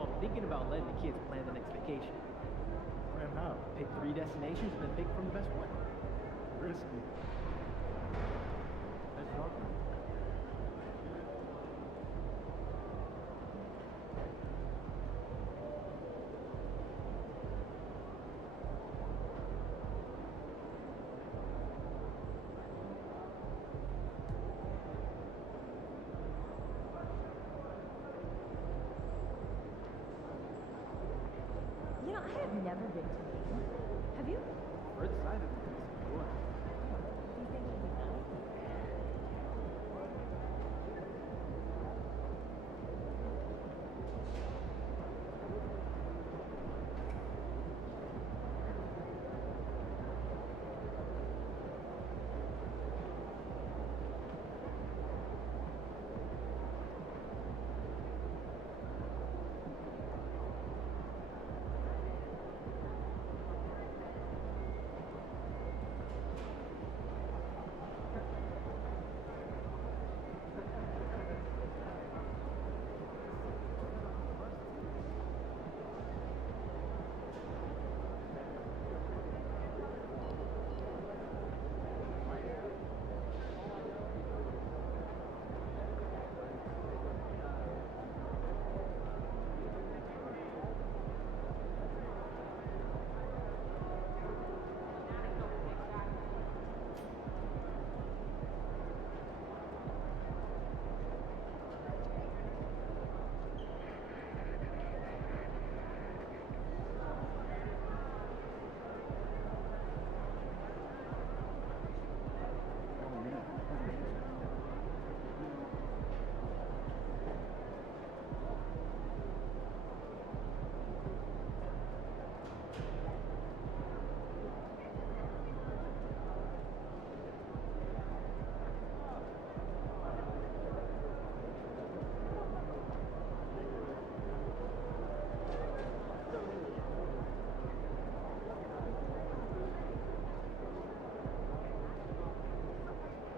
So I'm thinking about letting the kids plan the next vacation. And how? Pick 3 destinations and then pick from the best one. Risky. Let's talk about it. You know, I have never been to Maine. Have you? Heard the side of it. Boy. Do you think it'll be nice?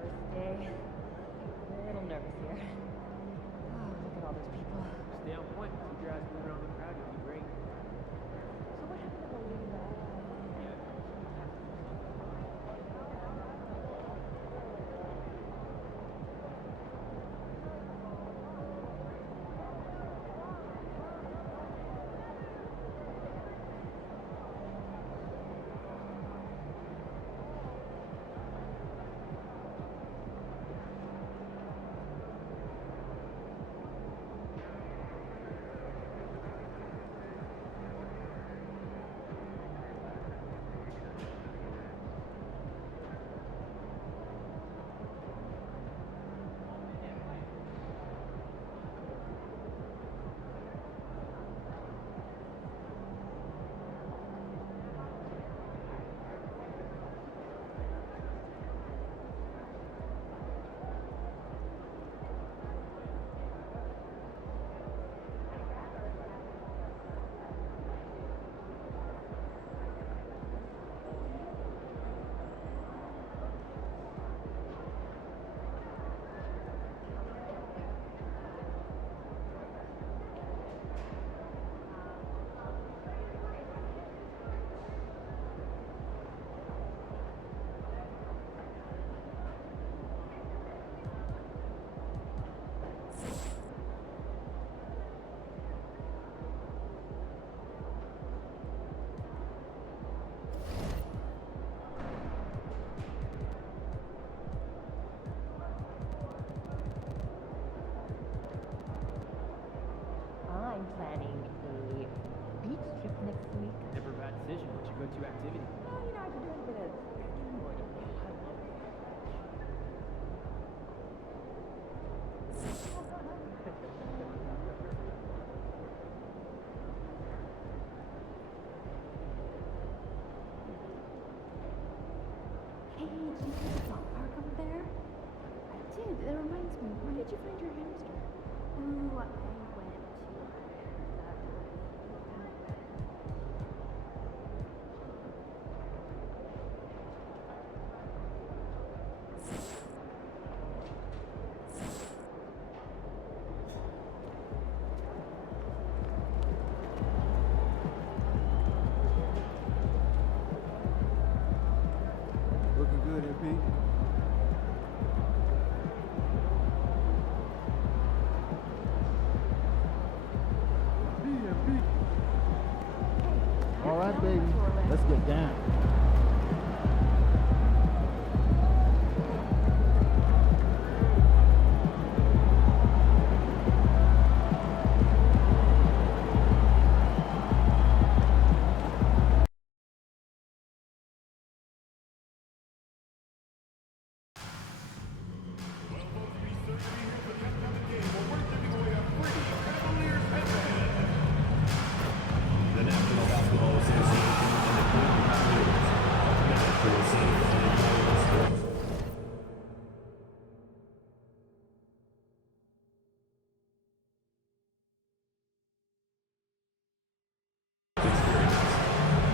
First day. A little nervous here. Oh, look at all those people. Stay on point. Keep your eyes moving around the crowd. You'll be great. So what happened to the lady that... I'm planning a beach trip next week. Never a bad decision. What's your go-to activity? Well, you know, I've been doing a bit of skateboarding. I love it. Hey, did you see the dog park over there? I did. That reminds me. Where did you find your hamster? Ooh, I went to get down. The National Basketball Association and the Cleveland Cavaliers together for a safe and enjoyable sports. Experience.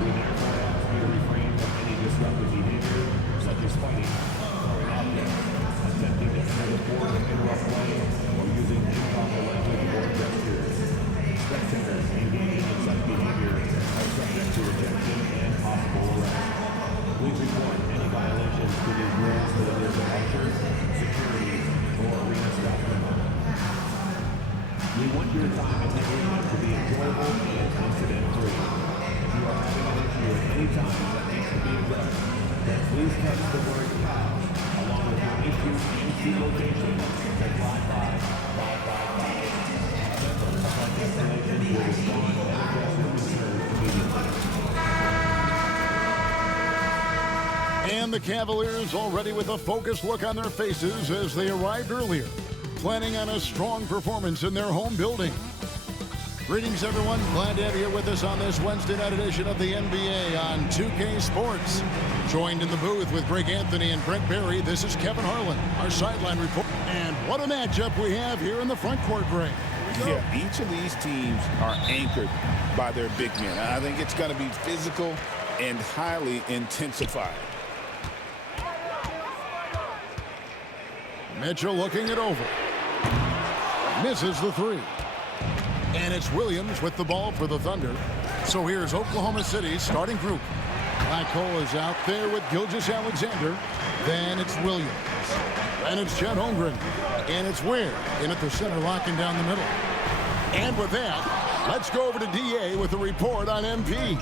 We therefore ask you to refrain from any disruptive behavior, such as fighting, throwing objects, attempting to enter the court and interrupt play, or using improper language or gestures. Spectators engaging in such behavior are subject to rejection and possible arrest. Please report any violations to these rules to the nearest officer, security, or arena staff member. We want your time at the arena to be enjoyable and incident-free. If you are having an issue at any time that needs to be addressed, then please text the word "couch" along with your issue and key location to 55555. Upon escalation, will respond and address your concerns immediately. And the Cavaliers already with a focused look on their faces as they arrived earlier, planning on a strong performance in their home building. Greetings, everyone. Glad to have you here with us on this Wednesday night edition of the NBA on 2K Sports. Joined in the booth with Greg Anthony and Brent Barry, this is Kevin Harlan, our sideline report. And what a matchup we have here in the front court, Greg. Yeah, each of these teams are anchored by their big men. I think it's going to be physical and highly intensified. Mitchell looking it over. Misses the three. And it's Williams with the ball for the Thunder. So here's Oklahoma City's starting group. Black Hole is out there with Gilgeous-Alexander. Then it's Williams. Then it's Chet Holmgren. And it's Ware in at the center, locking down the middle. And with that, let's go over to DA with a report on MP.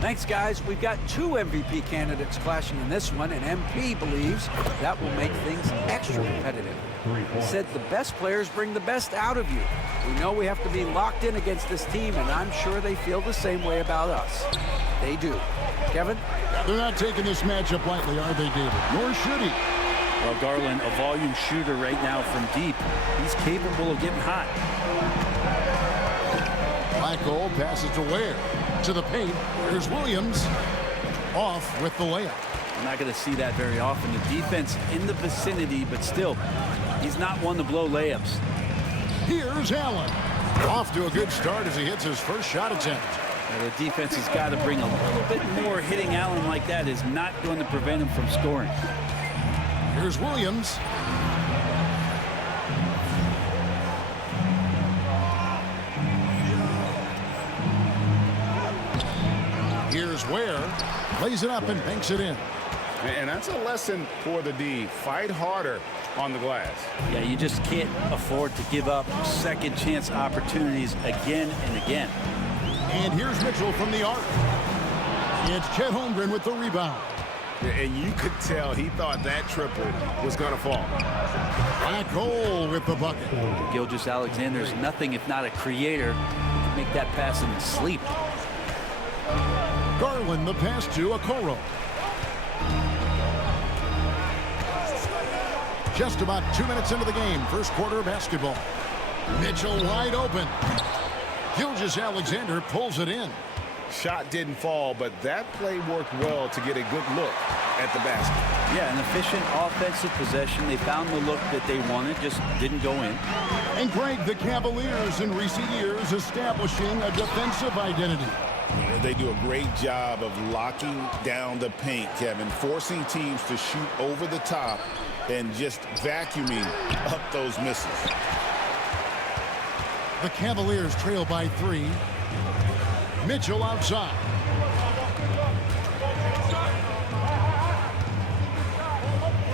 Thanks, guys. We've got two MVP candidates clashing in this one, and MP believes that will make things extra competitive. He said the best players bring the best out of you. We know we have to be locked in against this team, and I'm sure they feel the same way about us. They do. Kevin? They're not taking this matchup lightly, are they, David? Nor should he. Well, Garland, a volume shooter right now from deep. He's capable of getting hot. Black Gold passes to Ware. To the paint. Here's Williams. Off with the layup. I'm not going to see that very often. The defense in the vicinity, but still, he's not one to blow layups. Here's Allen. Off to a good start as he hits his first shot attempt. The defense has got to bring a little bit more. Hitting Allen like that is not going to prevent him from scoring. Here's Williams. Here's Ware. Plays it up and banks it in. And that's a lesson for the D. Fight harder on the glass. Yeah, you just can't afford to give up second chance opportunities again and again. And here's Mitchell from the arc. It's Chet Holmgren with the rebound. And you could tell he thought that triple was going to fall. Black Hole with the bucket. Gilgeous-Alexander's nothing if not a creator. He can make that pass in his sleep. Garland the pass to Okoro. Just about 2 minutes into the game, first quarter of basketball. Mitchell wide open. Gilgeous-Alexander pulls it in. Shot didn't fall, but that play worked well to get a good look at the basket. Yeah, an efficient offensive possession. They found the look that they wanted, just didn't go in. And Greg, the Cavaliers in recent years establishing a defensive identity. They do a great job of locking down the paint, Kevin, forcing teams to shoot over the top and just vacuuming up those misses. The Cavaliers trail by 3. Mitchell outside.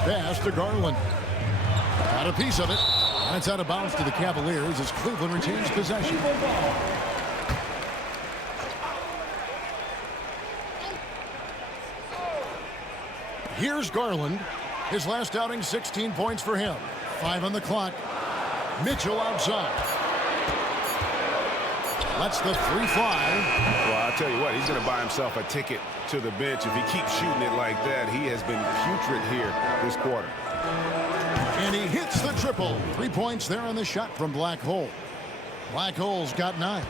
Pass to Garland. Got a piece of it. That's out of bounds to the Cavaliers as Cleveland retains possession. Here's Garland. His last outing, 16 points for him. 5 on the clock. Mitchell outside. Lets the 3 fly. Well, I'll tell you what, he's going to buy himself a ticket to the bench. If he keeps shooting it like that, he has been putrid here this quarter. And he hits the triple. 3 points there on the shot from Black Hole. Black Hole's got 9.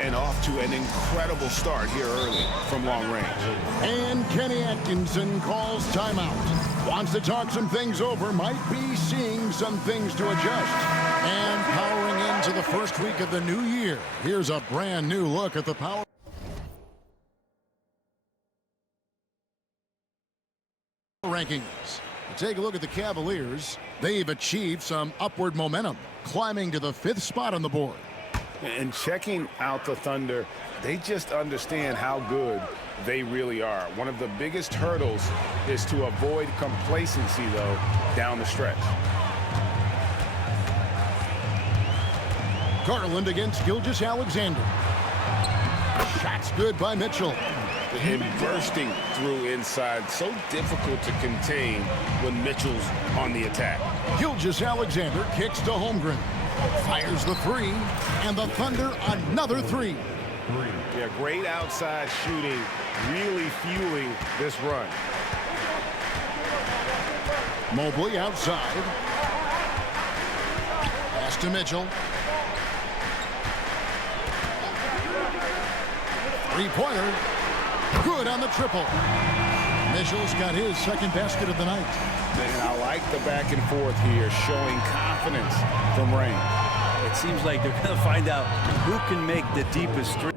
And off to an incredible start here early from long range. And Kenny Atkinson calls timeout. Wants to talk some things over. Might be seeing some things to adjust. And powering into the first week of the new year. Here's a brand new look at the power rankings. Take a look at the Cavaliers. They've achieved some upward momentum, climbing to the 5th spot on the board. And checking out the Thunder, they just understand how good they really are. One of the biggest hurdles is to avoid complacency, though, down the stretch. Garland against Gilgeous-Alexander. Shots good by Mitchell. And bursting through inside, so difficult to contain when Mitchell's on the attack. Gilgeous-Alexander kicks to Holmgren. Fires the 3, and the Thunder another 3. Yeah, great outside shooting, really fueling this run. Mobley outside. Pass to Mitchell. 3-pointer. Good on the triple. Mitchell's got his 2nd basket of the night. And I like the back and forth here, showing confidence from Rain. It seems like they're going to find out who can make the deepest three.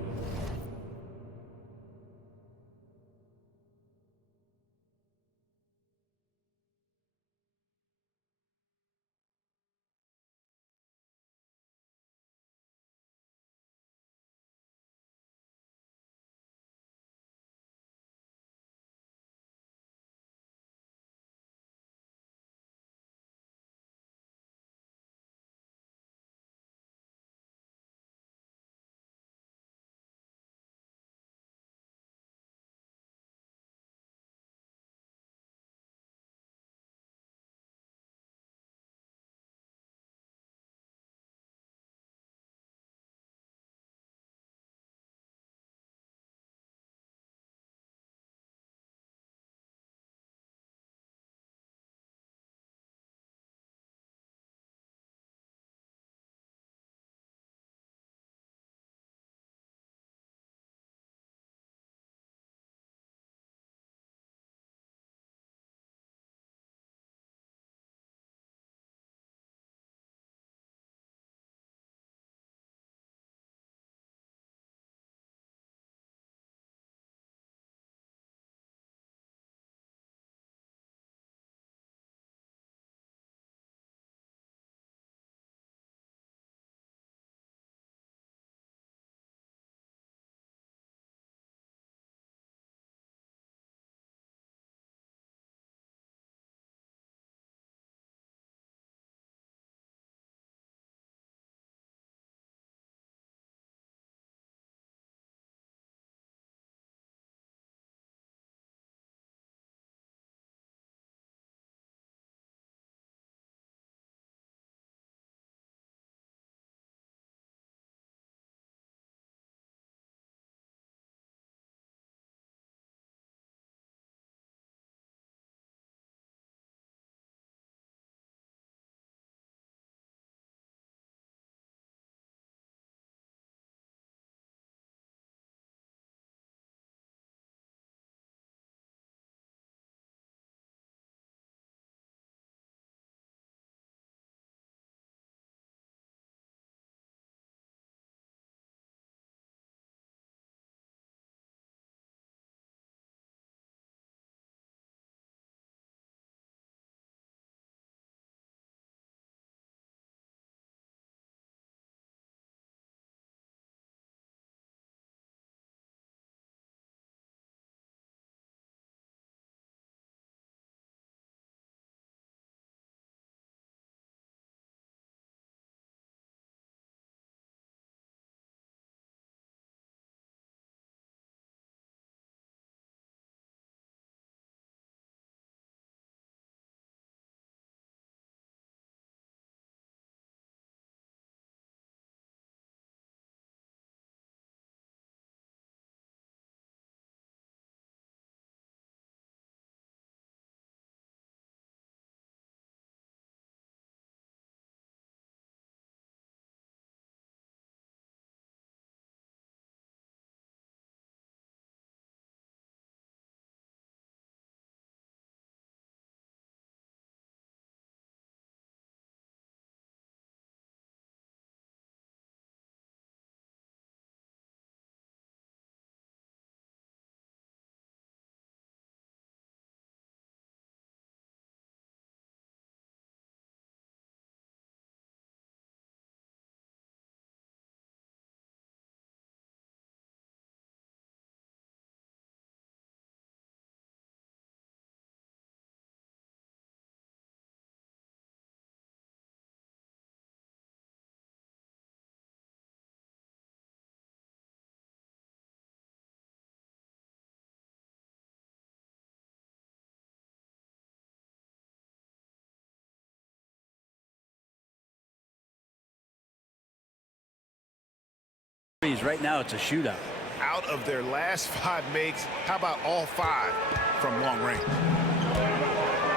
because right now it's a shootout. Out of their last 5 makes, how about all 5 from long range?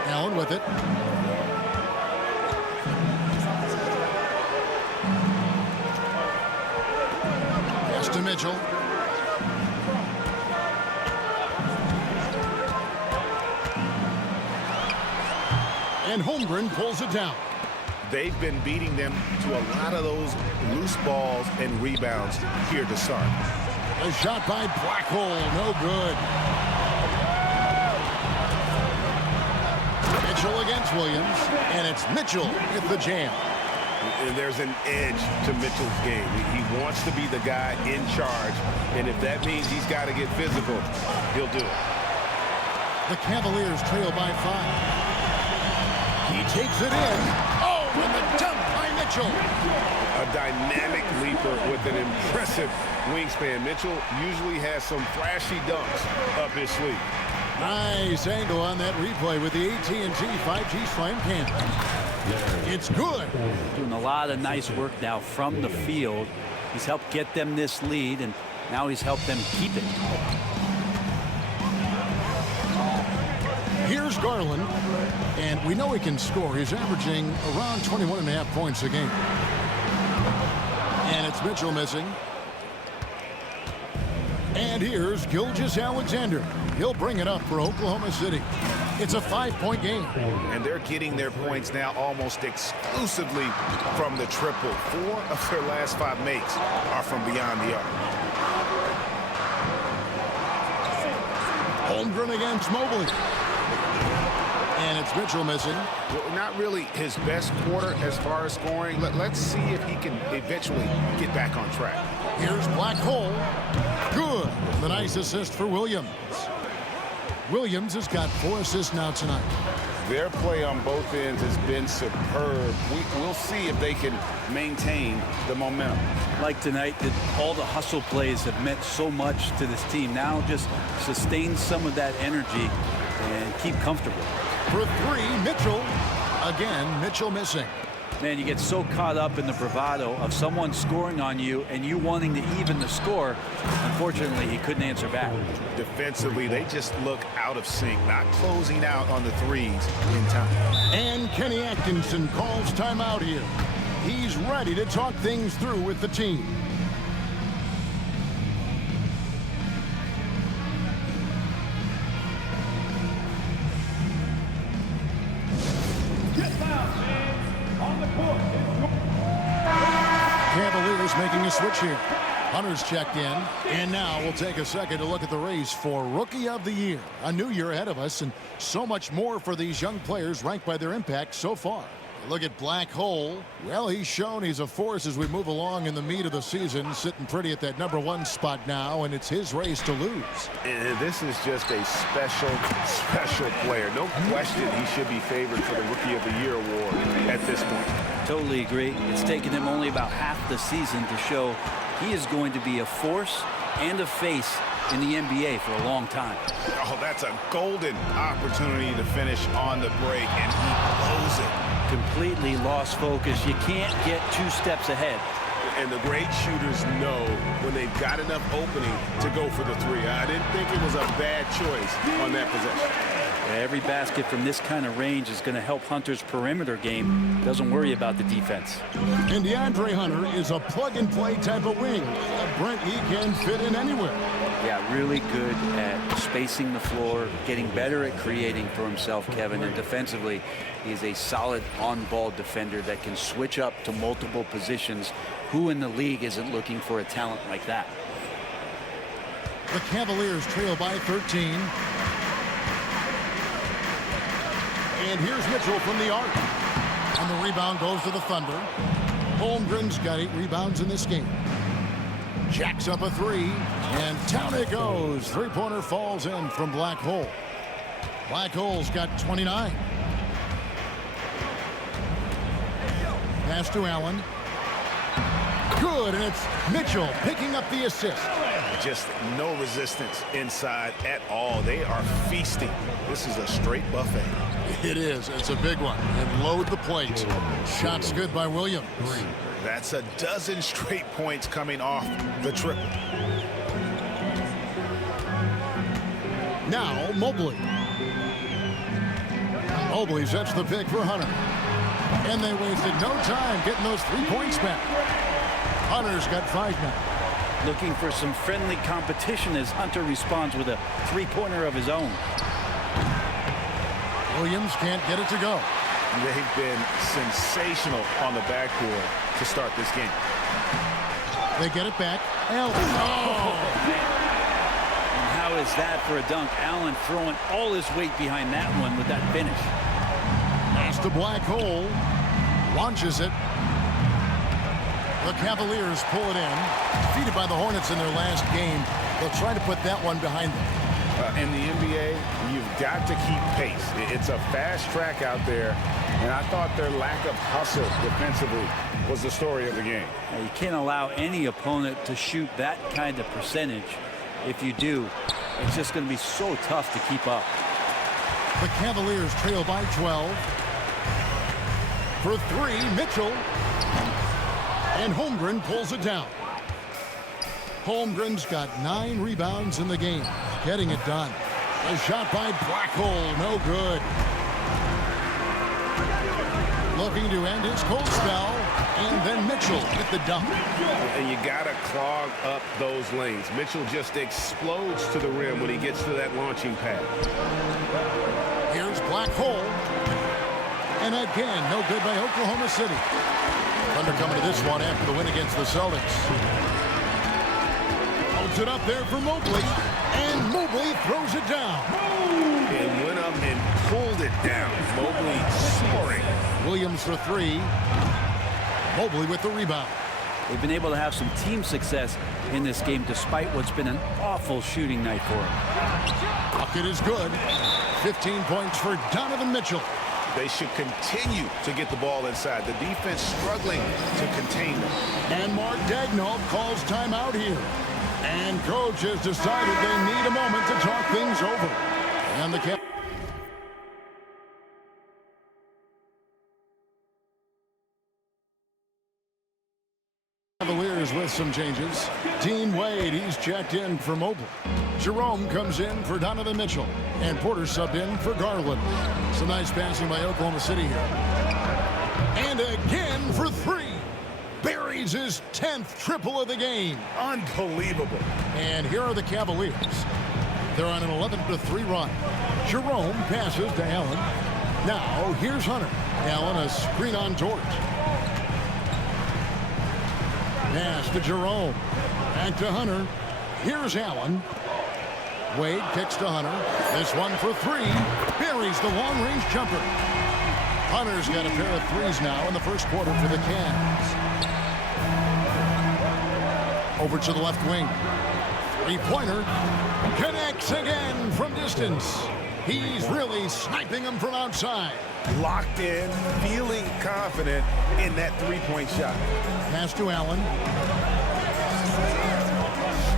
Allen with it. Pass to Mitchell. And Holmgren pulls it down. They've been beating them to a lot of those loose balls and rebounds here to start. A shot by Blackhole, no good. Mitchell against Williams, and it's Mitchell with the jam. And there's an edge to Mitchell's game. He wants to be the guy in charge, and if that means he's got to get physical, he'll do it. The Cavaliers trail by 5. He takes it in. Oh, and the dunk by Mitchell. A dynamic leaper with an impressive wingspan. Mitchell usually has some flashy dunks up his sleeve. Nice angle on that replay with the AT&T 5G Slam Cam. It's good. Doing a lot of nice work now from the field. He's helped get them this lead, and now he's helped them keep it. Here's Garland, and we know he can score. He's averaging around 21.5 points a game. And it's Mitchell missing. And here's Gilgeous-Alexander. He'll bring it up for Oklahoma City. It's a 5-point game. And they're getting their points now almost exclusively from the triple. 4 of their last 5 makes are from beyond the arc. Holmgren against Mobley. And it's Mitchell missing. Well, not really his best quarter as far as scoring. Let's see if he can eventually get back on track. Here's Blackhole. Good. The nice assist for Williams. Williams has got 4 assists now tonight. Their play on both ends has been superb. We'll see if they can maintain the momentum. Like tonight, that all the hustle plays have meant so much to this team. Now just sustain some of that energy and keep comfortable. For 3, Mitchell. Again, Mitchell missing. Man, you get so caught up in the bravado of someone scoring on you and you wanting to even the score. Unfortunately, he couldn't answer back. Defensively, they just look out of sync, not closing out on the threes in time. And Kenny Atkinson calls timeout here. He's ready to talk things through with the team. Cavaliers making a switch here. Hunter's checked in. And now we'll take a second to look at the race for Rookie of the Year. A new year ahead of us and so much more for these young players ranked by their impact so far. Look at Blackhole. Well, he's shown he's a force as we move along in the meat of the season, sitting pretty at that #1 spot now, and it's his race to lose. And this is just a special player. No question he should be favored for the Rookie of the Year award at this point. Totally agree. It's taken him only about half the season to show he is going to be a force and a face in the NBA for a long time. Oh, that's a golden opportunity to finish on the break, and he blows it. Completely lost focus. You can't get 2 steps ahead. And the great shooters know when they've got enough opening to go for the 3. I didn't think it was a bad choice on that possession. Every basket from this kind of range is going to help Hunter's perimeter game. Doesn't worry about the defense. And DeAndre Hunter is a plug-and-play type of wing. Brent, he can fit in anywhere. Yeah, really good at spacing the floor, getting better at creating for himself, Kevin. And defensively, he's a solid on-ball defender that can switch up to multiple positions. Who in the league isn't looking for a talent like that? The Cavaliers trail by 13. And here's Mitchell from the arc. And the rebound goes to the Thunder. Holmgren's got 8 rebounds in this game. Jacks up a 3. And down it goes. 3-pointer falls in from Blackhole. Blackhole's got 29. Pass to Allen. Good, and it's Mitchell picking up the assist. Just no resistance inside at all. They are feasting. This is a straight buffet. It is. It's a big one. And load the plate. Shots good by Williams. That's a dozen straight points coming off the triple. Now Mobley. Mobley sets the pick for Hunter. And they wasted no time getting those 3 points back. Hunter's got 5 now. Looking for some friendly competition as Hunter responds with a three-pointer of his own. Williams can't get it to go. They've been sensational on the backboard to start this game. They get it back. Allen. Oh! And how is that for a dunk? Allen throwing all his weight behind that one with that finish. That's the black hole. Launches it. The Cavaliers pull it in. Defeated by the Hornets in their last game. They'll try to put that one behind them. In the NBA, you've got to keep pace. It's a fast track out there, and I thought their lack of hustle defensively was the story of the game. You can't allow any opponent to shoot that kind of percentage. If you do, it's just going to be so tough to keep up. The Cavaliers trail by 12. For 3, Mitchell. And Holmgren pulls it down. Holmgren's got 9 rebounds in the game. Getting it done. A shot by Blackhole, no good. Looking to end his cold spell, and then Mitchell with the dunk. And you got to clog up those lanes. Mitchell just explodes to the rim when he gets to that launching pad. Here's Blackhole. And again, no good by Oklahoma City. Thunder coming to this one after the win against the Celtics. Holds it up there for Mobley. And Mobley throws it down. And went up and pulled it down. Mobley scoring. Williams for 3. Mobley with the rebound. They've been able to have some team success in this game despite what's been an awful shooting night for them. Bucket is good. 15 points for Donovan Mitchell. They should continue to get the ball inside. The defense struggling to contain them. And Mark Daigneault calls timeout here. And coach has decided they need a moment to talk things over. And the Cavaliers with some changes. Dean Wade, he's checked in for Mobley. Jerome comes in for Donovan Mitchell. And Porter subbed in for Garland. Some nice passing by Oklahoma City here. And again for 3. Buries his 10th triple of the game. Unbelievable. And here are the Cavaliers. They're on an 11-3 run. Jerome passes to Allen. Now here's Hunter. Allen a screen on George. Pass to Jerome. Back to Hunter. Here's Allen. Wade kicks to Hunter. This one for 3. Buries the long-range jumper. Hunter's got a pair of threes now in the first quarter for the Cavs. Over to the left wing. 3-pointer. Connects again from distance. He's really sniping them from outside. Locked in, feeling confident in that 3-point shot. Pass to Allen.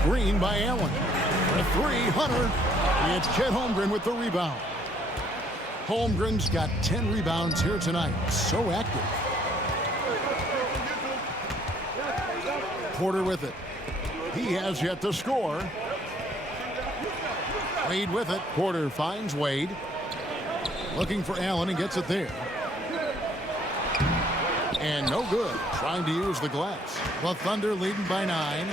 Screen by Allen. For 3, Hunter. It's Chet Holmgren with the rebound. Holmgren's got 10 rebounds here tonight. So active. Porter with it. He has yet to score. Wade with it. Porter finds Wade. Looking for Allen and gets it there. And no good. Trying to use the glass. The Thunder leading by 9.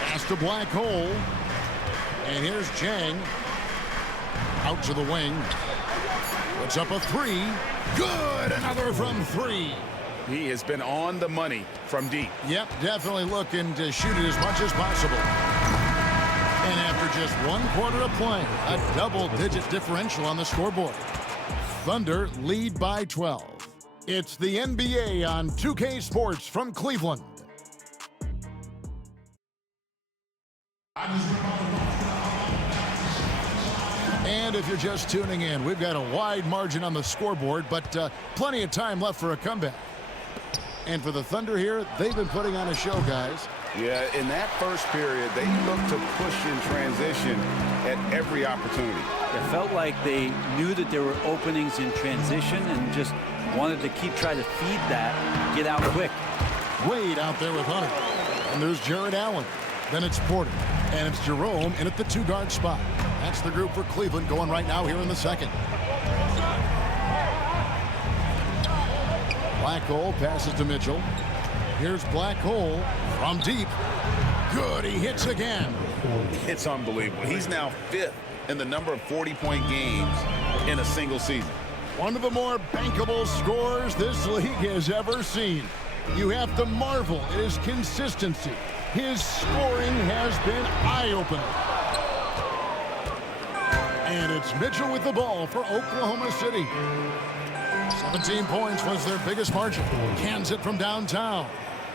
Pass to Black Hole. And here's Chang. Out to the wing. Puts up a 3. Good. Another from 3. He has been on the money from deep. Yep, definitely looking to shoot it as much as possible. And after just 1 quarter of play, a double-digit differential on the scoreboard. Thunder lead by 12. It's the NBA on 2K Sports from Cleveland. And if you're just tuning in, we've got a wide margin on the scoreboard, but plenty of time left for a comeback. And for the Thunder here, they've been putting on a show, guys. Yeah, in that first period, they looked to push in transition at every opportunity. It felt like they knew that there were openings in transition and just wanted to keep trying to feed that, get out quick. Wade out there with Hunter. And there's Jared Allen. Then it's Porter. And it's Jerome in at the 2-guard spot. That's the group for Cleveland going right now here in the second. Black Hole passes to Mitchell. Here's Black Hole from deep. Good, he hits again. It's unbelievable. He's now 5th in the number of 40-point games in a single season. One of the more bankable scores this league has ever seen. You have to marvel at his consistency. His scoring has been eye-opening. And it's Mitchell with the ball for Oklahoma City. 17 points was their biggest margin. Cans it from downtown.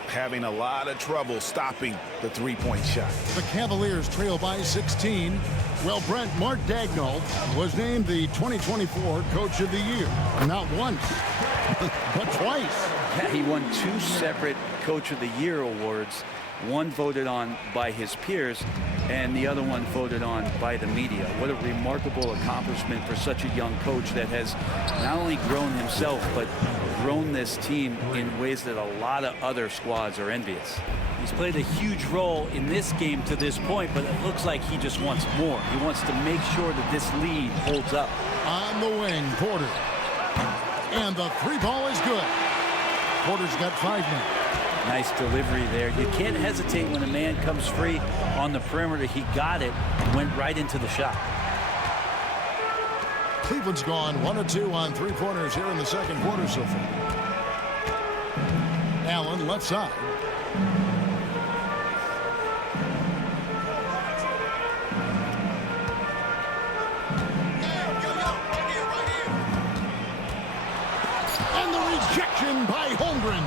Having a lot of trouble stopping the three-point shot. The Cavaliers trail by 16. Well, Brent, Mark Daigneault was named the 2024 Coach of the Year. Not once, but twice. Yeah, he won 2 separate Coach of the Year awards. One voted on by his peers, and the other one voted on by the media. What a remarkable accomplishment for such a young coach that has not only grown himself, but grown this team in ways that a lot of other squads are envious. He's played a huge role in this game to this point, but it looks like he just wants more. He wants to make sure that this lead holds up. On the wing, Porter. And the 3-ball is good. Porter's got 5 now. Nice delivery there. You can't hesitate when a man comes free on the perimeter. He got it, went right into the shot. Cleveland's gone 1 of 2 on 3-pointers here in the second quarter so far. Allen left side. And the rejection by Holmgren.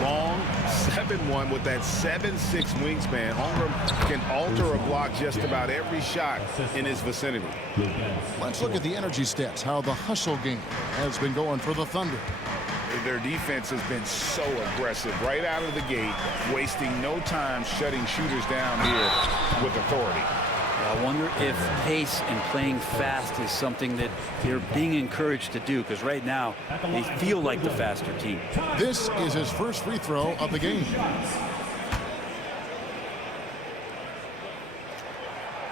Long 7-1 with that 7'6" wingspan. Holmgren can alter a block just about every shot in his vicinity. Let's look at the energy stats, how the hustle game has been going for the Thunder. Their defense has been so aggressive right out of the gate, wasting no time shutting shooters down here with authority. I wonder if pace and playing fast is something that they're being encouraged to do, because right now they feel like the faster team. This is his first free throw of the game.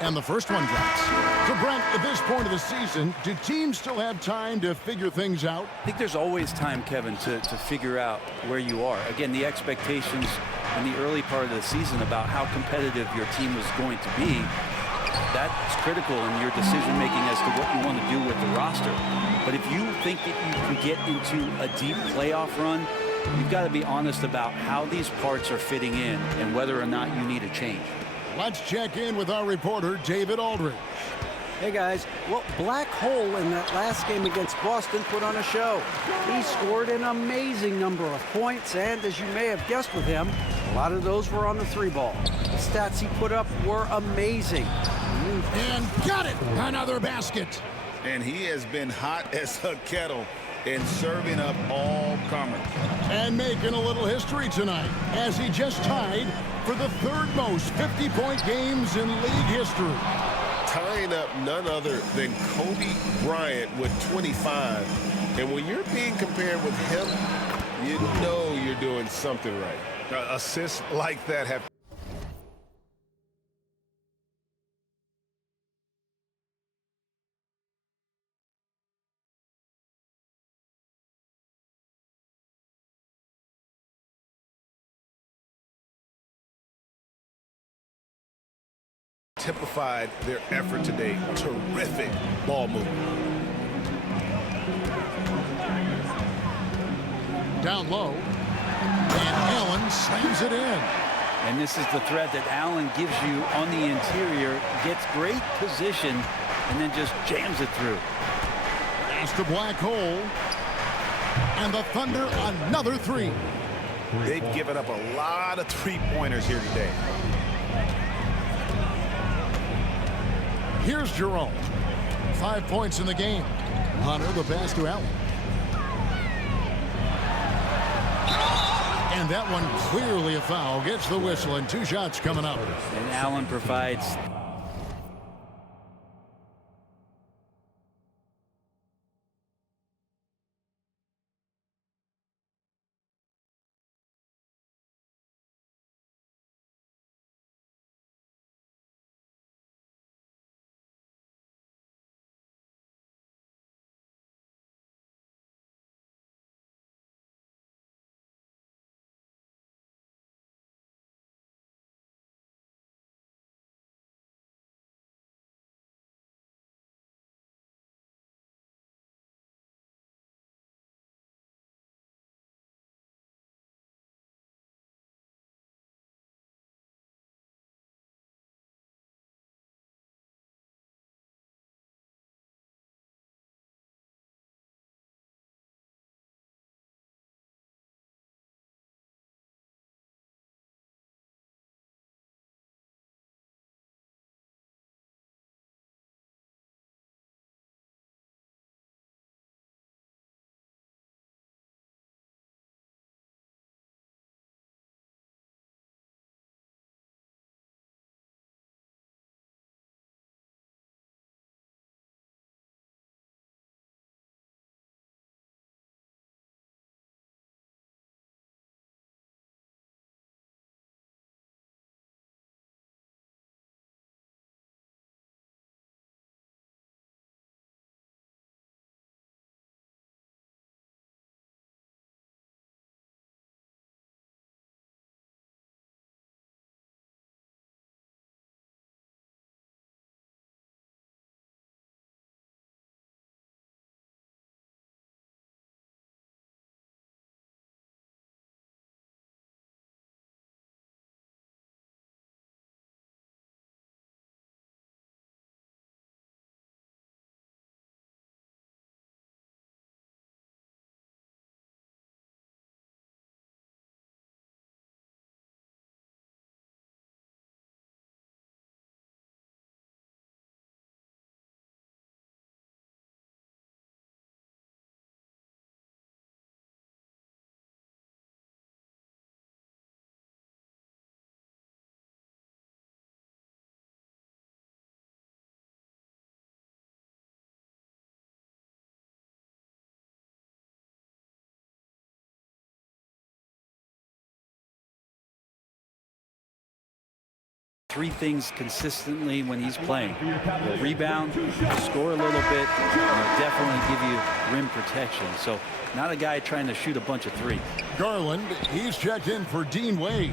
And the first one drops. So, Brent, at this point of the season, do teams still have time to figure things out? I think there's always time, Kevin, to figure out where you are. Again, the expectations in the early part of the season about how competitive your team was going to be, that's critical in your decision-making as to what you want to do with the roster. But if you think that you can get into a deep playoff run, you've got to be honest about how these parts are fitting in and whether or not you need a change. Let's check in with our reporter, David Aldridge. Hey guys, well, Black Hole in that last game against Boston put on a show. He scored an amazing number of points, and as you may have guessed with him, a lot of those were on the 3-ball. The stats he put up were amazing. And got it! Another basket. And he has been hot as a kettle and serving up all comers. And making a little history tonight, as he just tied for the 3rd most 50-point games in league history. Tying up none other than Kobe Bryant with 25. And when you're being compared with him, you know you're doing something right. Assists like that have typified their effort today. Terrific ball movement. Down low. And Allen slams it in. And this is the threat that Allen gives you on the interior. Gets great position and then just jams it through. Pass to Black Hole. And the Thunder another 3. They've given up a lot of 3-pointers here today. Here's Jerome. 5 points in the game. Hunter, the pass to Allen. And that one clearly a foul. Gets the whistle and 2 shots coming up. And Allen provides three things consistently when he's playing. He'll rebound, score a little bit, and he'll definitely give you rim protection. So not a guy trying to shoot a bunch of threes. Garland, he's checked in for Dean Wade.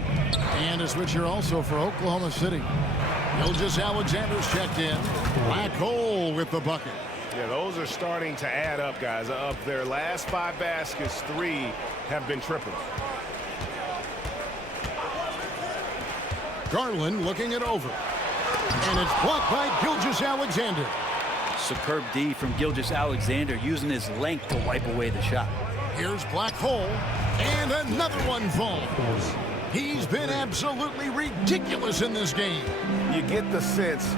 And a switcher also for Oklahoma City. Gilgeous-Alexander's checked in. Black Hole with the bucket. Yeah, those are starting to add up, guys. Of their last 5 baskets, 3 have been triples. Garland looking it over. And it's blocked by Gilgeous-Alexander. Superb D from Gilgeous-Alexander, using his length to wipe away the shot. Here's Black Hole. And another one falls. He's been absolutely ridiculous in this game. You get the sense.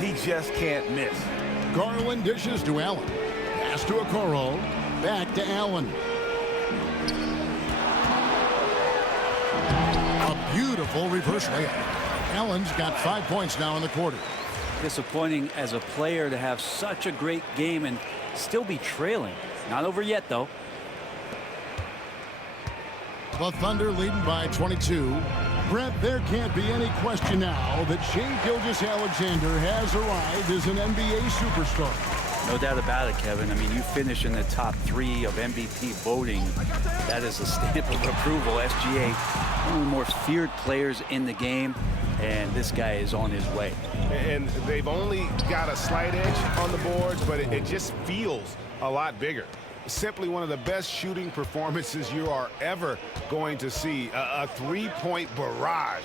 He just can't miss. Garland dishes to Allen. Pass to Okoro. Back to Allen. A beautiful reverse layup. Allen's got 5 points now in the quarter. Disappointing as a player to have such a great game and still be trailing. Not over yet, though. The Thunder leading by 22. Brett, there can't be any question now that Shai Gilgeous-Alexander has arrived as an NBA superstar. No doubt about it, Kevin. I mean, you finish in the top 3 of MVP voting. That is a stamp of approval. SGA, one of the more feared players in the game, and this guy is on his way. And they've only got a slight edge on the boards, but it just feels a lot bigger. Simply one of the best shooting performances you are ever going to see. A three-point barrage.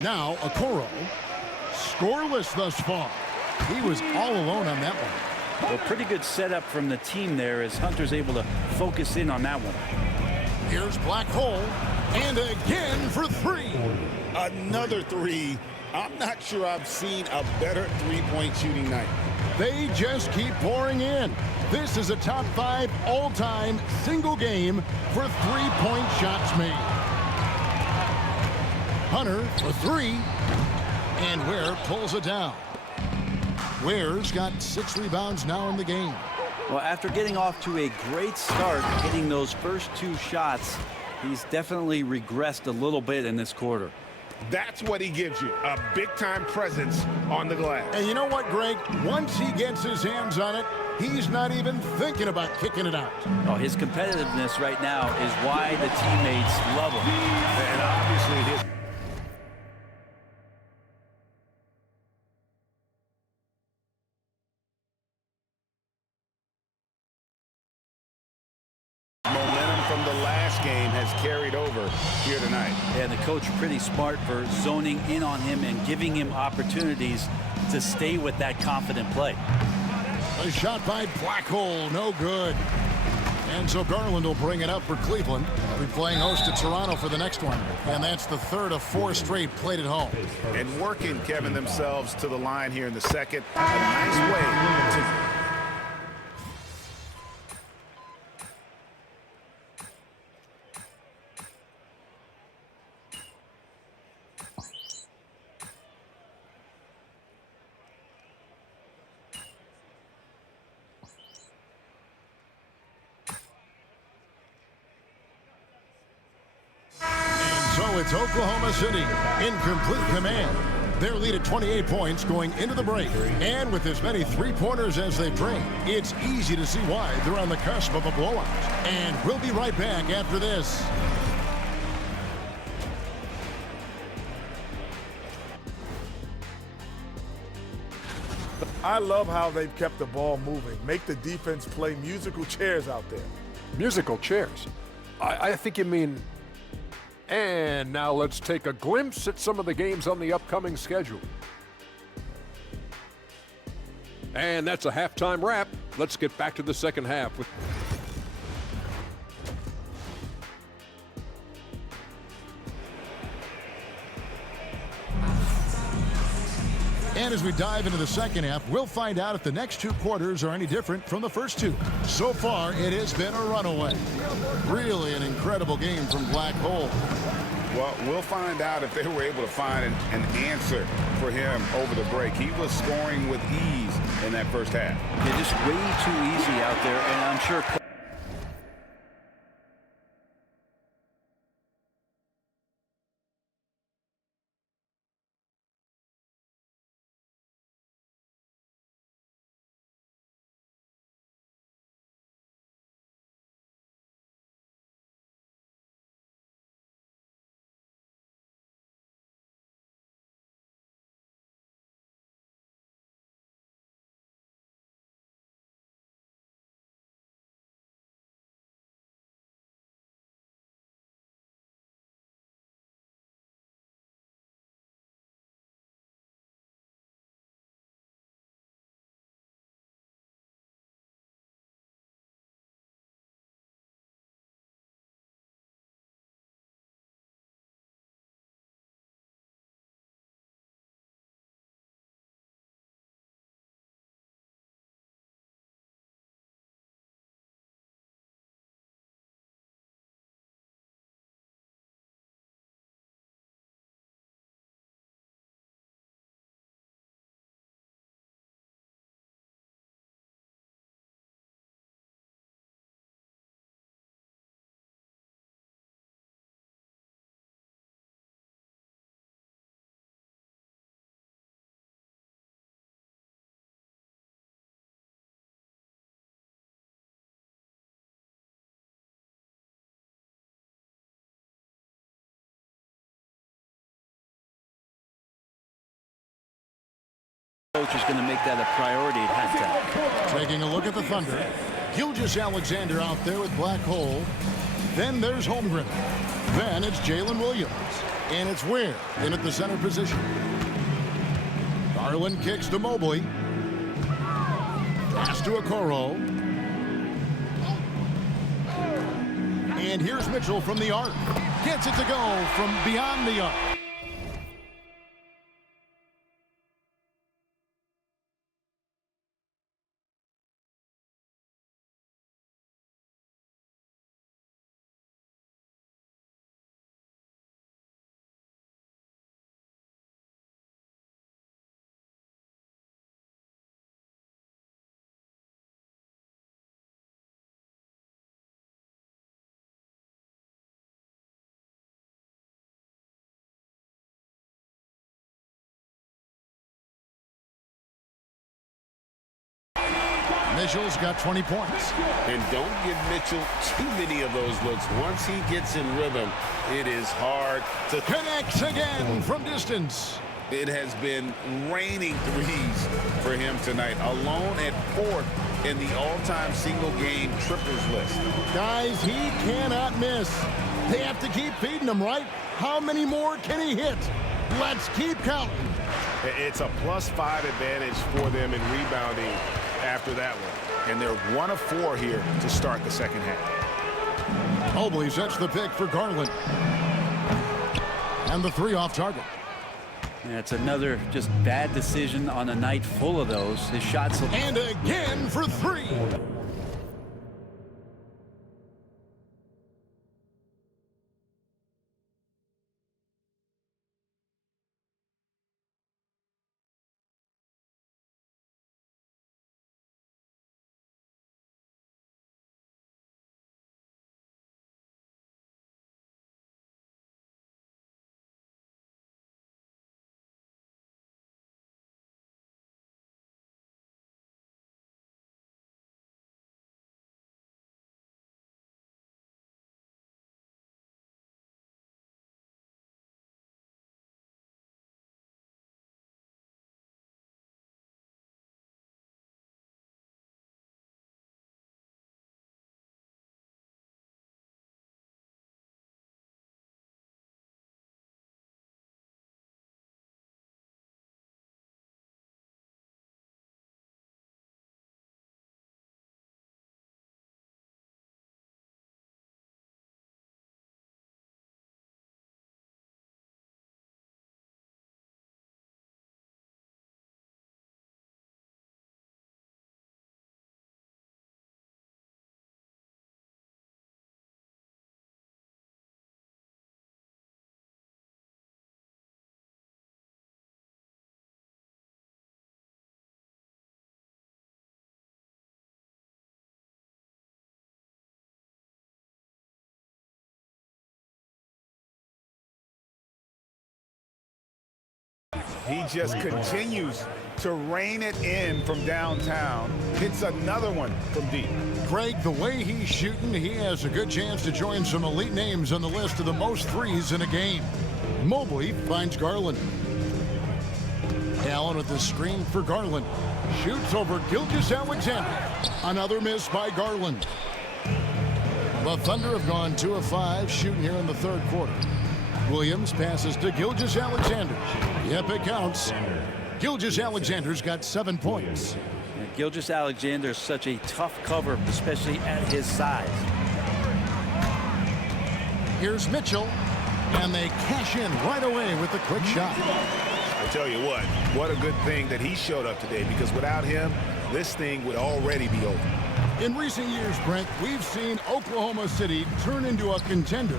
Now, Okoro, scoreless thus far. He was all alone on that one. Well, pretty good setup from the team there as Hunter's able to focus in on that one. Here's Black Hole, and again for 3. Another 3. I'm not sure I've seen a better three-point shooting night. They just keep pouring in. This is a top 5 all-time single game for three-point shots made. Hunter for 3, and Ware pulls it down. Ware's got 6 rebounds now in the game. Well, after getting off to a great start, hitting those first 2 shots, he's definitely regressed a little bit in this quarter. That's what he gives you, a big-time presence on the glass. And you know what, Greg? Once he gets his hands on it, he's not even thinking about kicking it out. Oh, his competitiveness right now is why the teammates love him. And obviously his momentum from the last game has carried over here tonight. And the coach pretty smart for zoning in on him and giving him opportunities to stay with that confident play. A shot by Black Hole, no good. And so Garland will bring it up for Cleveland. They'll be playing host to Toronto for the next one. And that's the 3rd of 4 straight played at home. And working, Kevin, themselves to the line here in the second. A nice way to... So it's Oklahoma City in complete command. Their lead at 28 points going into the break. And with as many three-pointers as they've drained, it's easy to see why they're on the cusp of a blowout. And we'll be right back after this. I love how they've kept the ball moving. Make the defense play musical chairs out there. Musical chairs? I think you mean... And now let's take a glimpse at some of the games on the upcoming schedule. And that's a halftime wrap. Let's get back to the second half. And as we dive into the second half, we'll find out if the next 2 quarters are any different from the first 2. So far, it has been a runaway. Really an incredible game from Black Hole. Well, we'll find out if they were able to find an answer for him over the break. He was scoring with ease in that first half. They're just way too easy out there, and I'm sure Coach is going to make that a priority at halftime. Taking a look at the Thunder. Gilgeous-Alexander out there with Black Hole. Then there's Holmgren. Then it's Jalen Williams. And it's Ware in at the center position. Garland kicks to Mobley. Pass to Okoro. And here's Mitchell from the arc. Gets it to go from beyond the arc. Mitchell's got 20 points. And don't give Mitchell too many of those looks. Once he gets in rhythm, it is hard to... Connects again from distance. It has been raining threes for him tonight, alone at 4th in the all-time single-game triples list. Guys, he cannot miss. They have to keep feeding him, right? How many more can he hit? Let's keep counting. It's a +5 advantage for them in rebounding after that one. And they're 1 of 4 here to start the second half. Mobley sets the pick for Garland. And the 3 off target. Yeah, it's another just bad decision on a night full of those. His shots... And again for 3. He just continues to rein it in from downtown. Hits another one from deep. Greg, the way he's shooting, he has a good chance to join some elite names on the list of the most threes in a game. Mobley finds Garland. Allen with the screen for Garland. Shoots over Gilgeous-Alexander. Another miss by Garland. The Thunder have gone 2 of 5 shooting here in the third quarter. Williams passes to Gilgeous-Alexander. Yep, it counts. Gilgeous-Alexander's got 7 points. Gilgeous-Alexander is such a tough cover, especially at his size. Here's Mitchell, and they cash in right away with the quick shot. I tell you what a good thing that he showed up today, because without him, this thing would already be over. In recent years, Brent, we've seen Oklahoma City turn into a contender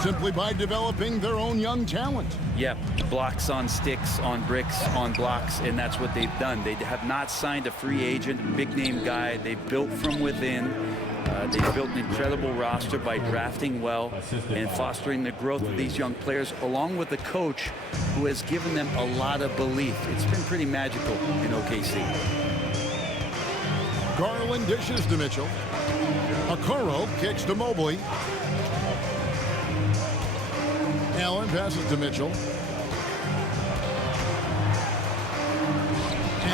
simply by developing their own young talent. Yep, blocks on sticks, on bricks, on blocks, and that's what they've done. They have not signed a free agent, big-name guy. They built from within. They built an incredible roster by drafting well and fostering the growth of these young players, along with a coach who has given them a lot of belief. It's been pretty magical in OKC. Garland dishes to Mitchell. Okoro kicks to Mobley. Allen passes to Mitchell.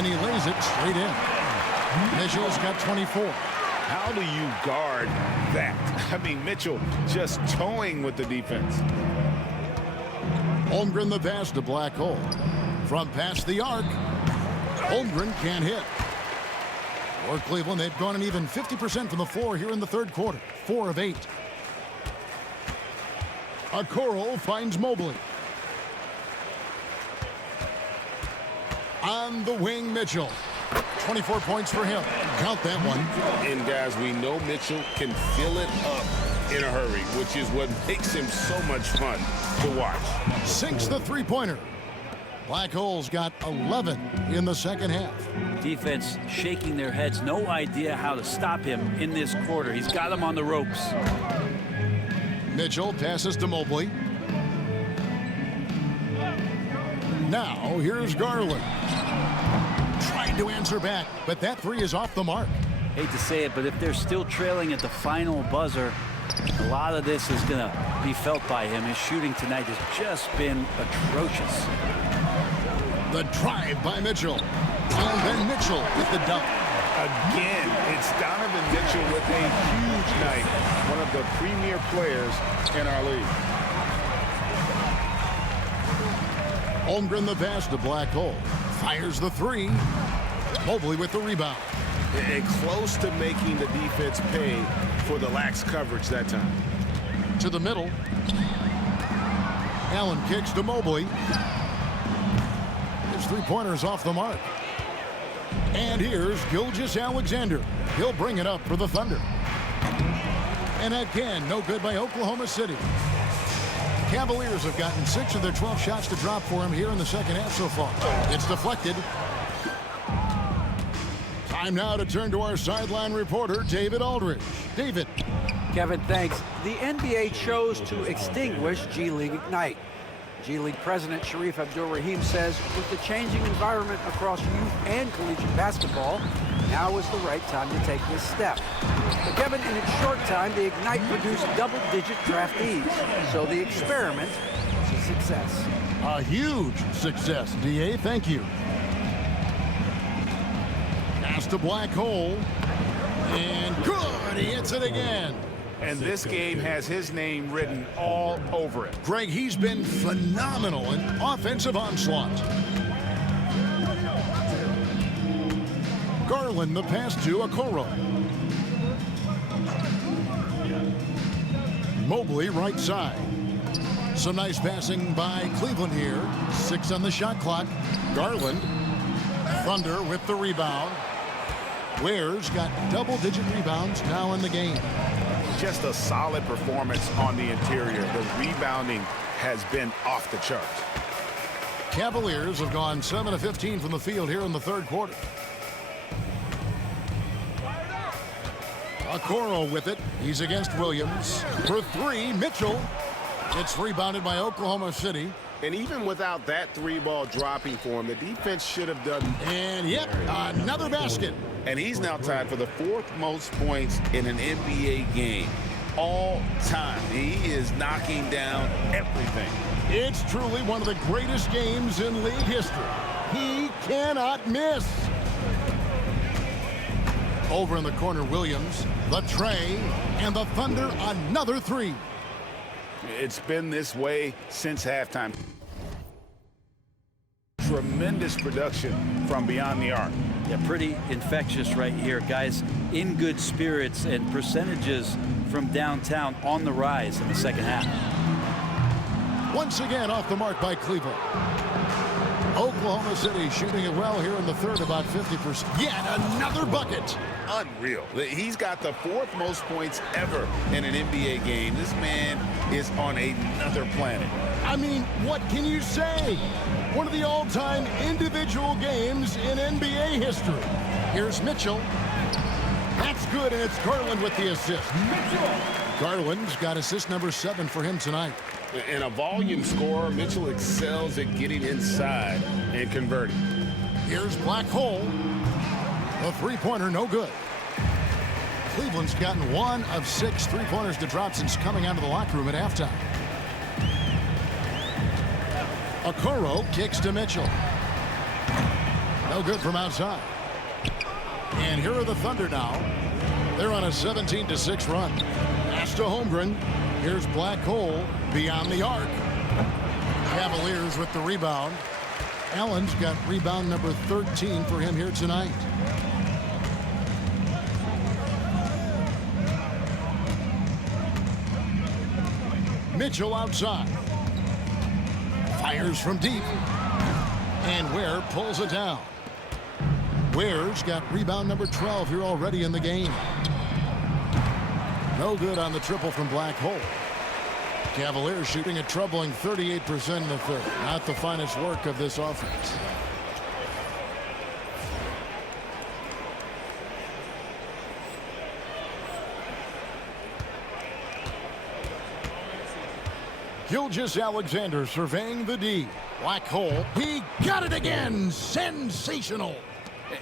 And he lays it straight in. Mitchell's got 24. How do you guard that? I mean, Mitchell just towing with the defense. Holmgren the pass to Black Hole. From past the arc, Holmgren can't hit. For Cleveland, they've gone an even 50% from the floor here in the third quarter. 4 of 8. Okoro finds Mobley. On the wing, Mitchell. 24 points for him. Count that one. And guys, we know Mitchell can fill it up in a hurry, which is what makes him so much fun to watch. Sinks the three-pointer. Black Hole's got 11 in the second half. Defense shaking their heads, no idea how to stop him in this quarter. He's got him on the ropes. Mitchell passes to Mobley. Now here's Garland. Tried to answer back, but that three is off the mark. Hate to say it, but if they're still trailing at the final buzzer, a lot of this is going to be felt by him. His shooting tonight has just been atrocious. The drive by Mitchell. And then Mitchell with the dunk. Again, it's Donovan Mitchell with a huge night. One of the premier players in our league. Holmgren the pass to Black Hole. Fires the three. Mobley with the rebound. And close to making the defense pay for the lax coverage that time. To the middle. Allen kicks to Mobley. His three-pointer's off the mark. And here's Gilgeous-Alexander. He'll bring it up for the Thunder. And again, no good by Oklahoma City. Cavaliers have gotten 6 of their 12 shots to drop for him here in the second half so far. It's deflected. Time now to turn to our sideline reporter, David Aldridge. David. Kevin, thanks. The NBA chose to extinguish G League Ignite. G League President Sharif Abdur-Rahim says with the changing environment across youth and collegiate basketball, now is the right time to take this step. But Kevin, in its short time, the Ignite produced double-digit draftees, so the experiment was a success. A huge success, DA. Thank you. Pass to Black Hole. And good! He hits it again. And this game has his name written all over it. Greg, he's been phenomenal in offensive onslaught. Garland the pass to Okoro. Mobley right side. Some nice passing by Cleveland here. 6 on the shot clock. Garland. Thunder with the rebound. Ware's got double-digit rebounds now in the game. Just a solid performance on the interior. The rebounding has been off the charts. Cavaliers have gone 7 of 15 from the field here in the third quarter. Okoro with it. He's against Williams. For 3, Mitchell. It's rebounded by Oklahoma City. And even without that 3-ball dropping for him, the defense should have done. And yep, another basket. And he's now tied for the 4th most points in an NBA game all time. He is knocking down everything. It's truly one of the greatest games in league history. He cannot miss. Over in the corner, Williams, the tray, and the Thunder another 3. It's been this way since halftime. Tremendous production from beyond the arc. Yeah, pretty infectious right here. Guys in good spirits and percentages from downtown on the rise in the second half. Once again off the mark by Cleveland. Oklahoma City shooting it well here in the third, about 50%. Yet another bucket. Unreal. He's got the 4th most points ever in an NBA game. This man is on another planet. I mean, what can you say? One of the all-time individual games in NBA history. Here's Mitchell. That's good, and it's Garland with the assist. Mitchell. Garland's got assist number 7 for him tonight. And a volume scorer, Mitchell excels at getting inside and converting. Here's Black Hole. The three-pointer, no good. Cleveland's gotten 1 of 6 three-pointers to drop since coming out of the locker room at halftime. Okoro kicks to Mitchell. No good from outside. And here are the Thunder now. They're on a 17-6 run. Pass to Holmgren. Here's Black Hole beyond the arc. Cavaliers with the rebound. Allen's got rebound number 13 for him here tonight. Mitchell outside. Fires from deep. And Ware pulls it down. Ware's got rebound number 12 here already in the game. No good on the triple from Black Hole. Cavaliers shooting a troubling 38% in the third. Not the finest work of this offense. Gilgeous-Alexander surveying the D. Black Hole. He got it again. Sensational.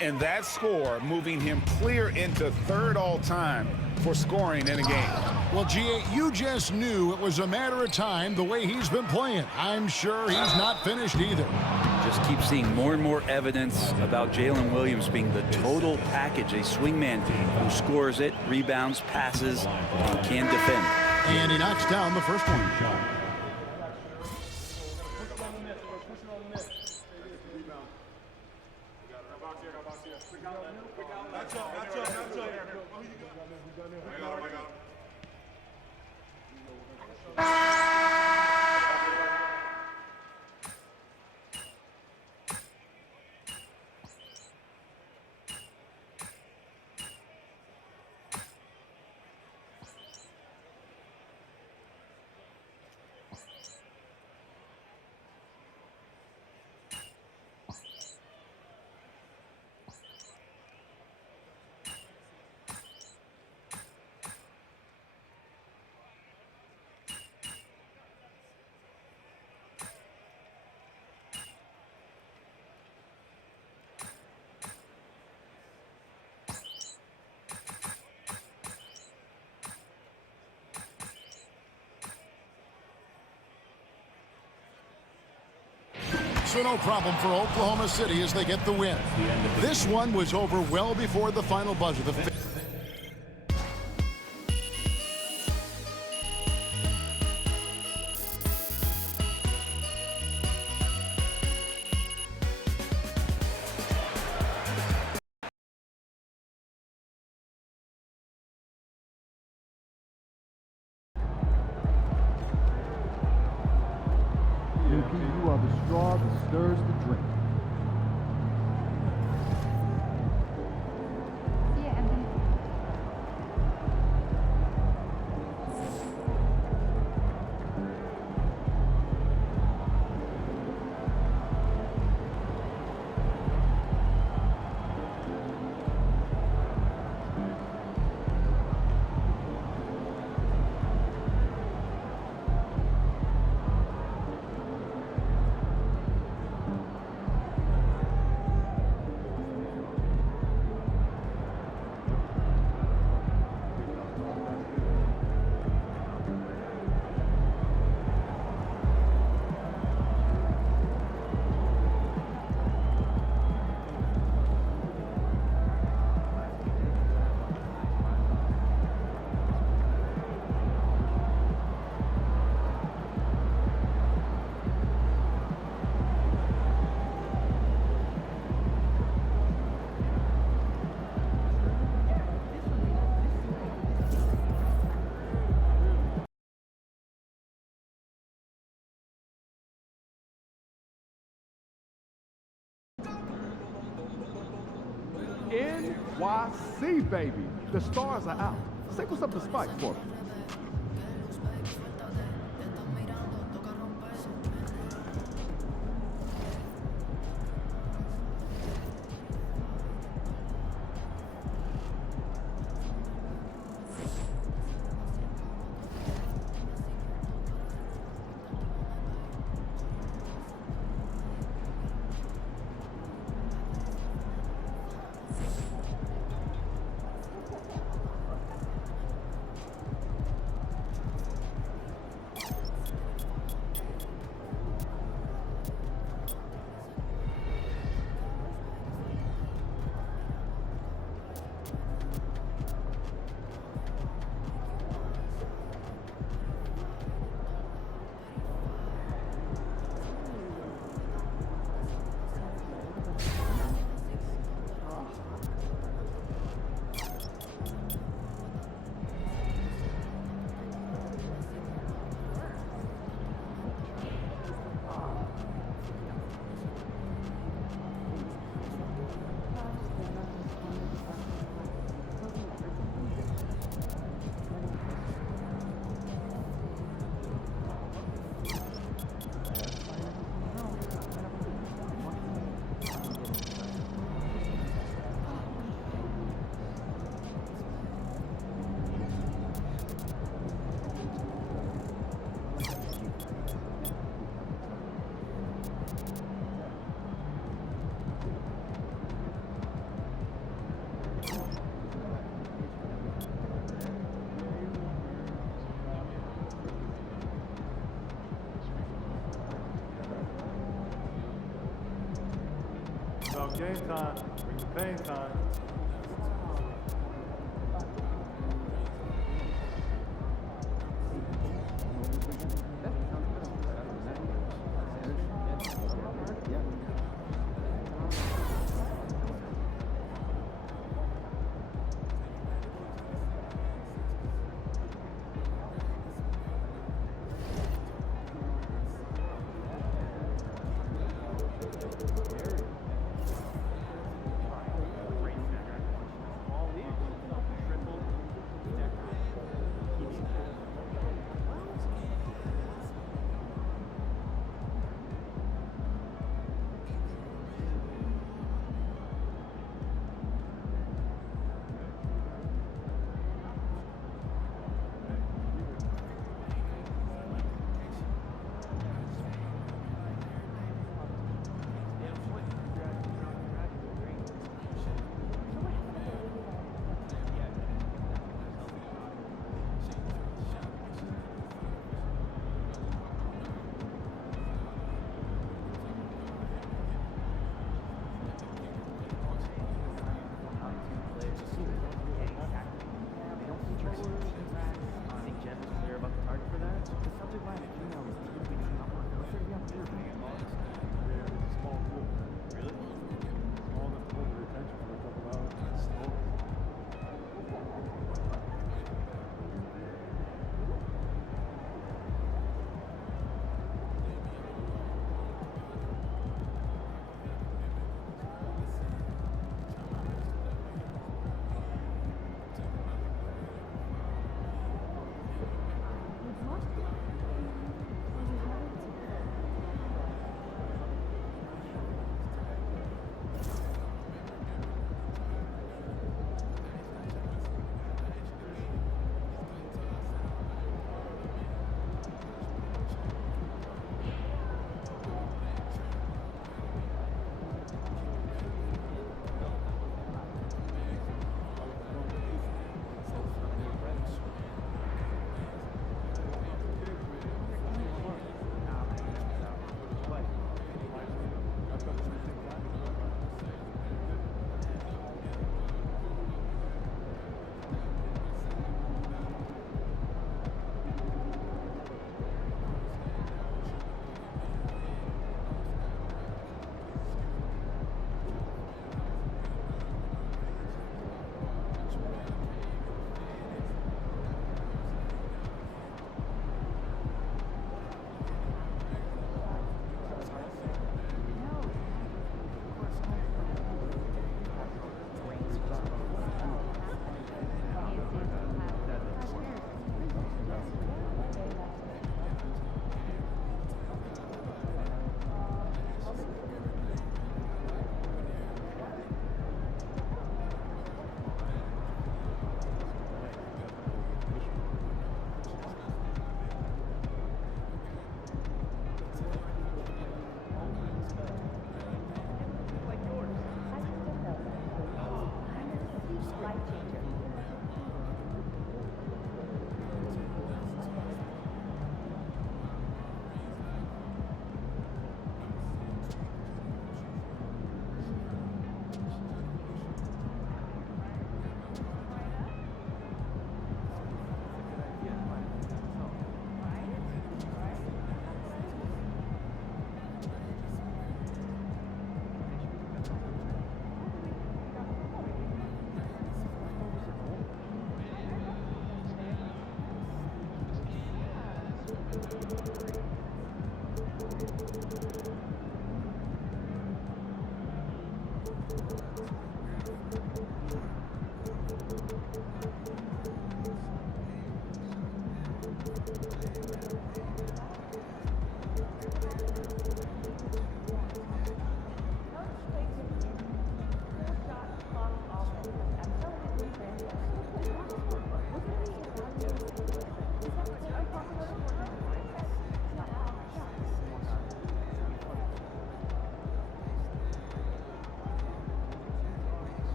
And that score moving him clear into third all-time for scoring in a game. Well, G.A., you just knew it was a matter of time the way he's been playing. I'm sure he's not finished either. Just keep seeing more and more evidence about Jalen Williams being the total package, a swingman who scores it, rebounds, passes, and can defend. And he knocks down the first one. So no problem for Oklahoma City as they get the win. This one was over well before the final buzzer. You are the straw that stirs the drink. NYC, baby. The stars are out. Say what's up to Spike for me. About game time. Bring the pain time.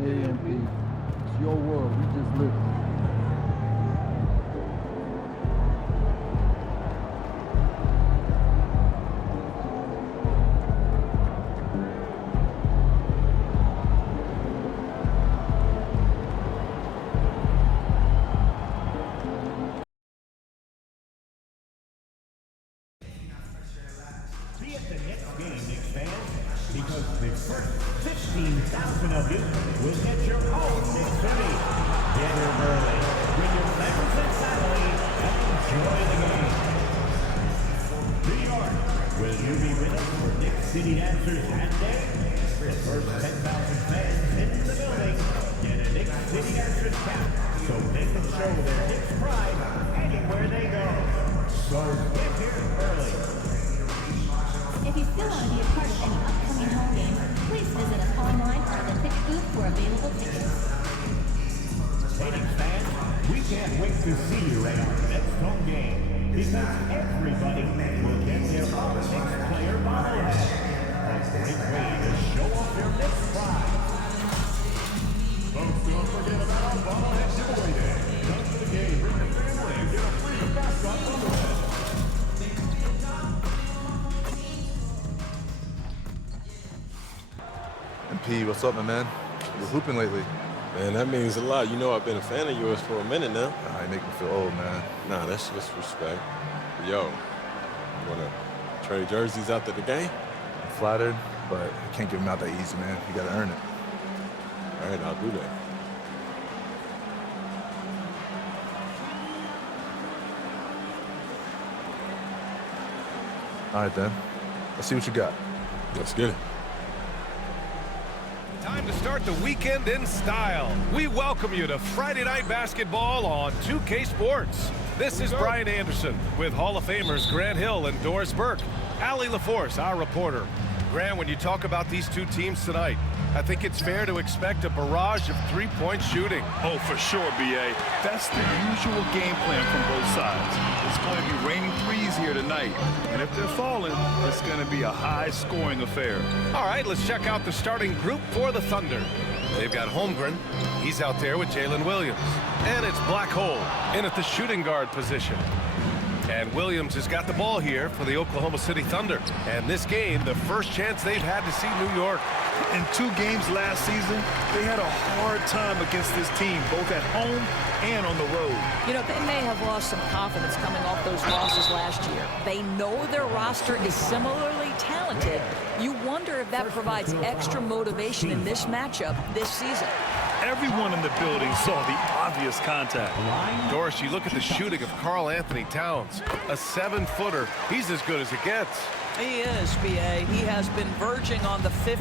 It's your world. We just live it. Be at the next game, Knicks fans, because the first 15,000 of you will get your own Knicks hoodie. Get here early, bring your friends and family, and enjoy the game. New York, will you be with us for Knicks City Dancers that day? The first 10,000 fans in the building get a Knicks City Dancers cap, so they can show their Knicks pride anywhere they go. So get here early. If you still want to be a part of any upcoming home games, please visit us online or the ticket booth for available tickets. Hey, Knicks fans, we can't wait to see you at our next home game because everybody will get their own Knicks player bobblehead. A great way to show off your Knicks pride. Folks, don't forget about our bobblehead giveaway day. Come to the game, bring your family, and get a free mascot bobblehead. MP, what's up, my man? You're hooping lately. Man, that means a lot. You know I've been a fan of yours for a minute now. You make me feel old, man. Nah, that's just respect. Yo, you want to trade jerseys after the game? I'm flattered, but I can't give them out that easy, man. You got to earn it. All right, I'll do that. All right, then. Let's see what you got. Let's get it. Time to start the weekend in style. We welcome you to Friday Night Basketball on 2K Sports. This is Brian Anderson with Hall of Famers Grant Hill and Doris Burke. Allie LaForce, our reporter. Grant, when you talk about these two teams tonight, I think it's fair to expect a barrage of three-point shooting. Oh, for sure, B.A. That's the usual game plan from both sides. It's going to be raining threes here tonight. And if they're falling, it's going to be a high-scoring affair. All right, let's check out the starting group for the Thunder. They've got Holmgren. He's out there with Jalen Williams. And it's Black Hole in at the shooting guard position. And Williams has got the ball here for the Oklahoma City Thunder. And this game, the first chance they've had to see New York. In 2 games last season, they had a hard time against this team, both at home and on the road. You know, they may have lost some confidence coming off those losses last year. They know their roster is similarly talented. You wonder if that provides extra motivation in this matchup this season. Everyone in the building saw the obvious contact. Doris, you look at the shooting of Karl Anthony Towns, a 7-footer. He's as good as it gets. He is, B.A. He has been verging on the 50,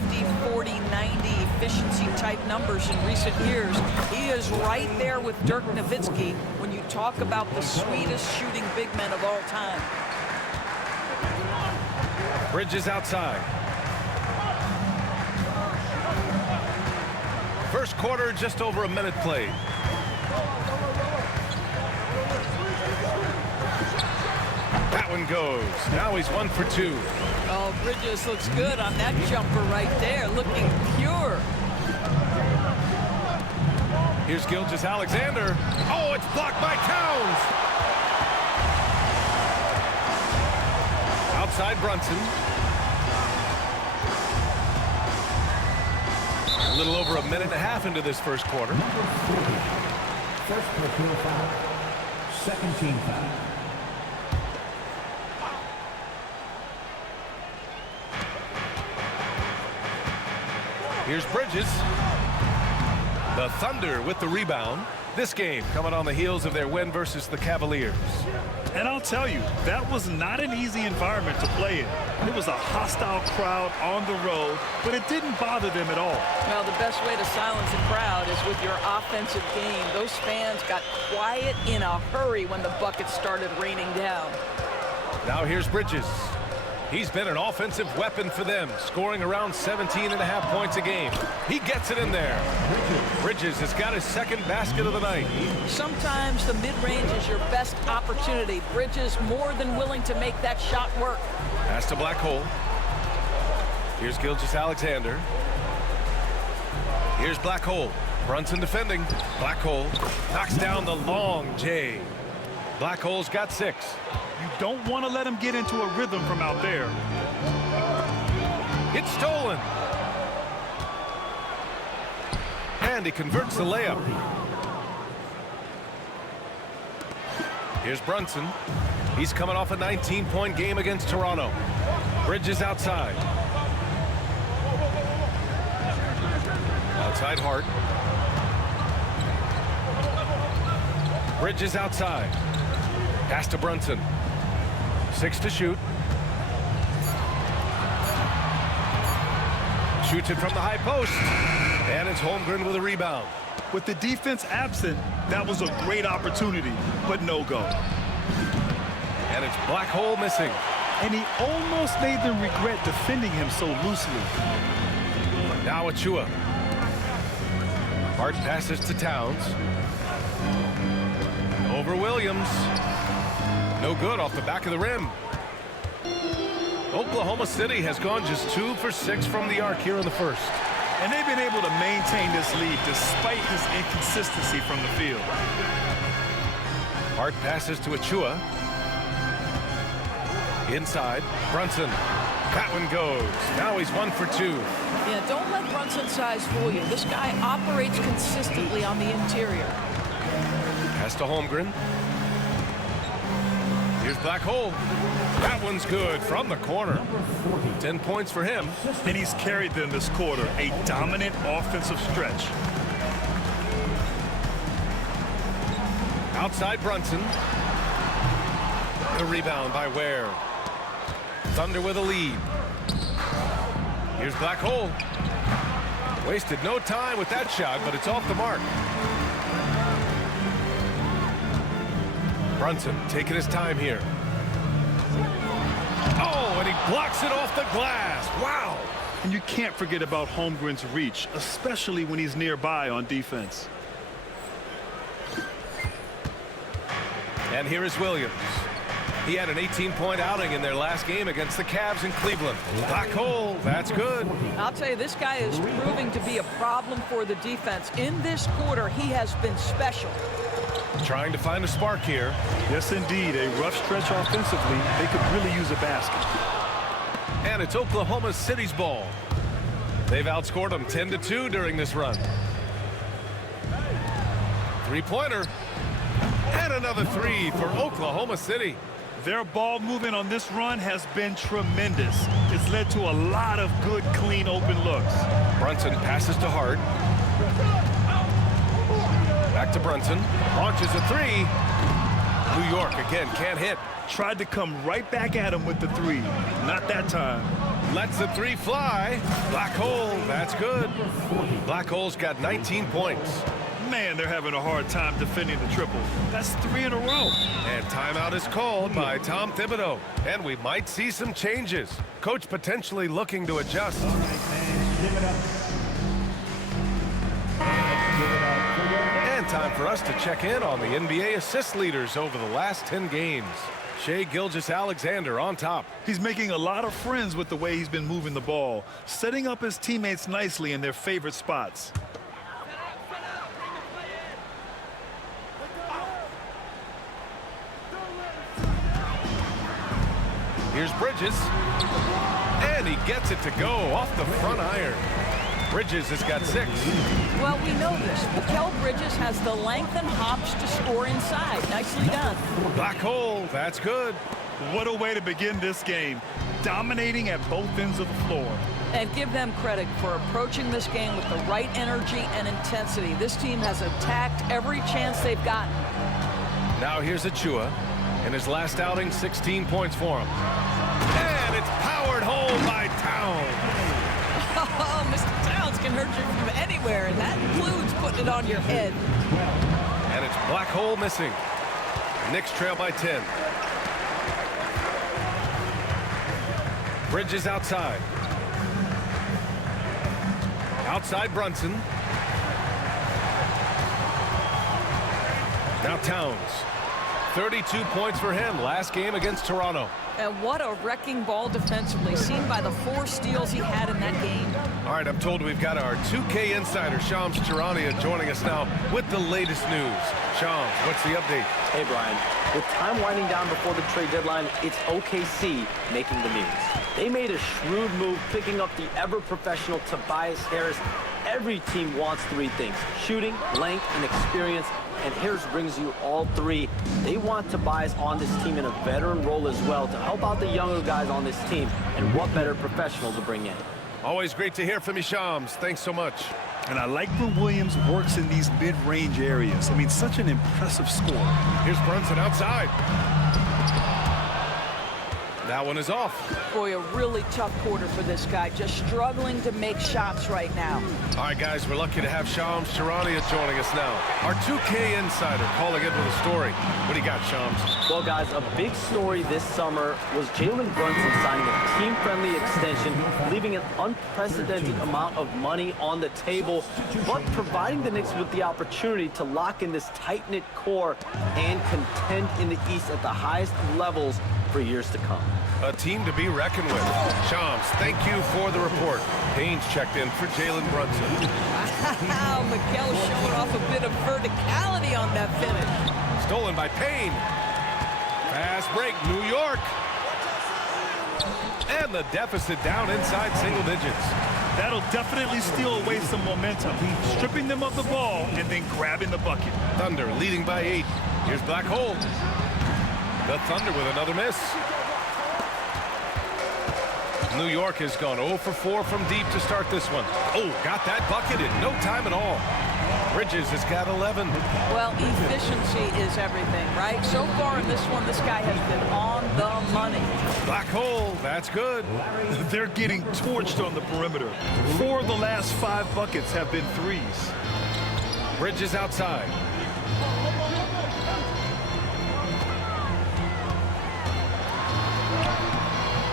40, 90 efficiency type numbers in recent years. He is right there with Dirk Nowitzki when you talk about the sweetest shooting big men of all time. Bridges outside. First quarter, just over a minute played. That one goes. Now he's 1 for 2. Oh, Bridges looks good on that jumper right there, looking pure. Here's Gilgeous-Alexander. Oh, it's blocked by Towns. Outside Brunson. A little over a minute and a half into this first quarter. First personal foul. Second team foul. Here's Bridges. The Thunder with the rebound. This game coming on the heels of their win versus the Cavaliers. And I'll tell you, that was not an easy environment to play in. It was a hostile crowd on the road, but it didn't bother them at all. Well, the best way to silence a crowd is with your offensive game. Those fans got quiet in a hurry when the buckets started raining down. Now here's Bridges. He's been an offensive weapon for them, scoring around 17.5 points a game. He gets it in there. Bridges has got his second basket of the night. Sometimes the mid-range is your best opportunity. Bridges more than willing to make that shot work. Pass to Black Hole. Here's Gilgeous-Alexander. Here's Black Hole. Brunson defending. Black Hole knocks down the long J. Black Hole's got 6. You don't want to let him get into a rhythm from out there. It's stolen. And he converts the layup. Here's Brunson. He's coming off a 19-point game against Toronto. Bridges outside. Outside Hart. Bridges outside. Pass to Brunson. 6 to shoot. Shoots it from the high post. And it's Holmgren with a rebound. With the defense absent, that was a great opportunity, but no go. And it's Black Hole missing. And he almost made them regret defending him so loosely. Now Achua. Hart passes to Towns. Over Williams. No good off the back of the rim. Oklahoma City has gone just 2 for 6 from the arc here in the first. And they've been able to maintain this lead despite his inconsistency from the field. Hart passes to Achua. Inside, Brunson. That one goes. Now he's 1 for 2. Yeah, don't let Brunson's size fool you. This guy operates consistently on the interior. Pass to Holmgren. Here's Black Hole. That one's good from the corner. 10 points for him. And he's carried them this quarter, a dominant offensive stretch. Outside Brunson. The rebound by Ware. Thunder with a lead. Here's Black Hole. Wasted no time with that shot, but it's off the mark. Brunson taking his time here. Oh, and he blocks it off the glass. Wow. And you can't forget about Holmgren's reach, especially when he's nearby on defense. And here is Williams. He had an 18-point outing in their last game against the Cavs in Cleveland. Black hole, that's good. I'll tell you, this guy is proving to be a problem for the defense. In this quarter, he has been special. Trying to find a spark here. Yes, indeed. A rough stretch offensively. They could really use a basket. And it's Oklahoma City's ball. They've outscored them 10-2 during this run. Three-pointer. And another three for Oklahoma City. Their ball movement on this run has been tremendous. It's led to a lot of good, clean, open looks. Brunson passes to Hart. Back to Brunson. Launches a three. New York again can't hit. Tried to come right back at him with the three. Not that time. Lets the three fly. Black hole, that's good. Black hole's got 19 points. Man, they're having a hard time defending the triple. That's 3 in a row. And timeout is called by Tom Thibodeau. And we might see some changes. Coach potentially looking to adjust. And time for us to check in on the NBA assist leaders over the last 10 games. Shai Gilgeous-Alexander on top. He's making a lot of friends with the way he's been moving the ball, setting up his teammates nicely in their favorite spots. Here's Bridges, and he gets it to go off the front iron. Bridges has got 6. Well, we know this. Mikal Bridges has the length and hops to score inside. Nicely done. Black hole, that's good. What a way to begin this game. Dominating at both ends of the floor. And give them credit for approaching this game with the right energy and intensity. This team has attacked every chance they've gotten. Now here's Achua. In his last outing, 16 points for him. And it's powered home by Towns. Oh, Mr. Towns can hurt you from anywhere, and that includes putting it on your head. And it's Black hole missing. Knicks trail by 10. Bridges outside. Outside Brunson. Now Towns. 32 points for him last game against Toronto. And what a wrecking ball defensively, seen by the 4 steals he had in that game. All right, I'm told we've got our 2K insider, Shams Charania, joining us now with the latest news. Shams, what's the update? Hey, Brian. With time winding down before the trade deadline, it's OKC making the news. They made a shrewd move picking up the ever-professional Tobias Harris. Every team wants 3 things: shooting, length, and experience. And Harris brings you all 3. They want Tobias on this team in a veteran role as well to help out the younger guys on this team. And what better professional to bring in? Always great to hear from you, Shams. Thanks so much. And I like when Williams works in these mid-range areas. I mean, such an impressive score. Here's Brunson outside. That one is off. Boy, a really tough quarter for this guy. Just struggling to make shots right now. All right, guys, we're lucky to have Shams Charania joining us now. Our 2K insider calling in with a story. What do you got, Shams? Well, guys, a big story this summer was Jalen Brunson signing a team-friendly extension, leaving an unprecedented amount of money on the table, but providing the Knicks with the opportunity to lock in this tight-knit core and contend in the East at the highest levels for years to come. A team to be reckoned with. Shams, thank you for the report. Haynes checked in for Jalen Brunson. Wow, Mikal showing off a bit of verticality on that finish. Stolen by Payne. Fast break, New York. And the deficit down inside single digits. That'll definitely steal away some momentum, stripping them of the ball and then grabbing the bucket. Thunder leading by 8. Here's Black hole. The Thunder with another miss. New York has gone 0 for 4 from deep to start this one. Oh, got that bucket in no time at all. Bridges has got 11. Well, efficiency is everything, right? So far in this one, this guy has been on the money. Black hole, that's good. They're getting torched on the perimeter. 4 of the last 5 buckets have been threes. Bridges outside.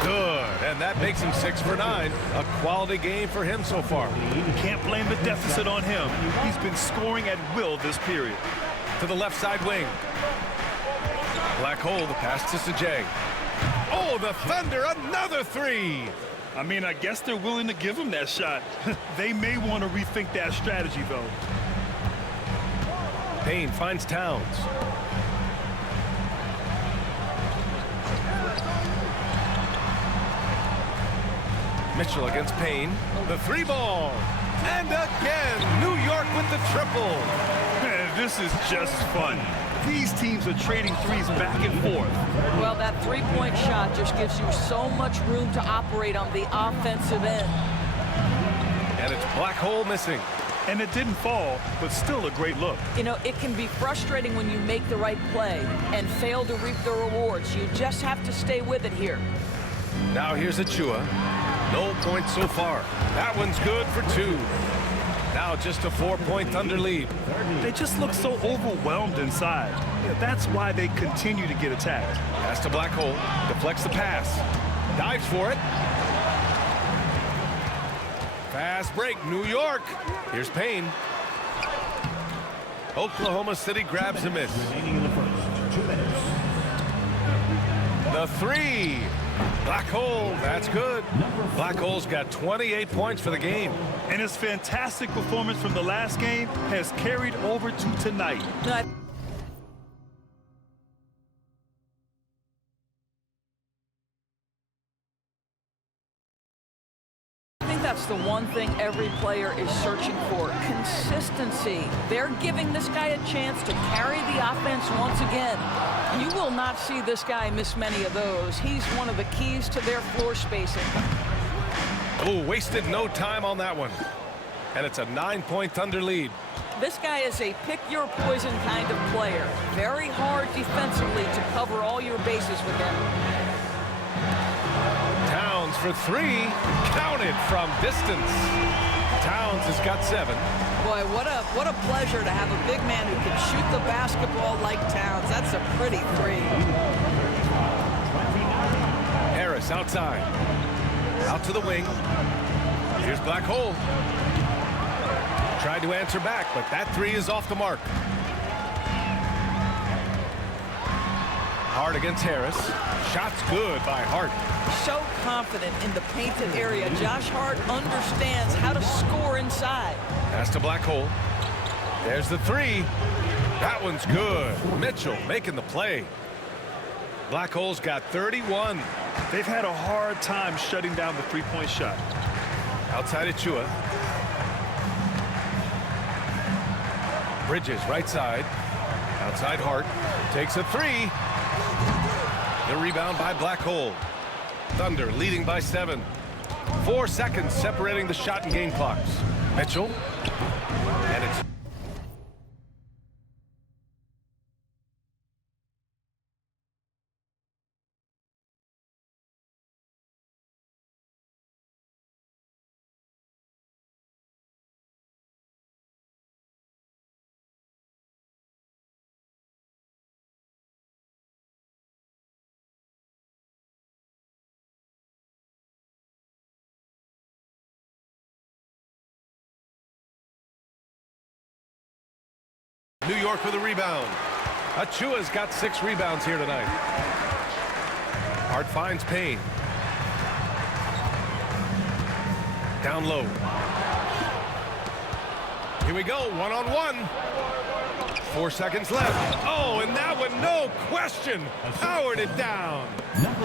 Good, and that makes him 6 for 9. A quality game for him so far. Can't blame the deficit on him. He's been scoring at will this period. To the left side wing. Black hole, the pass to Sajay. Oh, the Thunder, another 3. I mean, I guess they're willing to give him that shot. They may want to rethink that strategy, though. Payne finds Towns. Mitchell against Payne. The 3-ball. And again, New York with the triple. Man, this is just fun. These teams are trading threes back and forth. Well, that three-point shot just gives you so much room to operate on the offensive end. And it's Black hole missing. And it didn't fall, but still a great look. You know, it can be frustrating when you make the right play and fail to reap the rewards. You just have to stay with it here. Now here's Achua. No points so far. That one's good for 2. Now just a 4-point Thunder lead. They just look so overwhelmed inside. Yeah, that's why they continue to get attacked. Pass to Black hole. Deflects the pass. Dives for it. Fast break, New York. Here's Payne. Oklahoma City grabs a miss. The 3. Black hole, that's good. Black hole's got 28 points for the game. And his fantastic performance from the last game has carried over to tonight. I think that's the one thing every player is searching for, consistency. They're giving this guy a chance to carry the offense once again. You will not see this guy miss many of those. He's one of the keys to their floor spacing. Oh, wasted no time on that one. And it's a 9-point Thunder lead. This guy is a pick-your-poison kind of player. Very hard defensively to cover all your bases with him. Towns for 3. Counted from distance. Towns has got 7. Boy, what a pleasure to have a big man who can shoot the basketball like Towns. That's a pretty 3. Harris outside. Out to the wing. Here's Black hole. Tried to answer back, but that 3 is off the mark. Hart against Harris. Shot's good by Hart. So confident in the painted area. Josh Hart understands how to score inside. Pass to Black hole. There's the 3. That one's good. Mitchell making the play. Black hole's got 31. They've had a hard time shutting down the three-point shot. Outside Achua. Bridges right side. Outside Hart. Takes a 3. The rebound by Black hole. Thunder leading by 7. 4 seconds separating the shot and game clocks. Mitchell. And it's New York with a rebound. Achua's got 6 rebounds here tonight. Hart finds Payne. Down low. Here we go, one-on-one. 4 seconds left. Oh, and that one, no question, powered it down.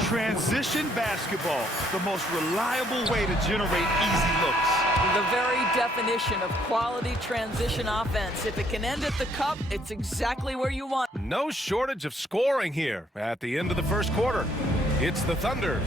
Transition basketball, the most reliable way to generate easy looks. The very definition of quality transition offense. If it can end at the cup, it's exactly where you want. No shortage of scoring here at the end of the first quarter. It's the Thunder.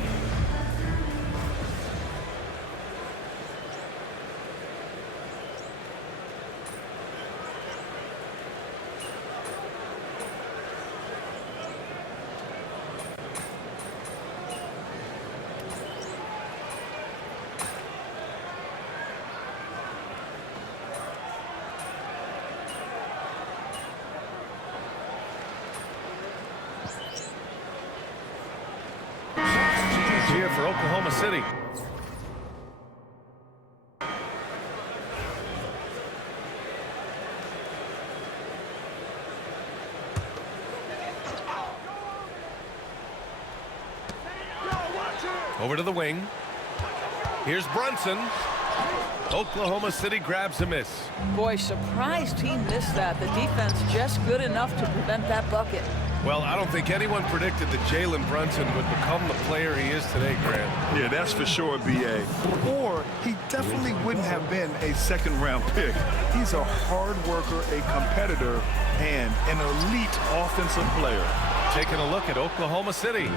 for Oklahoma City. Over to the wing. Here's Brunson. Oklahoma City grabs a miss. Boy, surprised he missed that. The defense just good enough to prevent that bucket. Well, I don't think anyone predicted that Jalen Brunson would become the player he is today, Grant. Yeah, that's for sure, B.A. Or he definitely wouldn't have been a second-round pick. He's a hard worker, a competitor, and an elite offensive player. Taking a look at Oklahoma City.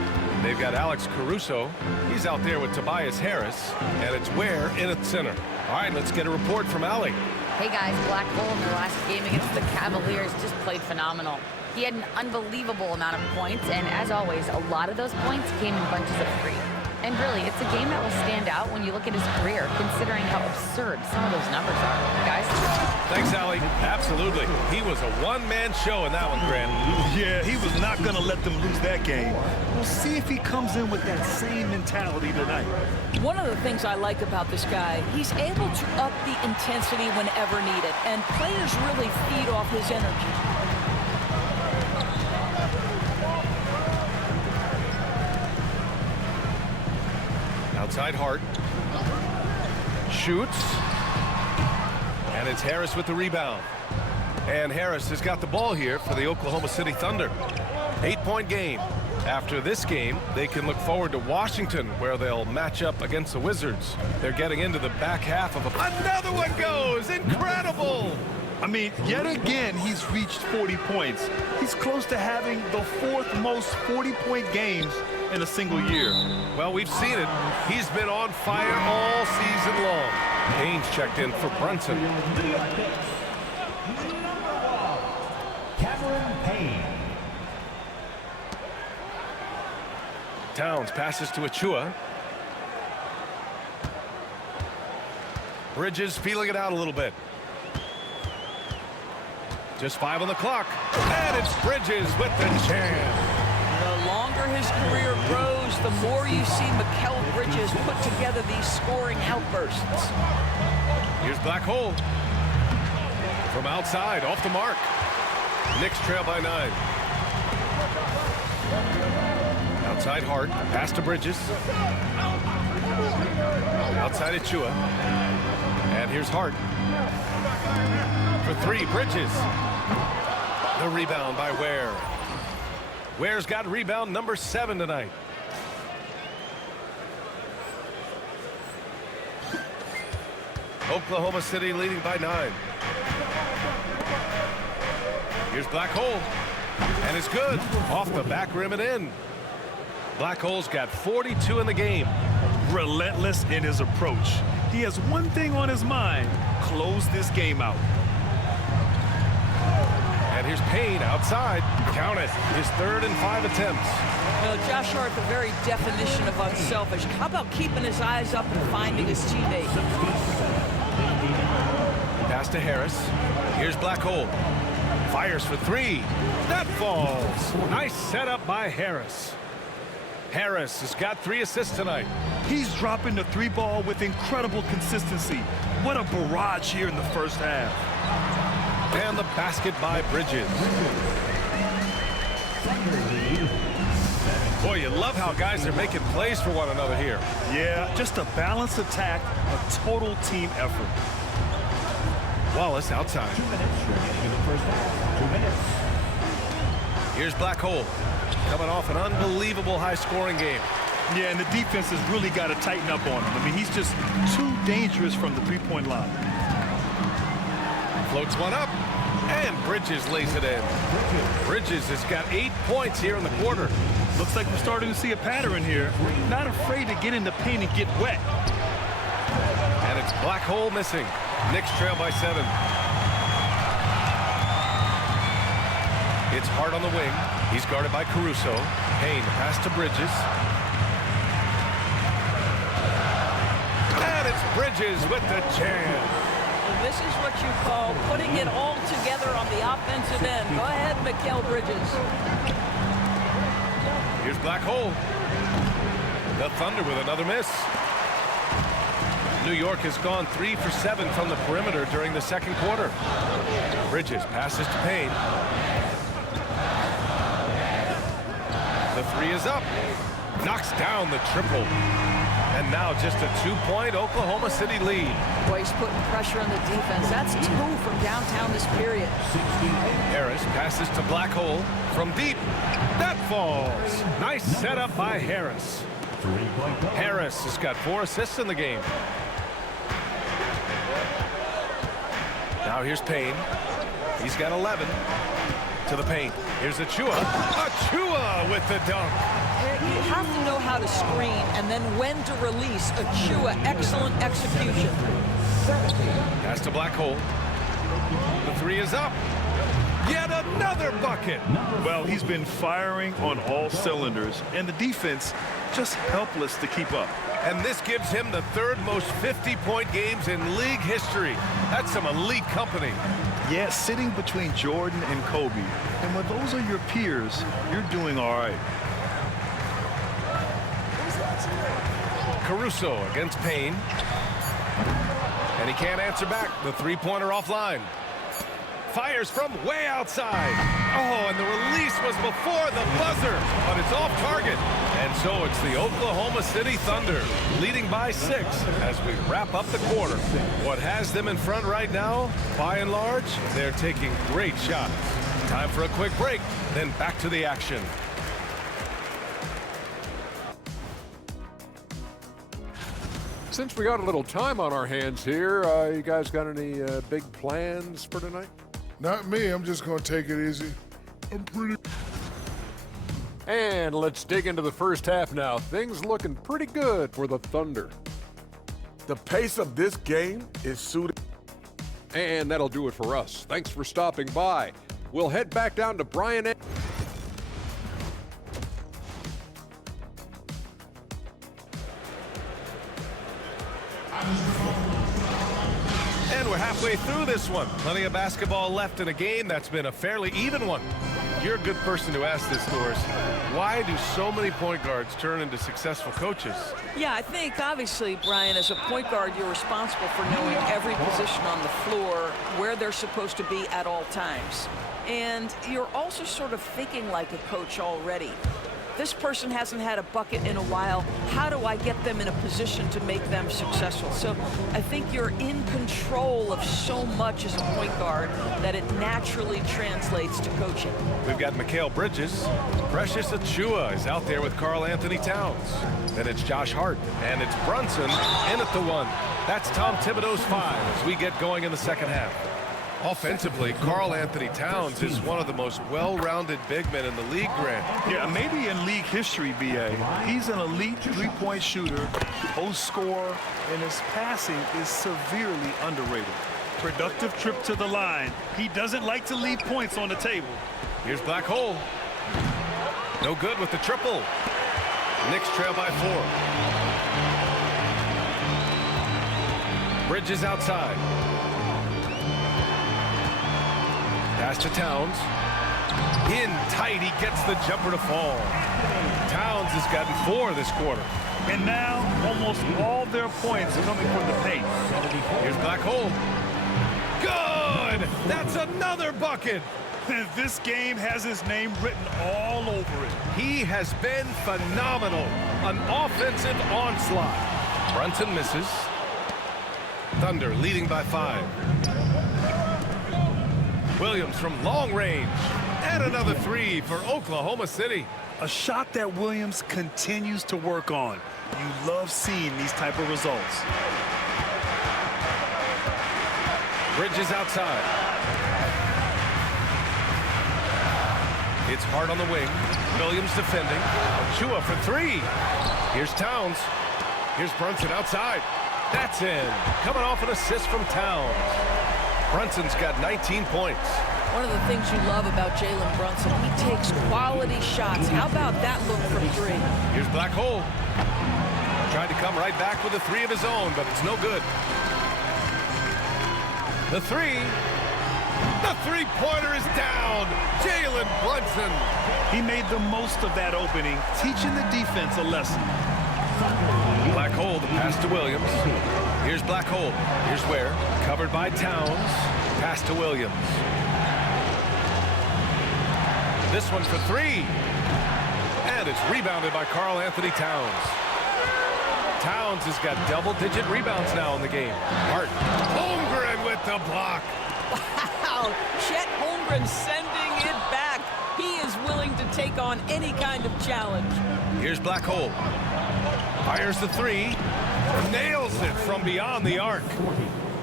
They've got Alex Caruso. He's out there with Tobias Harris, and it's Ware in at center. All right, let's get a report from Allie. Hey guys, Black Hole in their last game against the Cavaliers just played phenomenal. He had an unbelievable amount of points, and as always, a lot of those points came in bunches of 3. And really, it's a game that will stand out when you look at his career, considering how absurd some of those numbers are. Guys? Thanks, Allie. Absolutely. He was a one-man show in that one, Grant. Yeah, he was not going to let them lose that game. We'll see if he comes in with that same mentality tonight. One of the things I like about this guy, he's able to up the intensity whenever needed, and players really feed off his energy. Outside Hart. Shoots. And it's Harris with the rebound. And Harris has got the ball here for the Oklahoma City Thunder. 8-point game. After this game, they can look forward to Washington, where they'll match up against the Wizards. They're getting into the back half of Another one goes! Incredible! I mean, yet again, he's reached 40 points. He's close to having the 4th most 40-point games in a single year. Well, we've seen it. He's been on fire all season long. Haynes checked in for Brunson. Cameron Payne. Towns passes to Achua. Bridges feeling it out a little bit. Just 5 on the clock. And it's Bridges with the jam. The longer his career grows, the more you see Mikal Bridges put together these scoring outbursts. Here's Black Hole. From outside, off the mark. Knicks trail by 9. Outside Hart, pass to Bridges. Outside Achua. And here's Hart. For 3, Bridges. The rebound by Ware. Ware's got rebound number 7 tonight. Oklahoma City leading by 9. Here's Black Hole. And it's good. Off the back rim and in. Black Hole's got 42 in the game. Relentless in his approach. He has one thing on his mind: close this game out. And here's Payne outside. Count it. His 3rd and 5 attempts. Josh Hart, the very definition of unselfish. How about keeping his eyes up and finding his teammate? Pass to Harris. Here's Black Hole. Fires for 3. That falls. Nice setup by Harris. Harris has got 3 assists tonight. He's dropping the 3 ball with incredible consistency. What a barrage here in the first half. And the basket by Bridges. Boy, you love how guys are making plays for one another here. Yeah, just a balanced attack, a total team effort. Wallace outside. 2 minutes remaining in the first half. 2 minutes. Here's Black Hole. Coming off an unbelievable high-scoring game. Yeah, and the defense has really got to tighten up on him. I mean, he's just too dangerous from the 3-point line. Floats one up, and Bridges lays it in. Bridges has got 8 points here in the quarter. Looks like we're starting to see a pattern here. Not afraid to get in the paint and get wet. And it's Black Hole missing. Knicks trail by 7. It's Hart on the wing. He's guarded by Caruso. Payne, pass to Bridges. And it's Bridges with the jam. This is what you call putting it all together on the offensive end. Go ahead, Mikal Bridges. Here's Black Hole. The Thunder with another miss. New York has gone 3 for 7 from the perimeter during the second quarter. Bridges passes to Payne. The three is up. Knocks down the triple. And now just a 2-point Oklahoma City lead. Boy, he's putting pressure on the defense. That's 2 from downtown this period. Harris passes to Blackhole from deep. That falls. Nice setup by Harris. Harris has got 4 assists in the game. Now here's Payne. He's got 11 to the paint. Here's Achua. Achua with the dunk. You have to know how to screen and then when to release. Achua, excellent execution. Pass to Blackhole. The three is up. Yet another bucket. Well, he's been firing on all cylinders, and the defense just helpless to keep up. And this gives him the 3rd most 50-point games in league history. That's some elite company. Yeah, sitting between Jordan and Kobe. And when those are your peers, you're doing all right. Caruso against Payne. And he can't answer back. The three-pointer offline. Fires from way outside. Oh, and the release was before the buzzer, but it's off target. And so it's the Oklahoma City Thunder leading by 6 as we wrap up the quarter. What has them in front right now, by and large, they're taking great shots. Time for a quick break, then back to the action. Since we got a little time on our hands here, you guys got any big plans for tonight? Not me. I'm just going to take it easy. And let's dig into the first half now. Things looking pretty good for the Thunder. The pace of this game is suited. And that'll do it for us. Thanks for stopping by. We'll head back down to Brian. And we're halfway through this one. Plenty of basketball left in a game that's been a fairly even one. You're a good person to ask this, Doris. Why do so many point guards turn into successful coaches? Yeah, I think obviously, Brian, as a point guard, you're responsible for knowing every position on the floor, where they're supposed to be at all times. And you're also sort of thinking like a coach already. This person hasn't had a bucket in a while. How do I get them in a position to make them successful? So I think you're in control of so much as a point guard that it naturally translates to coaching. We've got Mikal Bridges. Precious Achua is out there with Karl Anthony Towns. Then it's Josh Hart. And it's Brunson in at the 1. That's Tom Thibodeau's 5 as we get going in the second half. Offensively, Karl Anthony Towns is one of the most well-rounded big men in the league, Grant. Yeah, maybe in league history, B.A. He's an elite three-point shooter, post scorer, and his passing is severely underrated. Productive trip to the line. He doesn't like to leave points on the table. Here's Blackhole. No good with the triple. Knicks trail by 4. Bridges outside. Pass to Towns. In tight, he gets the jumper to fall. Towns has gotten 4 this quarter. And now, almost all their points are coming from the paint. Here's Blackhole. Good! That's another bucket! This game has his name written all over it. He has been phenomenal. An offensive onslaught. Brunson misses. Thunder leading by 5. Williams from long range. And another 3 for Oklahoma City. A shot that Williams continues to work on. You love seeing these type of results. Bridges outside. It's Hart on the wing. Williams defending. Achua for 3. Here's Towns. Here's Brunson outside. That's in. Coming off an assist from Towns. Brunson's got 19 points. One of the things you love about Jalen Brunson, he takes quality shots. How about that look from 3? Here's Blackhole. Tried to come right back with a 3 of his own, but it's no good. The 3. The three-pointer is down. Jalen Brunson. He made the most of that opening, teaching the defense a lesson. Black Hole, the pass to Williams. Here's Black Hole. Here's Ware. Covered by Towns. Pass to Williams. This one for three. And it's rebounded by Karl Anthony Towns. Towns has got double-digit rebounds now in the game. Hart. Holmgren with the block. Wow. Chet Holmgren sending it back. He is willing to take on any kind of challenge. Here's Black Hole. Fires the three. Nails it from beyond the arc.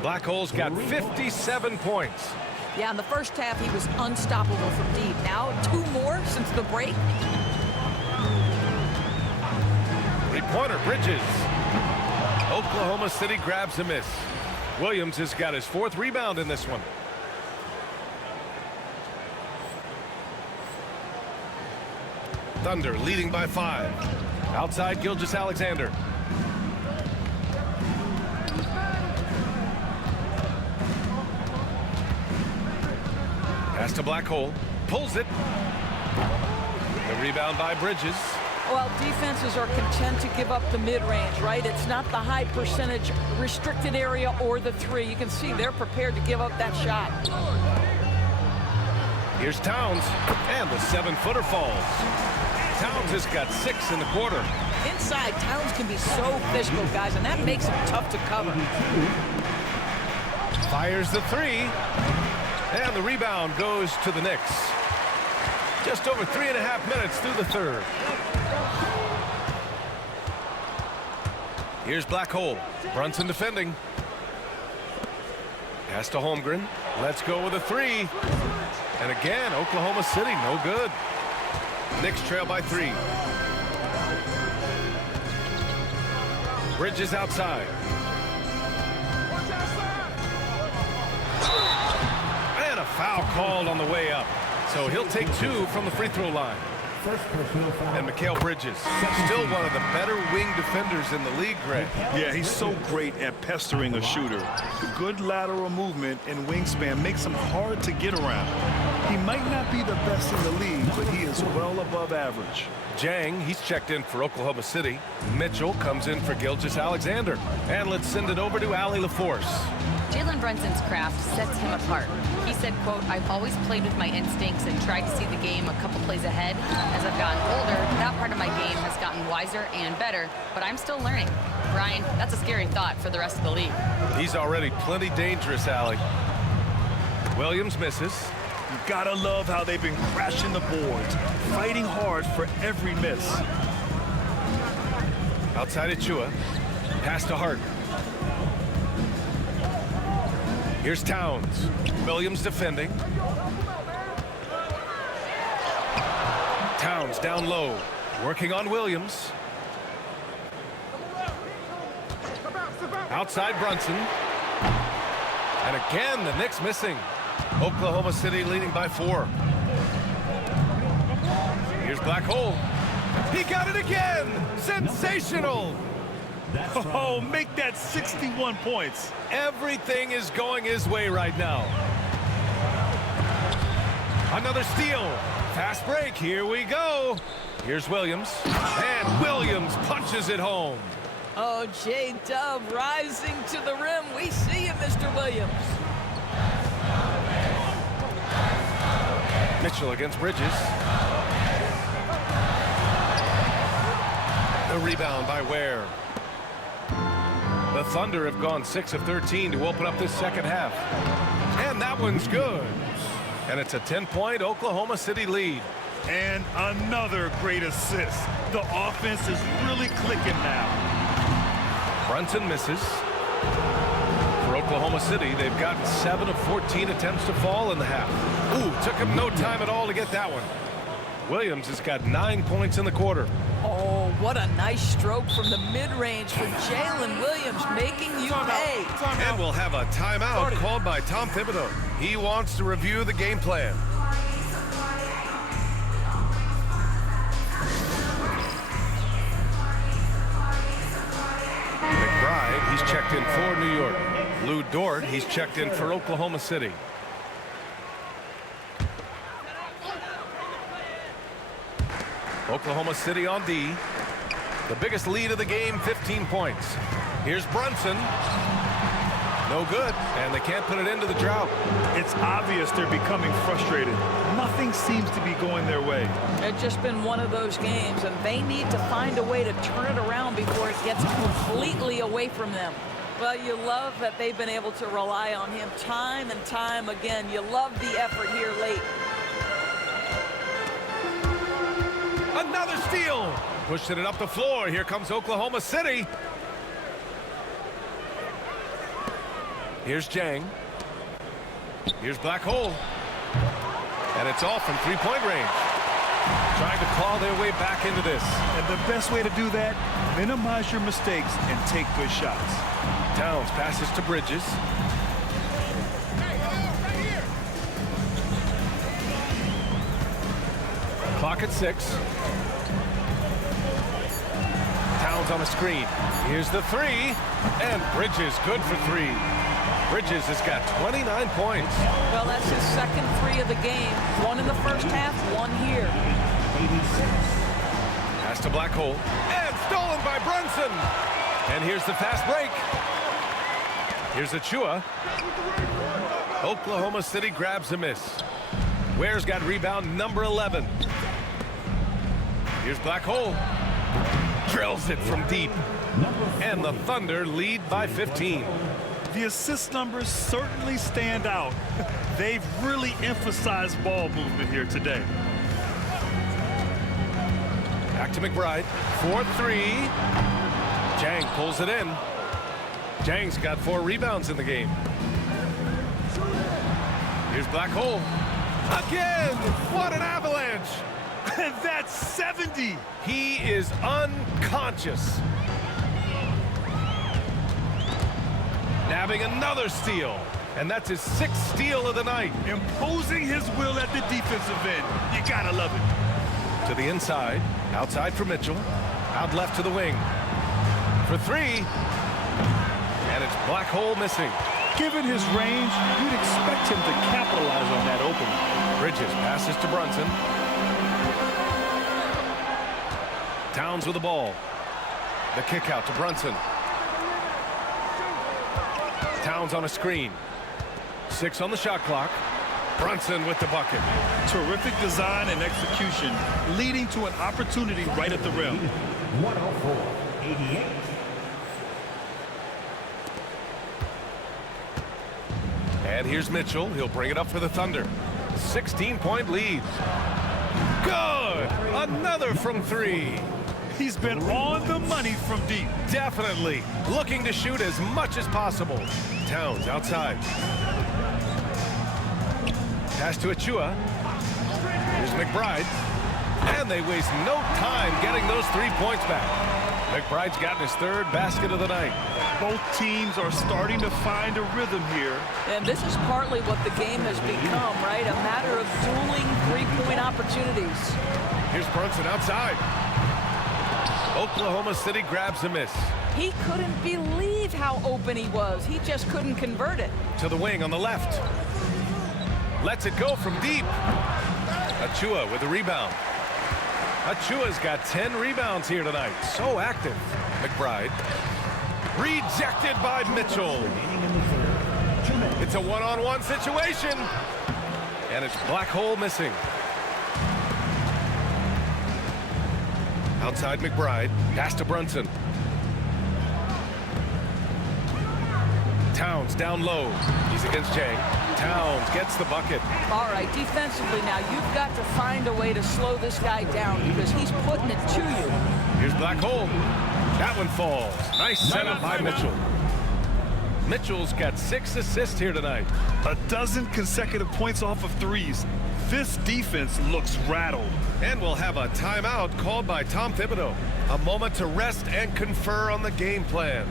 Black Hole's got 57 points. Yeah, in the first half, he was unstoppable from deep. Now, 2 more since the break. Three-pointer, Bridges. Oklahoma City grabs a miss. Williams has got his 4th rebound in this one. Thunder leading by 5. Outside, Gilgeous-Alexander. Pass to Black Hole. Pulls it. The rebound by Bridges. Well, defenses are content to give up the mid-range, right? It's not the high percentage restricted area or the 3. You can see they're prepared to give up that shot. Here's Towns, and the 7-footer falls. Towns has got 6 in the quarter. Inside, Towns can be so physical, guys, and that makes him tough to cover. Fires the 3, and the rebound goes to the Knicks. Just over 3.5 minutes through the 3rd. Here's Black Hole. Brunson defending. Pass to Holmgren. Let's go with a 3. And again, Oklahoma City, no good. Knicks trail by 3. Bridges outside. And a foul called on the way up. So he'll take 2 from the free throw line. And Mikal Bridges, still one of the better wing defenders in the league, Greg. Yeah, he's so great at pestering a shooter. The good lateral movement and wingspan makes him hard to get around. He might not be the best in the league, but he is well above average. Jang, he's checked in for Oklahoma City. Mitchell comes in for Gilgeous-Alexander. And let's send it over to Allie LaForce. Jalen Brunson's craft sets him apart. He said, quote, "I've always played with my instincts and tried to see the game a couple plays ahead. As I've gotten older, that part of my game has gotten wiser and better, but I'm still learning." Brian, that's a scary thought for the rest of the league. He's already plenty dangerous, Allie. Williams misses. You gotta love how they've been crashing the boards, fighting hard for every miss. Outside Achua. Pass to Hart. Here's Towns. Williams defending. Towns down low. Working on Williams. Outside Brunson. And again, the Knicks missing. Oklahoma City leading by 4. Here's Black Hole. He got it again! Sensational! Oh, make that 61 points. Everything is going his way right now. Another steal. Fast break. Here we go. Here's Williams. And Williams punches it home. Oh, J-Dub rising to the rim. We see you, Mr. Williams. Mitchell against Bridges. The rebound by Ware. The Thunder have gone 6 of 13 to open up this second half. And that one's good. And it's a 10-point Oklahoma City lead. And another great assist. The offense is really clicking now. Brunson misses. For Oklahoma City, they've gotten 7 of 14 attempts to fall in the half. Ooh, took him no time at all to get that one. Williams has got 9 points in the quarter. Oh, what a nice stroke from the mid-range for Jalen Williams, making you pay. And we'll have a timeout called by Tom Thibodeau. He wants to review the game plan. McBride, he's checked in for New York. Lou Dort, he's checked in for Oklahoma City. Oklahoma City on D. The biggest lead of the game, 15 points. Here's Brunson. No good, and they can't put it into the drought. It's obvious they're becoming frustrated. Nothing seems to be going their way. It's just been one of those games, and they need to find a way to turn it around before it gets completely away from them. Well, you love that they've been able to rely on him time and time again. You love the effort here late. Another steal. Pushing it up the floor. Here comes Oklahoma City. Here's Jang. Here's Black Hole. And it's off from three-point range. Trying to claw their way back into this. And the best way to do that, minimize your mistakes and take good shots. Towns passes to Bridges. Clock at 6. Towns on a screen. Here's the three. And Bridges good for 3. Bridges has got 29 points. Well, that's his second 3 of the game. 1 in the first half, 1 here. Pass to Black Hole. And stolen by Brunson. And here's the fast break. Here's Achua. Oklahoma City grabs a miss. Ware's got rebound number 11. Here's Black Hole. Drills it from deep. And the Thunder lead by 15. The assist numbers certainly stand out. They've really emphasized ball movement here today. Back to McBride. 4-3. Jang pulls it in. Jang's got 4 rebounds in the game. Here's Black Hole. Again! What an avalanche! And that's 70! He is unconscious. Nabbing another steal. And that's his 6th steal of the night. Imposing his will at the defensive end. You gotta love it. To the inside. Outside for Mitchell. Out left to the wing. For 3. And it's Black Hole missing. Given his range, you'd expect him to capitalize on that opening. Bridges passes to Brunson. Towns with the ball. The kick out to Brunson. Towns on a screen. 6 on the shot clock. Brunson with the bucket. Terrific design and execution, leading to an opportunity right at the rim. 104-88. And here's Mitchell. He'll bring it up for the Thunder. 16-point lead. Good! Another from 3. He's been on the money from deep. Definitely. Looking to shoot as much as possible. Towns outside. Pass to Achua. Here's McBride. And they waste no time getting those 3 points back. McBride's gotten his 3rd basket of the night. Both teams are starting to find a rhythm here. And this is partly what the game has become, right? A matter of dueling 3-point opportunities. Here's Brunson outside. Oklahoma City grabs a miss. He couldn't believe how open he was. He just couldn't convert it. To the wing on the left. Lets it go from deep. Achua with the rebound. Achua's got 10 rebounds here tonight. So active. McBride. Rejected by Mitchell. It's a one-on-one situation. And it's Black Hole missing. Outside McBride. Pass to Brunson. Towns down low. He's against Jang. Towns gets the bucket. All right, defensively now, you've got to find a way to slow this guy down because he's putting it to you. Here's Black Hole. That one falls. Nice setup by Mitchell. Mitchell's got 6 assists here tonight. A dozen consecutive points off of threes. This defense looks rattled. And we'll have a timeout called by Tom Thibodeau. A moment to rest and confer on the game plan.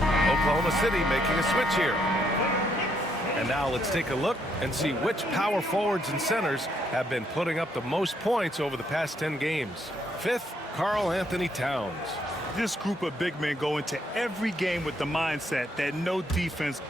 Oklahoma City making a switch here. And now let's take a look and see which power forwards and centers have been putting up the most points over the past 10 games. 5th, Karl Anthony Towns. This group of big men go into every game with the mindset that no defense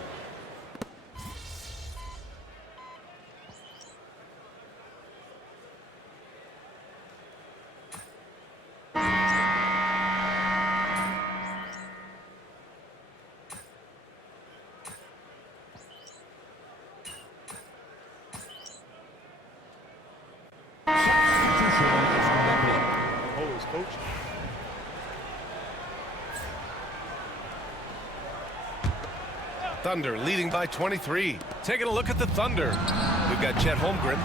Thunder leading by 23. Taking a look at the Thunder. We've got Chet Holmgren.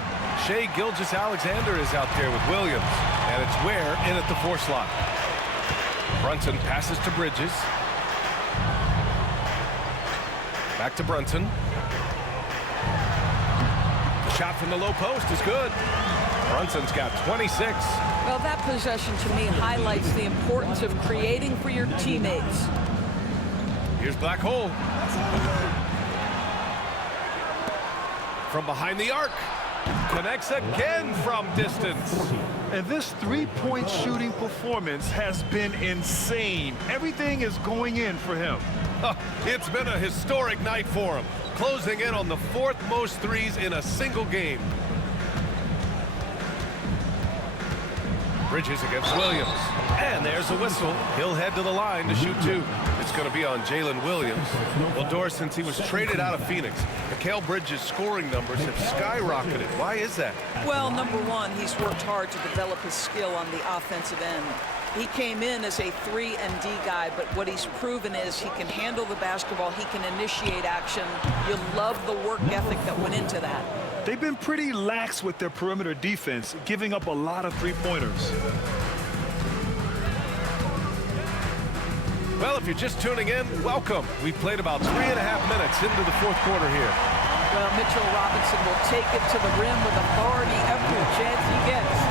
Shai Gilgeous-Alexander is out there with Williams. And it's Ware in at the 4 slot. Brunson passes to Bridges. Back to Brunson. The shot from the low post is good. Brunson's got 26. Well, that possession to me highlights the importance of creating for your teammates. Here's Black Hole. From behind the arc. Connects again from distance. And this three-point shooting performance has been insane. Everything is going in for him. It's been a historic night for him, closing in on the 4th most threes in a single game. Bridges against Williams. And there's a whistle. He'll head to the line to shoot 2. It's going to be on Jalen Williams. Well, Doris, since he was traded out of Phoenix, Mikal Bridges' scoring numbers have skyrocketed. Why is that? Well, number one, he's worked hard to develop his skill on the offensive end. He came in as a 3 and D guy, but what he's proven is he can handle the basketball, he can initiate action. You love the work ethic that went into that. They've been pretty lax with their perimeter defense, giving up a lot of three-pointers. Well, if you're just tuning in, welcome. We've played about 3.5 minutes into the 4th quarter here. Well, Mitchell Robinson will take it to the rim with authority every chance he gets.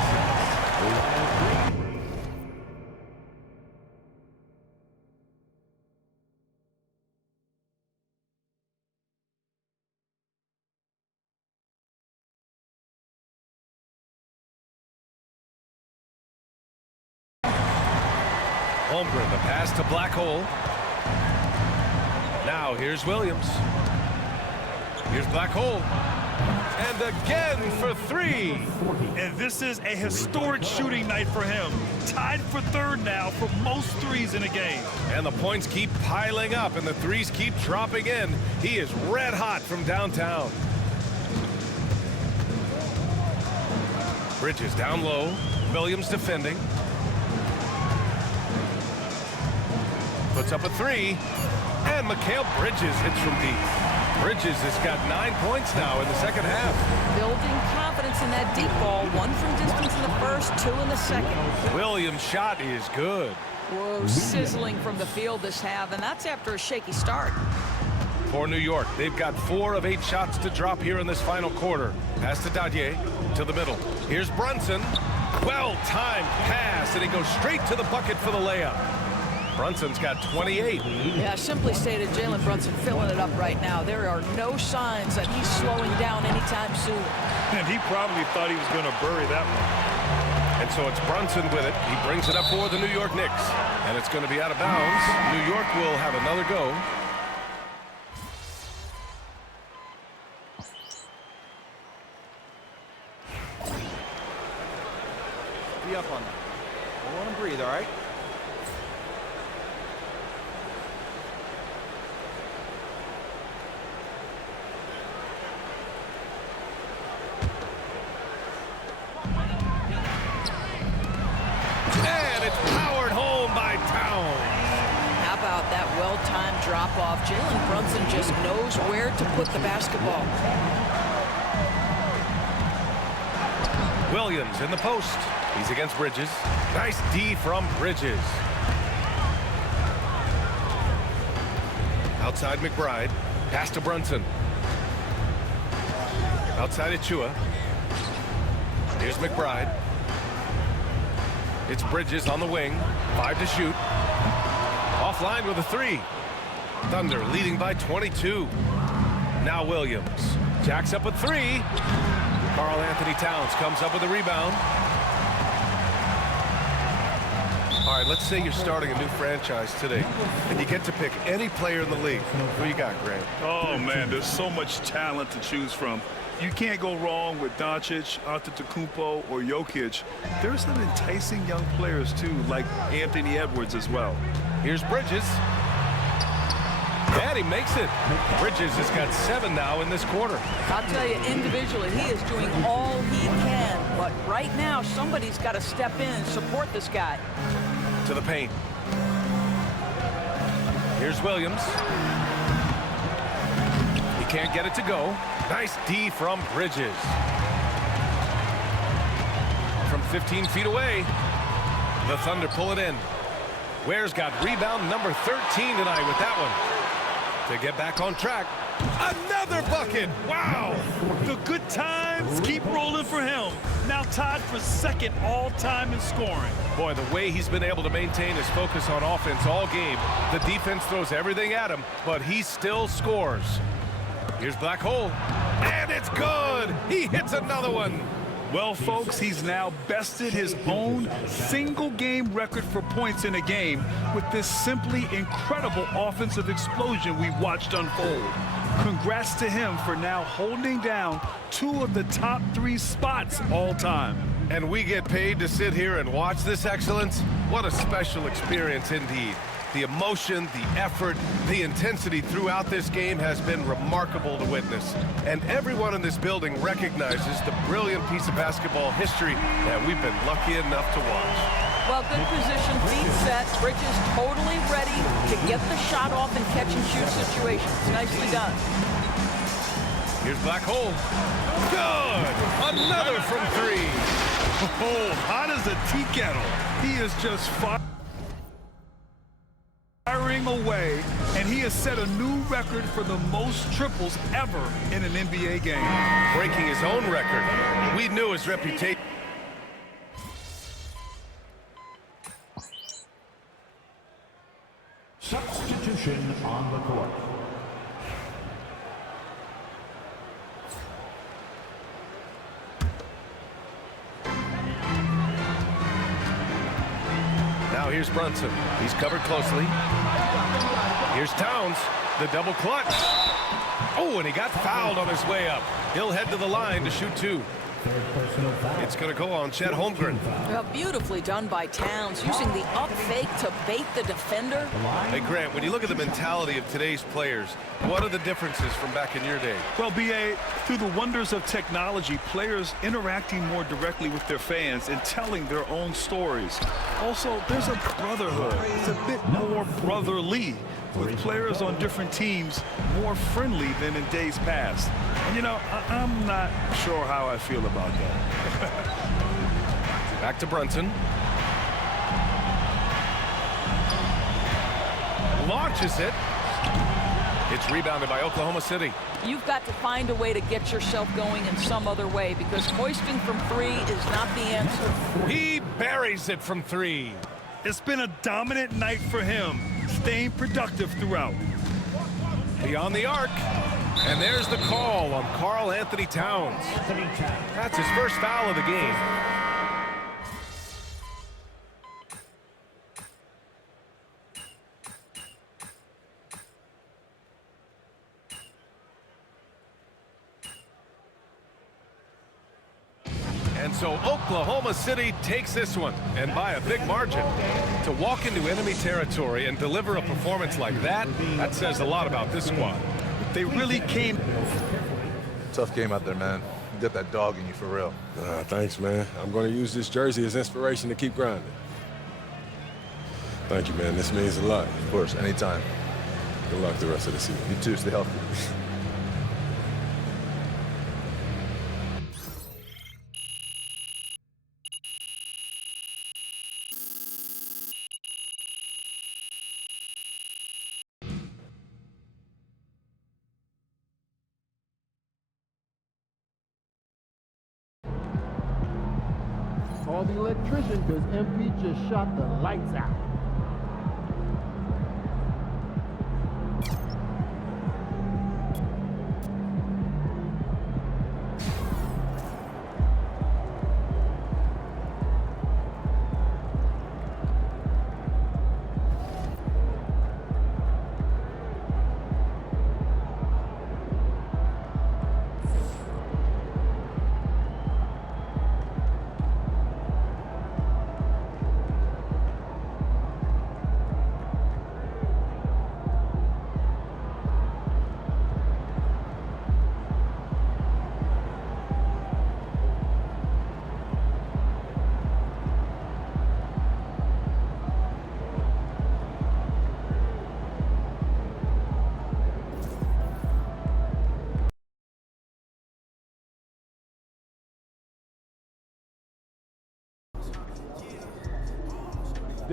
Holmgren, the pass to Black Hole. Now here's Williams. Here's Black Hole. And again for 3. And this is a historic shooting night for him. Tied for 3rd now for most threes in a game. And the points keep piling up and the threes keep dropping in. He is red hot from downtown. Bridges down low. Williams defending. Puts up a 3, and Mikal Bridges hits from deep. Bridges has got 9 points now in the 2nd half. Building confidence in that deep ball. 1 from distance in the 1st, 2 in the 2nd. Williams' shot is good. Whoa, sizzling from the field this half, and that's after a shaky start. For New York, they've got 4 of 8 shots to drop here in this final quarter. Pass to Dadier, to the middle. Here's Brunson. Well-timed pass, and he goes straight to the bucket for the layup. Brunson's got 28. Yeah, simply stated, Jalen Brunson filling it up right now. There are no signs that he's slowing down anytime soon. And he probably thought he was going to bury that one. And so it's Brunson with it. He brings it up for the New York Knicks. And it's going to be out of bounds. New York will have another go. Be up on that. Don't let him breathe, all right? And it's powered home by Towns. How about that well-timed drop-off? Jalen Brunson just knows where to put the basketball. Williams in the post. He's against Bridges. Nice D from Bridges. Outside McBride. Pass to Brunson. Outside Achua. Here's McBride. It's Bridges on the wing. 5 to shoot. Offline with a 3. Thunder leading by 22. Now Williams. Jacks up a 3. Karl Anthony Towns comes up with a rebound. All right, let's say you're starting a new franchise today, and you get to pick any player in the league. Who you got, Grant? Oh, man, there's so much talent to choose from. You can't go wrong with Doncic, Antetokounmpo, or Jokic. There's some enticing young players, too, like Anthony Edwards as well. Here's Bridges. And he makes it. Bridges has got 7 now in this quarter. I'll tell you, individually, he is doing all he can. But right now, somebody's got to step in and support this guy. To the paint. Here's Williams. Can't get it to go. Nice D from Bridges. From 15 feet away, the Thunder pull it in. Ware's got rebound number 13 tonight with that one. To get back on track, another bucket. Wow. The good times keep rolling for him. Now tied for second all-time in scoring. Boy, the way he's been able to maintain his focus on offense all game. The defense throws everything at him, but he still scores. Here's Black Hole, and it's good. He hits another one. Well, folks, he's now bested his own single-game record for points in a game with this simply incredible offensive explosion we watched unfold. Congrats to him for now holding down 2 of the top 3 spots all time. And we get paid to sit here and watch this excellence? What a special experience indeed. The emotion, the effort, the intensity throughout this game has been remarkable to witness. And everyone in this building recognizes the brilliant piece of basketball history that we've been lucky enough to watch. Well, good position, feet set. Bridges totally ready to get the shot off in catch-and-shoot situations. Nicely done. Here's Black Hole. Good! Another from 3. Oh, hot as a tea kettle. He is just firing away, and he has set a new record for the most triples ever in an NBA game. Breaking his own record. We knew his reputation. Substitution on the court. Now here's Brunson. He's covered closely. Here's Towns, the double clutch. Oh, and he got fouled on his way up. He'll head to the line to shoot 2. It's going to go on Chet Holmgren. Well, beautifully done by Towns, using the up fake to bait the defender. Hey, Grant, when you look at the mentality of today's players, what are the differences from back in your day? Well, B.A., through the wonders of technology, players interacting more directly with their fans and telling their own stories. Also, there's a brotherhood. It's a bit more brotherly, with players on different teams more friendly than in days past. And, you know, I'm not sure how I feel about that. Back to Brunson. Launches it. It's rebounded by Oklahoma City. You've got to find a way to get yourself going in some other way, because hoisting from 3 is not the answer. He buries it from 3. It's been a dominant night for him, staying productive throughout. Beyond the arc. And there's the call on Karl Anthony Towns. That's his first foul of the game. And so Oklahoma City takes this one, and by a big margin. To walk into enemy territory and deliver a performance like that, that says a lot about this squad. They really came. Tough game out there, man. You got that dog in you for real. Thanks, man. I'm going to use this jersey as inspiration to keep grinding. Thank you, man. This means a lot. Of course, anytime. Good luck the rest of the season. You too. Stay healthy. Call the electrician because MP just shot the lights out.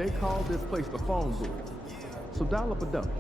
They call this place the phone booth. So dial up a dummy.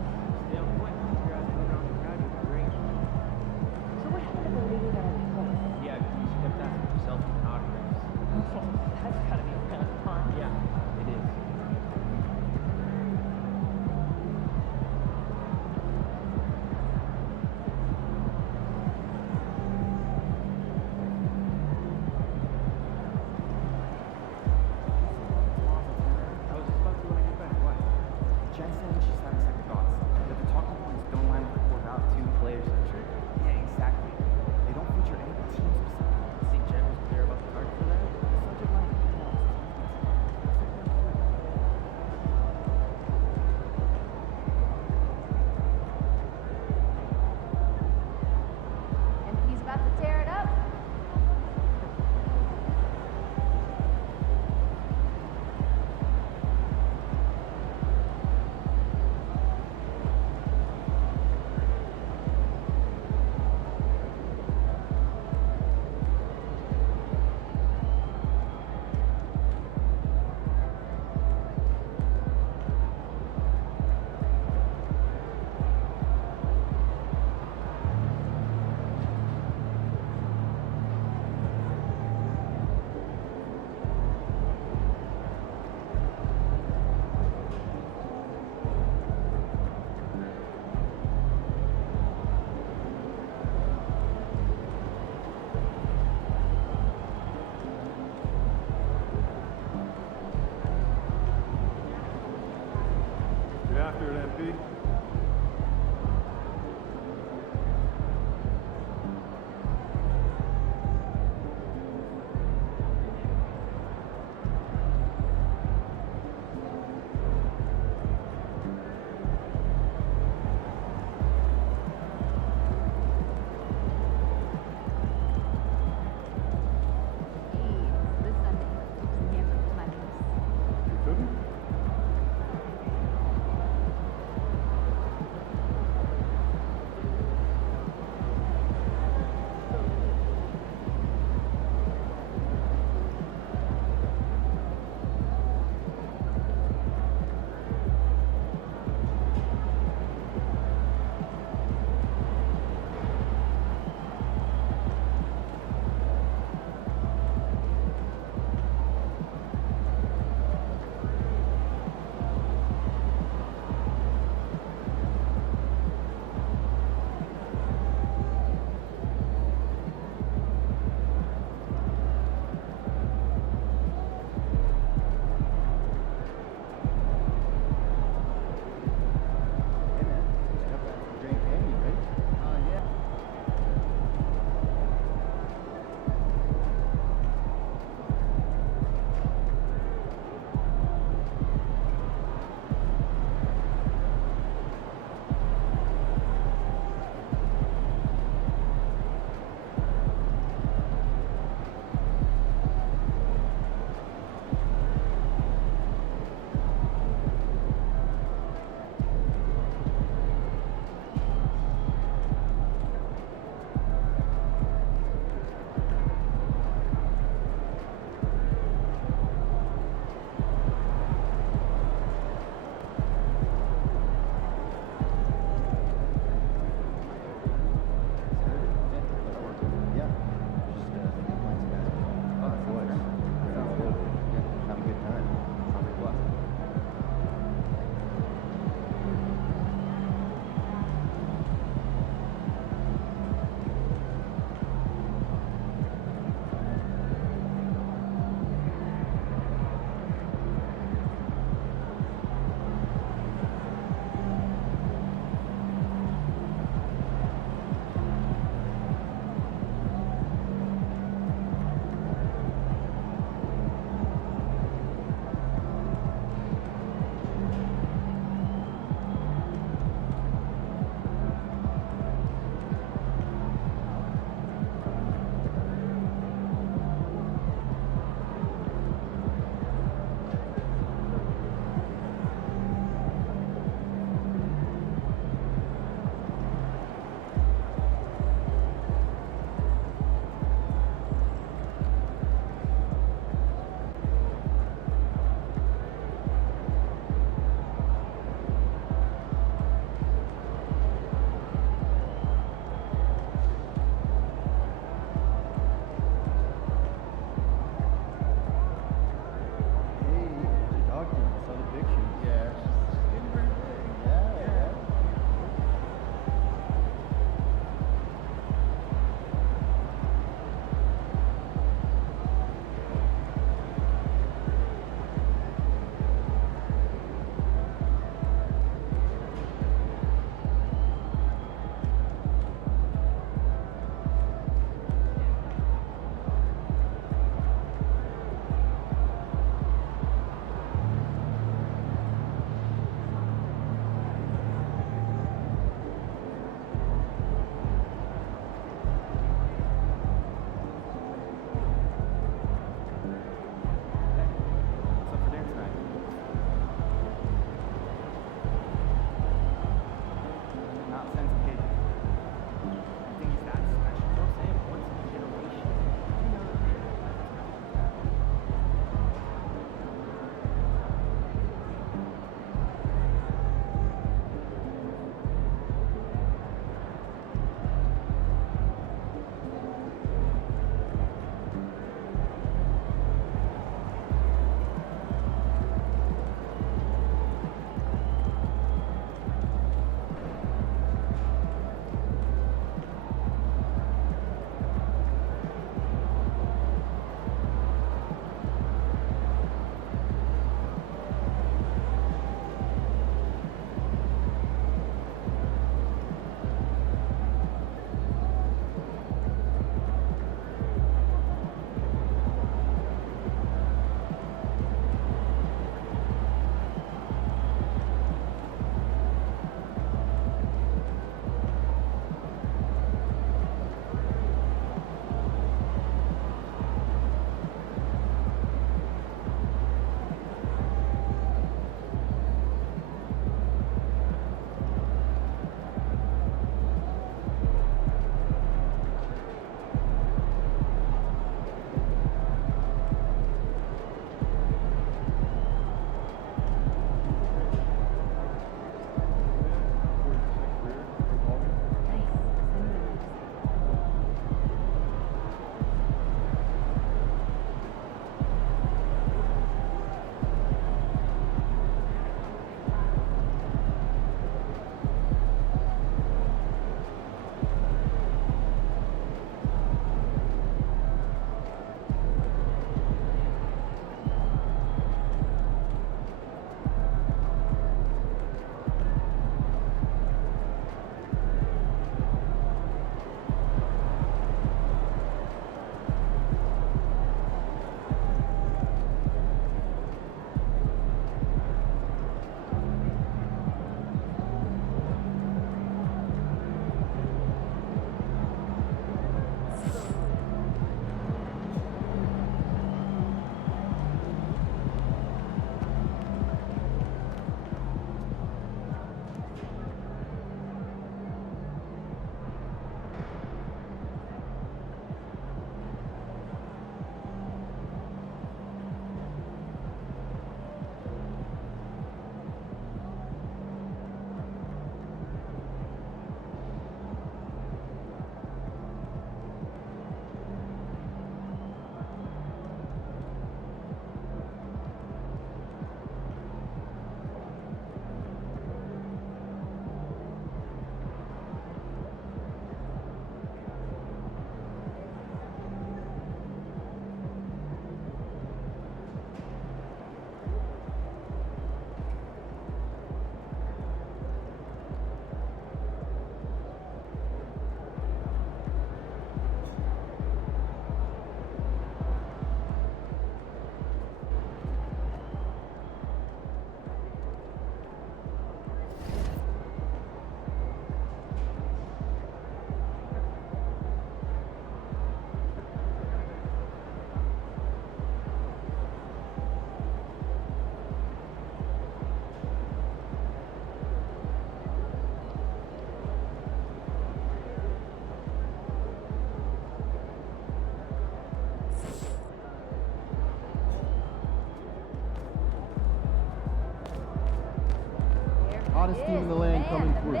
Hottest team in the land coming through.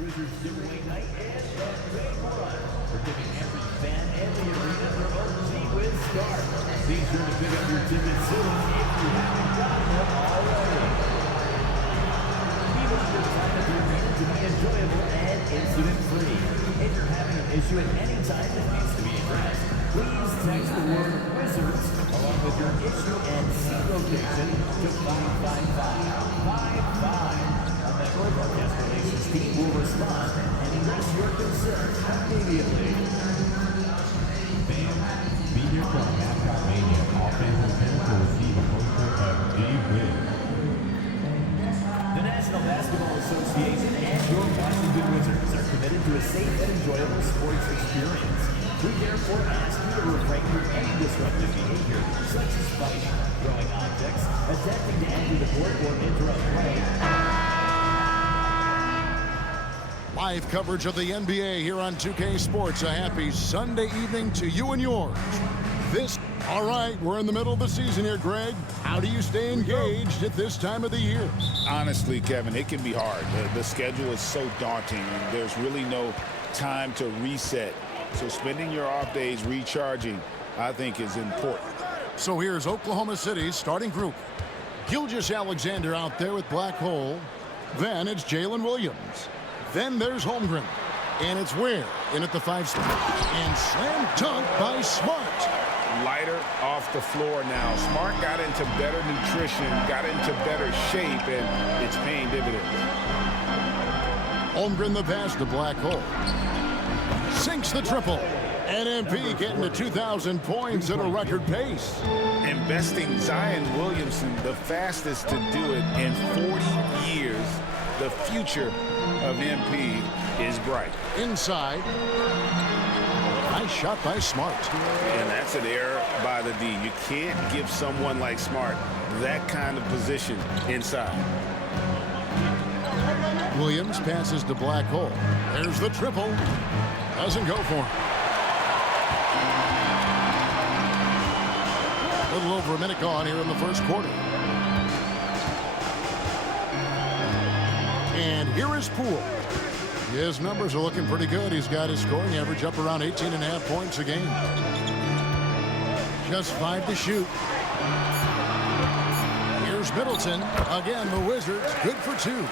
Wizards giveaway night is the big one. We're giving every fan and the arena their own G-Wiz scarf. Be sure to pick up your tickets soon if you haven't gotten them already. We want your time at the arena to be enjoyable and incident-free. If you're having an issue at any time that needs to be addressed, please text the word Wizards along with your issue and seat location to 55555. A member of our guest relations team will respond and address your concern immediately. Fans, be here for Mascot Mania. All fans and parents will receive a poster of G-Wiz. The National Basketball Association and your Washington Wizards are committed to a safe and enjoyable sports experience. We therefore ask you to refrain from any disruptive behavior, such as fighting, throwing objects, attempting to enter the court or interrupt play. Live coverage of the NBA here on 2K Sports. A happy Sunday evening to you and yours. All right, we're in the middle of the season here, Greg. How do you stay engaged at this time of the year? Honestly, Kevin, it can be hard. The schedule is so daunting. There's really no time to reset. So spending your off days recharging, I think, is important. So here's Oklahoma City's starting group. Gilgeous-Alexander out there with Black Hole. Then it's Jalen Williams. Then there's Holmgren. And it's Ware in at the 5 spot. And slam dunk by Smart. Lighter off the floor now. Smart got into better nutrition, got into better shape, and it's paying dividends. Holmgren the pass to Black Hole. Sinks the triple. And MP getting to 2,000 points at a record pace. Investing Zion Williamson, the fastest to do it in 40 years. The future of MP is bright. Inside. Nice shot by Smart. And that's an error by the D. You can't give someone like Smart that kind of position inside. Williams passes to Black Hole. There's the triple. Doesn't go for him. A little over a minute gone here in the first quarter. And here is Poole. His numbers are looking pretty good. He's got his scoring average up around 18.5 points a game. Just 5 to shoot. Here's Middleton. Again, the Wizards good for 2.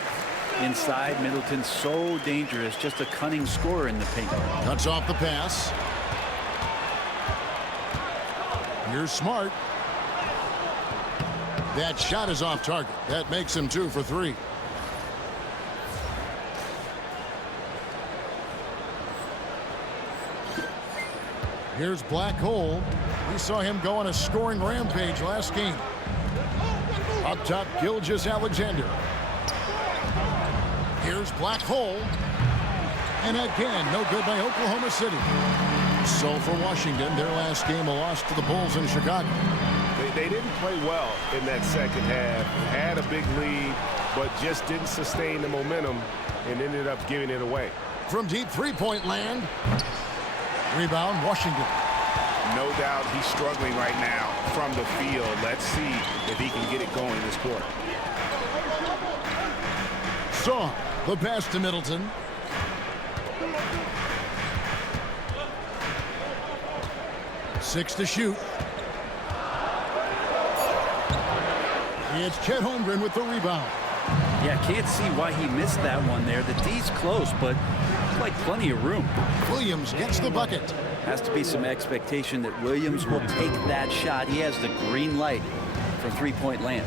Inside, Middleton's so dangerous. Just a cunning scorer in the paint. Cuts off the pass. Here's Smart. That shot is off target. That makes him 2 for 3. Here's Black Hole. We saw him go on a scoring rampage last game. Up top, Gilgeous-Alexander. Here's Black Hole. And again, no good by Oklahoma City. So for Washington, their last game a loss to the Bulls in Chicago. They didn't play well in that second half. Had a big lead, but just didn't sustain the momentum and ended up giving it away. From deep three-point land. Rebound, Washington. No doubt he's struggling right now from the field. Let's see if he can get it going this quarter. Saw the pass to Middleton. Six to shoot. It's Chet Holmgren with the rebound. Yeah, can't see why he missed that one there. The D's close, but like plenty of room. Williams gets the bucket. Has to be some expectation that Williams will take that shot. He has the green light from three-point land.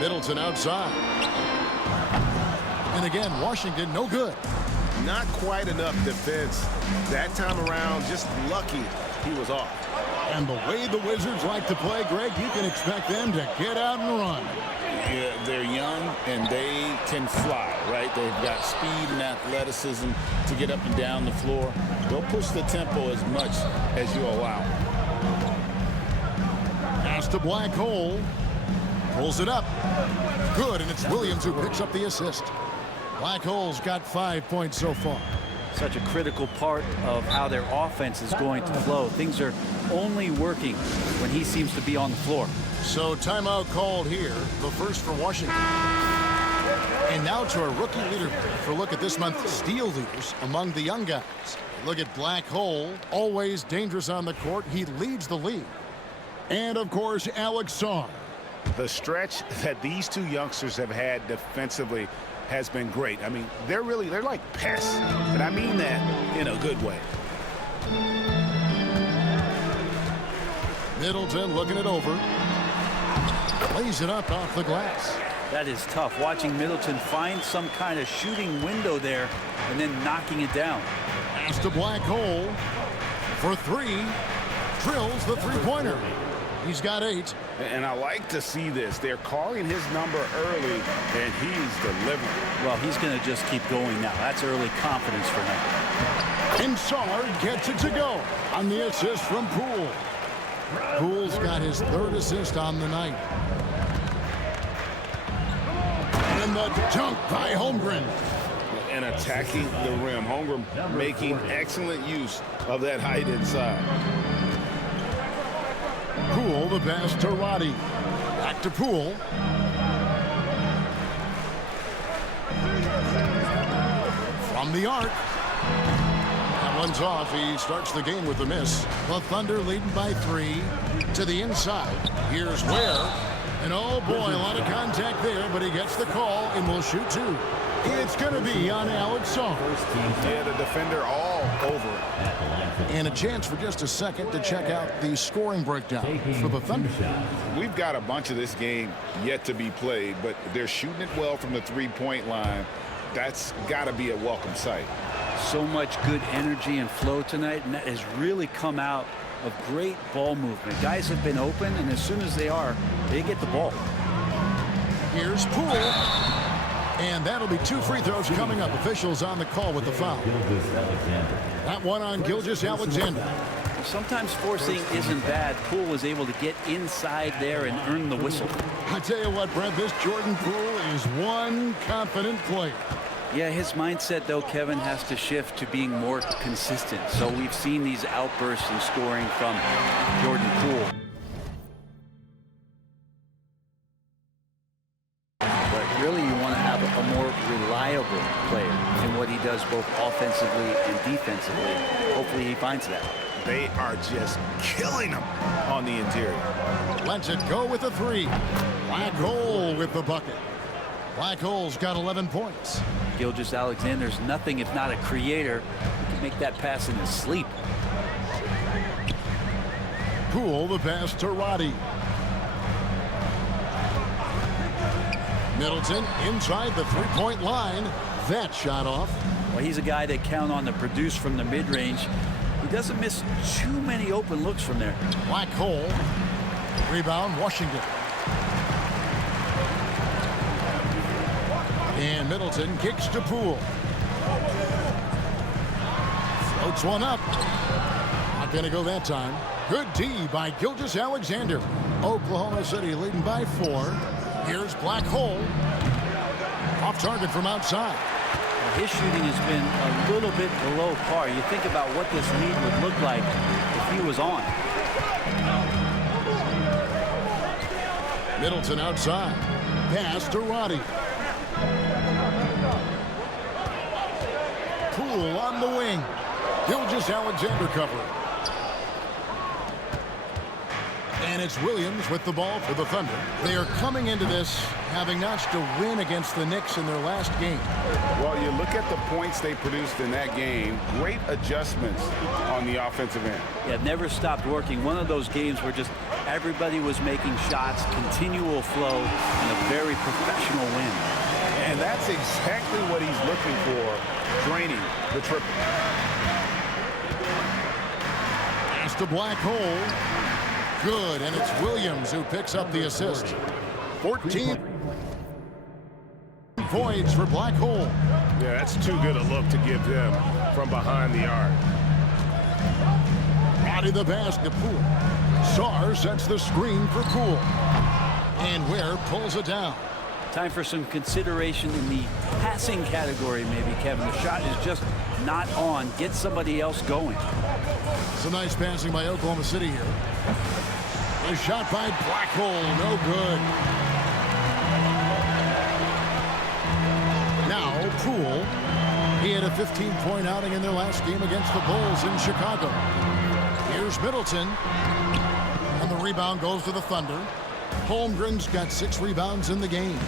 Middleton outside. And again, Washington no good. Not quite enough defense that time around. Just lucky he was off. And the way the Wizards like to play, Greg, you can expect them to get out and run. Yeah, they're young and they can fly, right? They've got speed and athleticism to get up and down the floor. They'll push the tempo as much as you allow. Pass to Black Hole. Pulls it up. Good, and it's Williams who picks up the assist. Black Hole's got 5 points so far. Such a critical part of how their offense is going to flow. Things are only working when he seems to be on the floor. So timeout called here, the first for Washington. And now to our rookie leaderboard for a look at this month's steal leaders among the young guys. Look at Black Hole, always dangerous on the court. He leads the league. And of course, Alex Sarr. The stretch that these two youngsters have had defensively has been great. I mean, they're like pests, and I mean that in a good way. Middleton looking it over. Lays it up off the glass. That is tough. Watching Middleton find some kind of shooting window there and then knocking it down. Pass to Black Hole for three. Drills the three-pointer. He's got 8. And I like to see this. They're calling his number early, and he's delivering. Well, he's going to just keep going now. That's early confidence for him. And Sarr gets it to go on the assist from Poole. Poole's got his 3rd assist on the night. And the dunk by Holmgren. And attacking the rim. Holmgren making excellent use of that height inside. Poole, the pass to Roddy. Back to Poole. From the arc. That one's off. He starts the game with a miss. The Thunder leading by 3 to the inside. Here's Ware. And oh boy, a lot of contact there, but he gets the call and will shoot 2. It's going to be on Alex Sarr. Yeah, the defender all over it. And a chance for just a second to check out the scoring breakdown for the Thunder. We've got a bunch of this game yet to be played, but they're shooting it well from the three-point line. That's got to be a welcome sight. So much good energy and flow tonight, and that has really come out of great ball movement. Guys have been open, and as soon as they are, they get the ball. Here's Poole. And that'll be 2 free throws coming up. Officials on the call with the foul. That one on Gilgeous-Alexander. Sometimes forcing isn't bad. Poole was able to get inside there and earn the whistle. I tell you what, Brent, this Jordan Poole is one confident player. Yeah, his mindset, though, Kevin, has to shift to being more consistent. So we've seen these outbursts in scoring from Jordan Poole. Really, you want to have a more reliable player in what he does both offensively and defensively. Hopefully he finds that. They are just killing him on the interior. Lets it go with a 3. Black Hole with the bucket. Black Hole's got 11 points. Gilgeous-Alexander's nothing if not a creator. He can make that pass in his sleep. Poole, the pass to Roddy. Middleton inside the three-point line. That shot off. Well, he's a guy they count on to produce from the mid-range. He doesn't miss too many open looks from there. Black Hole. Rebound, Washington. And Middleton kicks to Poole. Floats one up. Not going to go that time. Good D by Gilgeous-Alexander. Oklahoma City leading by 4. Here's Black Hole. Off target from outside. Well, his shooting has been a little bit below par. You think about what this lead would look like if he was on. Middleton outside. Pass to Roddy. Poole on the wing. Gilgeous-Alexander covering. And it's Williams with the ball for the Thunder. They are coming into this having notched a win against the Knicks in their last game. Well, you look at the points they produced in that game. Great adjustments on the offensive end. Yeah, never stopped working. One of those games where just everybody was making shots, continual flow, and a very professional win. And that's exactly what he's looking for, draining the triple. Pass to Black Hole. Good, and it's Williams who picks up the assist. 14 points for Black Hole. Yeah, that's too good a look to give them from behind the arc. Body the pass to Poole. Sarr sets the screen for Poole. And Ware pulls it down. Time for some consideration in the passing category, maybe, Kevin. The shot is just not on. Get somebody else going. Some nice passing by Oklahoma City here. A shot by Black Hole, no good. Now, Poole. He had a 15-point outing in their last game against the Bulls in Chicago. Here's Middleton. And the rebound goes to the Thunder. Holmgren's got 6 rebounds in the game.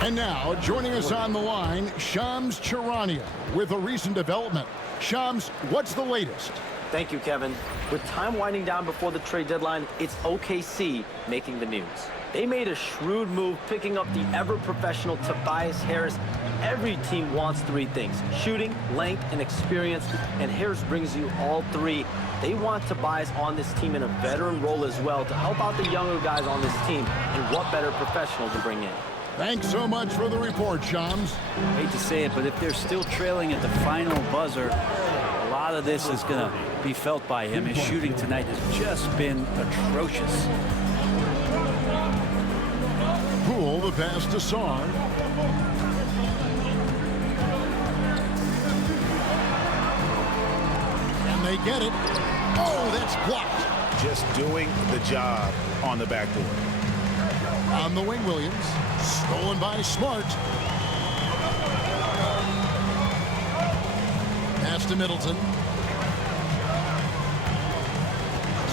And now, joining us on the line, Shams Charania with a recent development. Shams, what's the latest? Thank you, Kevin. With time winding down before the trade deadline, it's OKC making the news. They made a shrewd move picking up the ever-professional Tobias Harris. Every team wants 3 things: shooting, length, and experience, and Harris brings you all 3. They want Tobias on this team in a veteran role as well to help out the younger guys on this team, and what better professional to bring in. Thanks so much for the report, Shams. Hate to say it, but if they're still trailing at the final buzzer, a lot of this is going to be felt by him. His shooting tonight has just been atrocious. Poole, the pass to Sarr. And they get it. Oh, that's blocked. Just doing the job on the backboard. On the wing, Williams. Stolen by Smart. Pass to Middleton.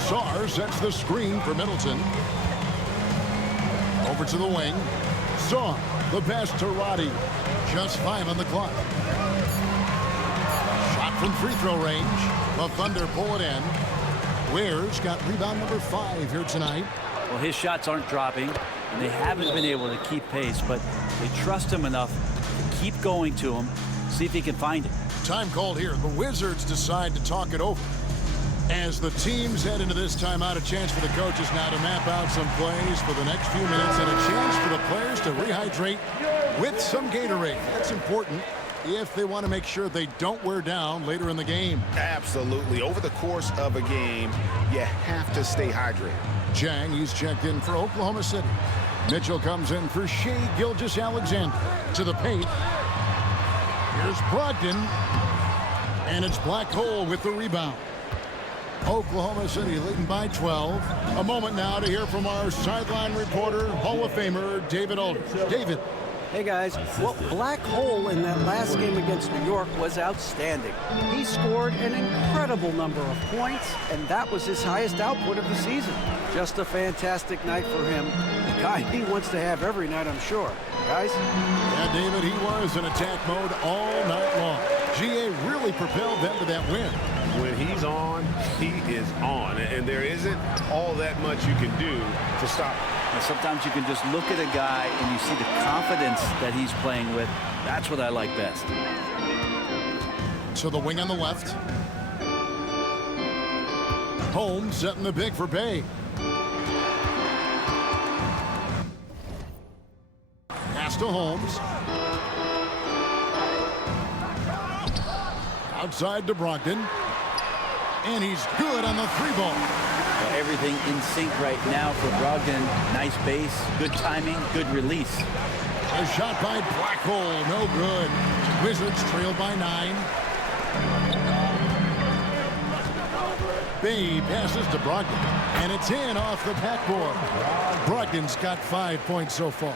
Sarr sets the screen for Middleton. Over to the wing. Sarr, the pass to Roddy. Just 5 on the clock. Shot from free throw range. The Thunder pull it in. Ware's got rebound number 5 here tonight. Well, his shots aren't dropping, and they haven't been able to keep pace, but they trust him enough to keep going to him, see if he can find it. Time called here. The Wizards decide to talk it over. As the teams head into this timeout, a chance for the coaches now to map out some plays for the next few minutes and a chance for the players to rehydrate with some Gatorade. That's important if they want to make sure they don't wear down later in the game. Absolutely. Over the course of a game, you have to stay hydrated. Jang, he's checked in for Oklahoma City. Mitchell comes in for Shai Gilgeous-Alexander. To the paint. Here's Brogdon. And it's Black Hole with the rebound. Oklahoma City leading by 12. A moment now to hear from our sideline reporter, Hall of Famer David Aldridge. David. Hey guys, well, Black Hole in that last game against New York was outstanding. He scored an incredible number of points, and that was his highest output of the season. Just a fantastic night for him. The guy he wants to have every night, I'm sure. Guys? Yeah, David, he was in attack mode all night long. GA really propelled them to that win. When he's on, he is on. And there isn't all that much you can do to stop him. And sometimes you can just look at a guy and you see the confidence that he's playing with. That's what I like best. To the wing on the left. Holmes setting the big for Bay. Pass to Holmes. Outside to Brogdon. And he's good on the 3-ball. Well, everything in sync right now for Brogdon. Nice base, good timing, good release. A shot by Black Hole, no good. Wizards trailed by 9. Bay passes to Brogdon, and it's in off the backboard. Brogdon's got 5 points so far.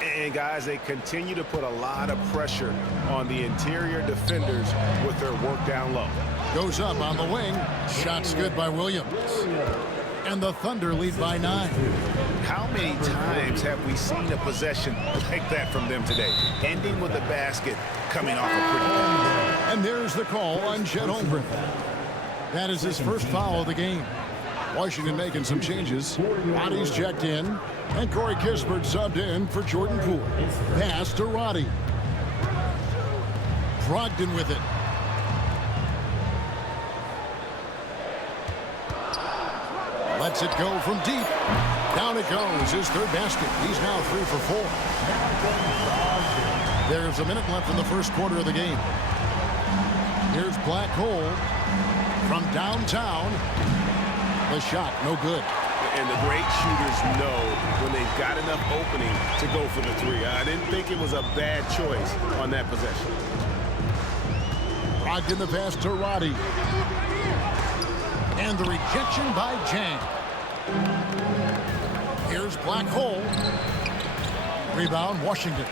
And guys, they continue to put a lot of pressure on the interior defenders with their work down low. Goes up on the wing. Shot's good by Williams. And the Thunder lead by 9. How many times have we seen a possession like that from them today? Ending with the basket, coming off a pretty bad. And there's the call on Chet Holmgren. That is his first foul of the game. Washington making some changes. Roddy's checked in. And Corey Kispert subbed in for Jordan Poole. Pass to Roddy. Brogdon with it. Lets it go from deep. Down it goes, his third basket. He's now 3 for 4. There's a minute left in the first quarter of the game. Here's Black Hole from downtown. The shot, no good. And the great shooters know when they've got enough opening to go for the three. I didn't think it was a bad choice on that possession. Brogdon the pass to Roddy. And the rejection by Jang. Here's Black Hole. Rebound, Washington.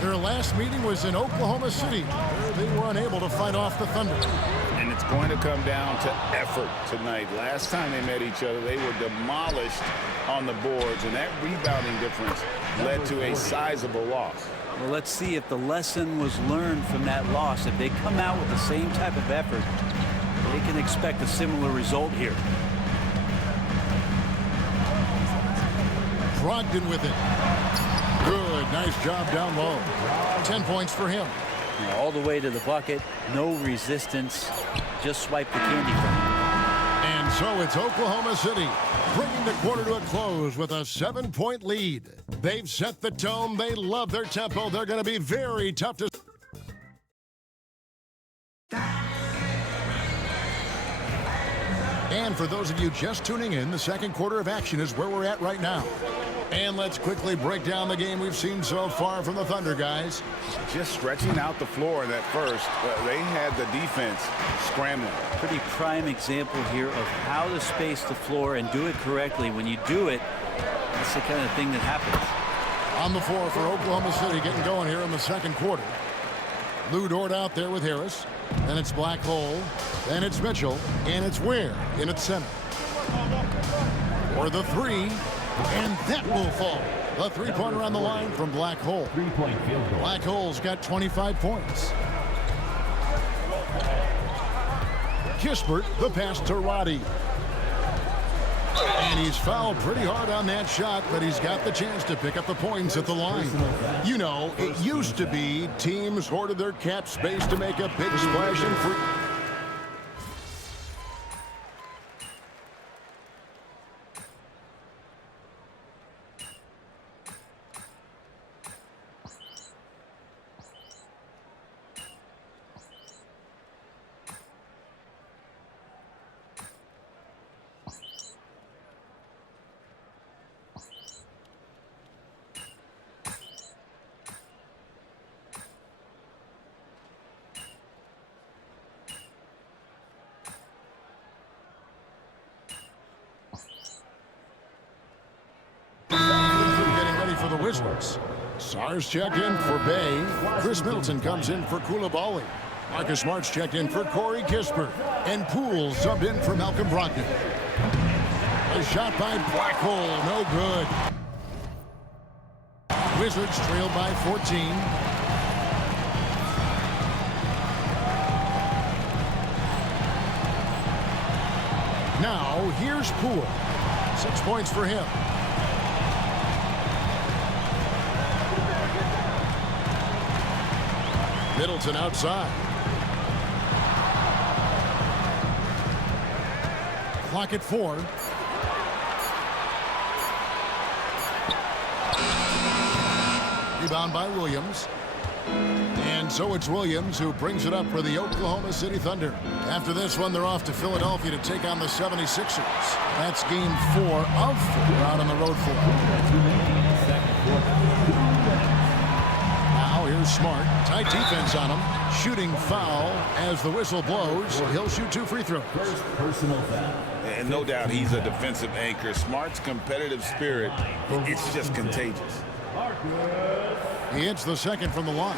Their last meeting was in Oklahoma City, where they were unable to fight off the Thunder. And it's going to come down to effort tonight. Last time they met each other, they were demolished on the boards, and that rebounding difference led to a sizable loss. Well, let's see if the lesson was learned from that loss. If they come out with the same type of effort, they can expect a similar result here. Brogdon with it. Good, nice job down low. 10 points for him. All the way to the bucket, no resistance, just swipe the candy from him. And so it's Oklahoma City bringing the quarter to a close with a 7-point lead. They've set the tone. They love their tempo. They're going to be very tough to... And for those of you just tuning in, the second quarter of action is where we're at right now. And let's quickly break down the game we've seen so far from the Thunder, guys. Just stretching out the floor in that first. They had the defense scrambling. Pretty prime example here of how to space the floor and do it correctly. When you do it, that's the kind of thing that happens. On the floor for Oklahoma City, getting going here in the second quarter. Lou Dort out there with Harris. Then it's Black Hole. Then it's Mitchell. And it's Ware in its center. For the three. And that will fall. A three-pointer on the line from Black Hole. Black Hole's got 25 points. Kispert, the pass to Roddy. And he's fouled pretty hard on that shot, but he's got the chance to pick up the points at the line. You know, it used to be teams hoarded their cap space to make a big splash in free. For the Wizards. Sars checked in for Bay. Chris Middleton comes in for Coulibaly. Marcus Smart's checked in for Corey Kispert. And Poole subbed in for Malcolm Brogdon. A shot by Black Hole, no good. Wizards trailed by 14. Now, here's Poole. 6 points for him. Middleton outside. Clock at 4. Rebound by Williams. And so it's Williams who brings it up for the Oklahoma City Thunder. After this one, they're off to Philadelphia to take on the 76ers. That's game 4 of 4 out on the road floor. Here's Smart. Tight defense on him. Shooting foul as the whistle blows. He'll shoot 2 free throws. Personal foul. And no doubt he's a defensive anchor. Smart's competitive spirit, it's just contagious. He hits the second from the line.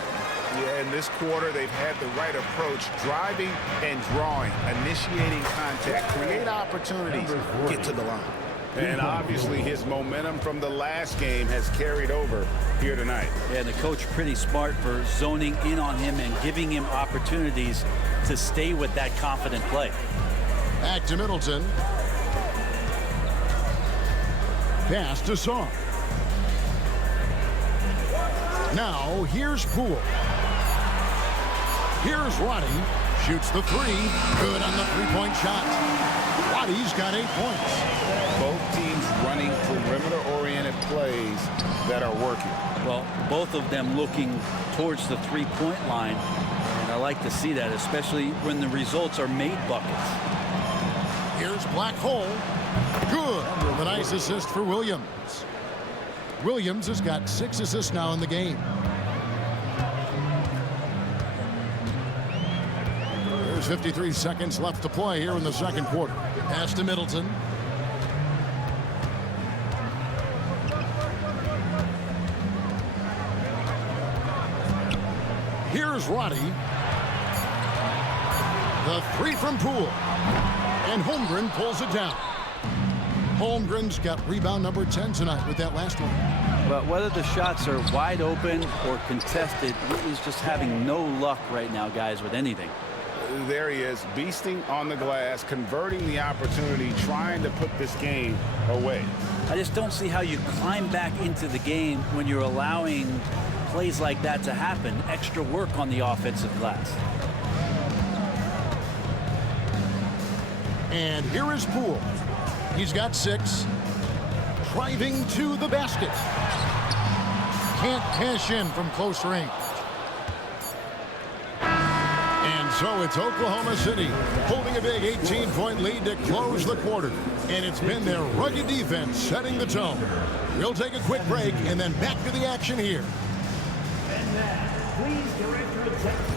Yeah, in this quarter, they've had the right approach. Driving and drawing. Initiating contact. Create opportunities. Get to the line. And obviously his momentum from the last game has carried over here tonight. Yeah, the coach pretty smart for zoning in on him and giving him opportunities to stay with that confident play. Back to Middleton. Pass to Song. Now here's Poole. Here's Roddy. Shoots the three. Good on the three-point shot. Roddy's got 8 points. Both teams running perimeter-oriented plays that are working. Well, both of them looking towards the three-point line. And I like to see that, especially when the results are made buckets. Here's Black Hole. Good. With a nice assist for Williams. Williams has got 6 assists now in the game. There's 53 seconds left to play here in the second quarter. Pass to Middleton. Here's Roddy. The three from Poole. And Holmgren pulls it down. Holmgren's got rebound number 10 tonight with that last one. But whether the shots are wide open or contested, he's just having no luck right now, guys, with anything. There he is, beasting on the glass, converting the opportunity, trying to put this game away. I just don't see how you climb back into the game when you're allowing plays like that to happen. Extra work on the offensive glass. And here is Poole. He's got 6. Driving to the basket. Can't cash in from close range. And so it's Oklahoma City holding a big 18-point lead to close the quarter. And it's been their rugged defense setting the tone. We'll take a quick break and then back to the action here. And now, please direct your attention.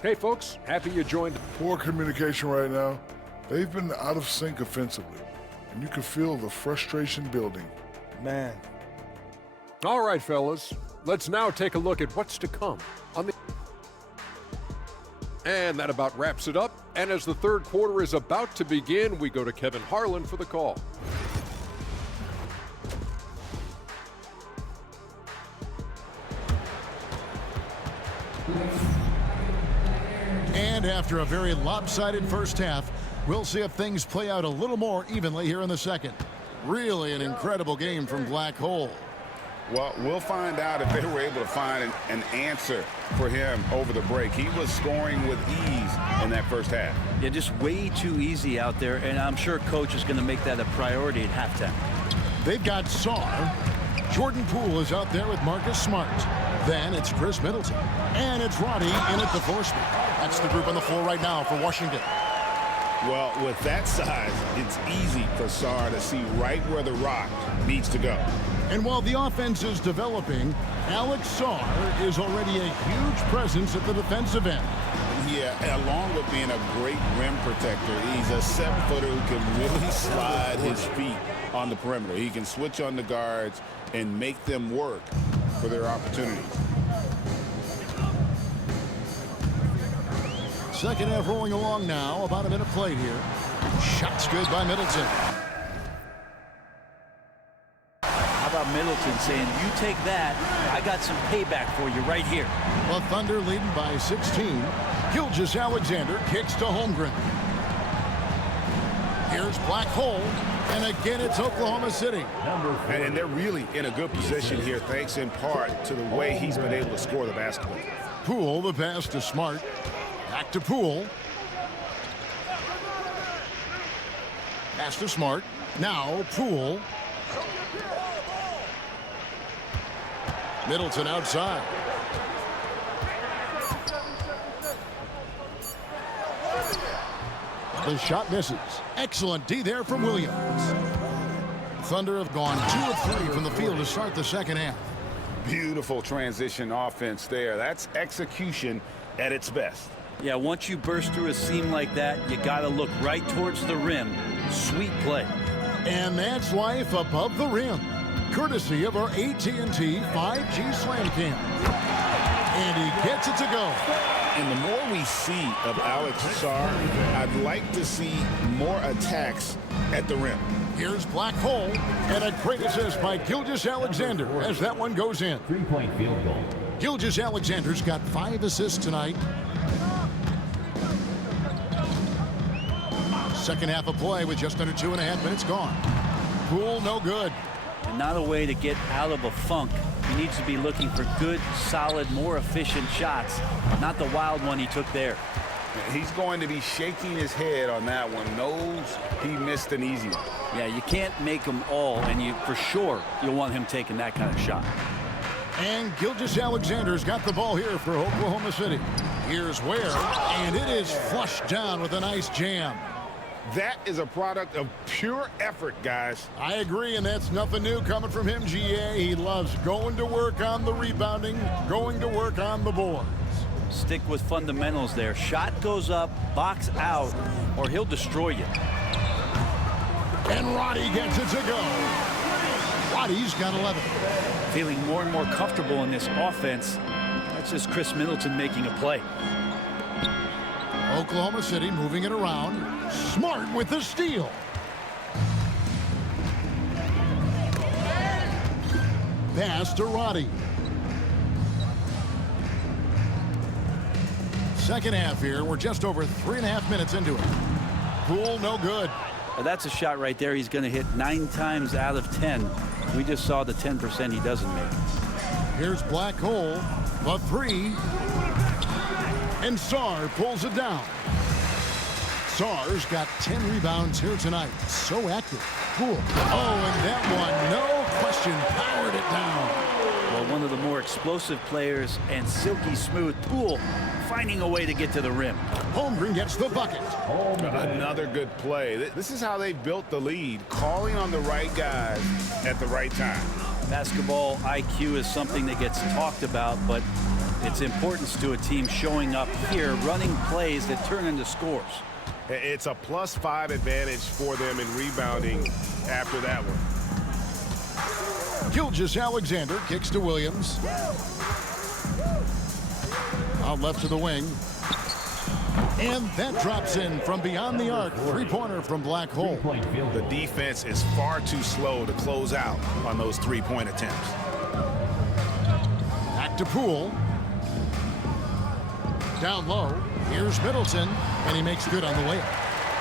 Hey, folks, happy you joined. Poor communication right now. They've been out of sync offensively, and you can feel the frustration building. Man. All right, fellas, let's now take a look at what's to come on the. And that about wraps it up. And as the third quarter is about to begin, we go to Kevin Harlan for the call. And after a very lopsided first half, we'll see if things play out a little more evenly here in the second. Really an incredible game from Black Hole. Well, we'll find out if they were able to find an answer for him over the break. He was scoring with ease in that first half. Yeah, just way too easy out there, and I'm sure Coach is going to make that a priority at halftime. They've got Sarr. Jordan Poole is out there with Marcus Smart. Then it's Chris Middleton. And it's Roddy in at the 4 spot. That's the group on the floor right now for Washington. Well, with that size, it's easy for Sarr to see right where the rock needs to go. And while the offense is developing, Alex Sarr is already a huge presence at the defensive end. Yeah, along with being a great rim protector, he's a 7-footer who can really slide his feet on the perimeter. He can switch on the guards and make them work for their opportunities. Second half rolling along now. About a minute played here. Shot's good by Middleton. How about Middleton saying, you take that, I got some payback for you right here. The Thunder leading by 16. Gilgeous-Alexander kicks to Holmgren. Here's Black Hole. And again, it's Oklahoma City. And they're really in a good position here, thanks in part to the way he's been able to score the basketball. Poole, the pass to Smart. Back to Poole. Pass to Smart. Now Poole. Middleton outside. The shot misses. Excellent D there from Williams. Thunder have gone 2 of 3 from the field to start the second half. Beautiful transition offense there. That's execution at its best. Yeah, once you burst through a seam like that, you got to look right towards the rim. Sweet play. And that's life above the rim, courtesy of our AT&T 5G Slam Cam. And he gets it to go. And the more we see of Alex Sarr, I'd like to see more attacks at the rim. Here's Black Hole, and a great assist by Gilgeous-Alexander as that one goes in. 3-point field goal. Gilgeous-Alexander's got 5 assists tonight. Second half of play with just under 2.5 minutes gone. Poole no good. and not a way to get out of a funk. He needs to be looking for good, solid, more efficient shots, not the wild one he took there. He's going to be shaking his head on that one. Knows he missed an easy one. Yeah, you can't make them all, and for sure you'll want him taking that kind of shot. And Gilgeous-Alexander's got the ball here for Oklahoma City. Here's Ware, and it is flushed down with a nice jam. That is a product of pure effort, guys. I agree, and that's nothing new coming from him, GA. He loves going to work on the rebounding, going to work on the boards. Stick with fundamentals there. Shot goes up, box out, or he'll destroy you. And Roddy gets it to go. Roddy's got 11. Feeling more and more comfortable in this offense. That's just Chris Middleton making a play. Oklahoma City moving it around. Smart with the steal. Pass to Roddy. Second half here. We're just over 3.5 minutes into it. Poole, no good. Well, that's a shot right there he's going to hit 9 times out of 10. We just saw the 10% he doesn't make. Here's Black Hole. The 3. And Sarr pulls it down. Sarr's got 10 rebounds here tonight. So active. Cool. Oh, and that one, no question, powered it down. Well, one of the more explosive players and silky smooth. Poole finding a way to get to the rim. Holmgren gets the bucket. Another good play. This is how they built the lead, calling on the right guys at the right time. Basketball IQ is something that gets talked about, but its importance to a team showing up here, running plays that turn into scores. It's a +5 advantage for them in rebounding after that one. Gilgeous-Alexander kicks to Williams. Out left to the wing. And that drops in from beyond the arc. Three-pointer from Black Hole. The defense is far too slow to close out on those three-point attempts. Back to Poole. Down low. Here's Middleton, and he makes good on the layup.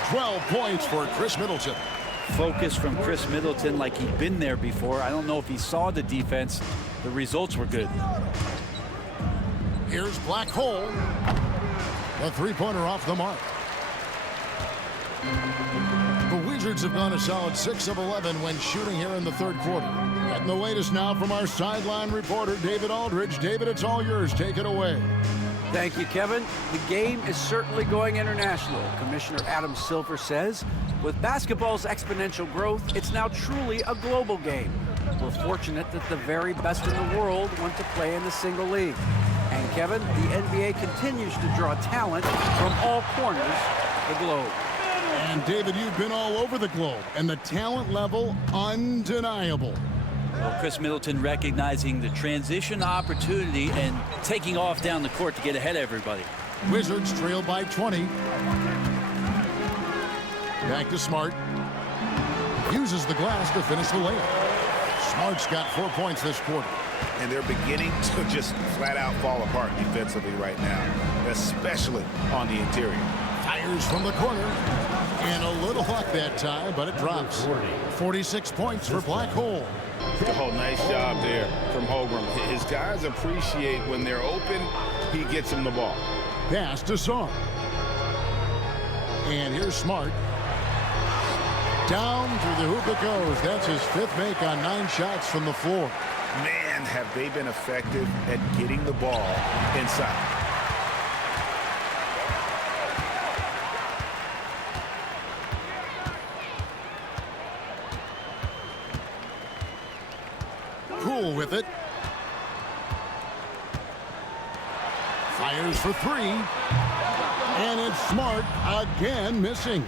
12 points for Chris Middleton. Focus from Chris Middleton like he'd been there before. I don't know if he saw the defense. The results were good. Here's Black Hole. The three-pointer off the mark. The Wizards have gone a solid 6 of 11 when shooting here in the third quarter. Getting the latest now from our sideline reporter, David Aldridge. David, it's all yours. Take it away. Thank you, Kevin. The game is certainly going international. Commissioner Adam Silver says, with basketball's exponential growth, it's now truly a global game. We're fortunate that the very best in the world want to play in the single league. And Kevin, the NBA continues to draw talent from all corners of the globe. And David, you've been all over the globe, and the talent level undeniable. Well, Chris Middleton recognizing the transition opportunity and taking off down the court to get ahead of everybody. Wizards trail by 20. Back to Smart. Uses the glass to finish the layup. Smart's got 4 points this quarter. And they're beginning to just flat out fall apart defensively right now, especially on the interior. Fires from the corner. And a little luck that time, but it drops. 46 points for Black Hole. Oh, nice job there from Holmgren. His guys appreciate when they're open, he gets them the ball. Pass to Sarr. And here's Smart. Down through the hoop it goes. That's his 5th make on 9 shots from the floor. Man, have they been effective at getting the ball inside. Poole with it. Fires for 3. And it's Smart again missing.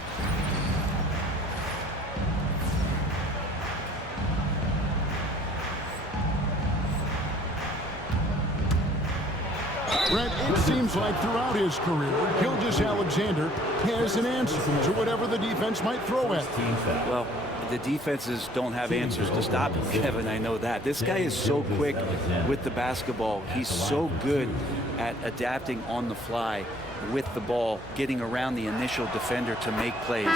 Brett, it seems like throughout his career, Gilgeous-Alexander has an answer to whatever the defense might throw at him. Well, the defenses don't have answers to stop him, Kevin. I know that. This guy is so quick with the basketball. He's so good at adapting on the fly. with the ball, getting around the initial defender to make plays.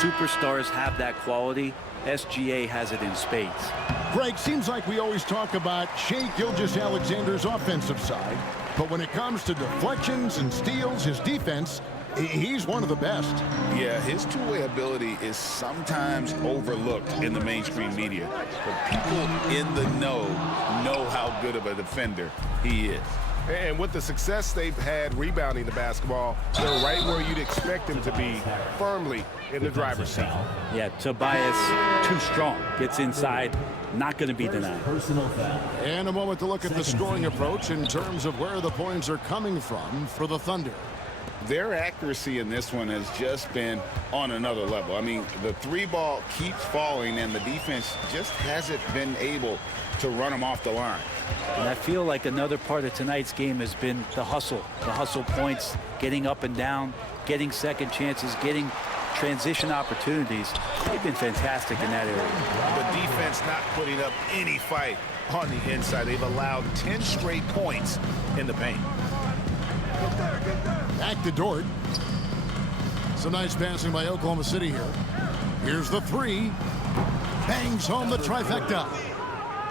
Superstars have that quality. SGA has it in spades. Greg, seems like we always talk about Shai Gilgeous-Alexander's offensive side, but when it comes to deflections and steals, his defense, he's one of the best. Yeah, his two-way ability is sometimes overlooked in the mainstream media, but people in the know how good of a defender he is. And with the success they've had rebounding the basketball, they're right where you'd expect them to be, firmly in the driver's seat. Yeah, Tobias, too strong. Gets inside, not going to be denied. And a moment to look at the scoring approach in terms of where the points are coming from for the Thunder. Their accuracy in this one has just been on another level. I mean, the three ball keeps falling, and the defense just hasn't been able to run them off the line. And I feel like another part of tonight's game has been the hustle points, getting up and down, getting second chances, getting transition opportunities. They've been fantastic in that area. The defense not putting up any fight on the inside. They've allowed 10 straight points in the paint. Back to Dort. Some nice passing by Oklahoma City here. Here's the three. Bangs home the trifecta.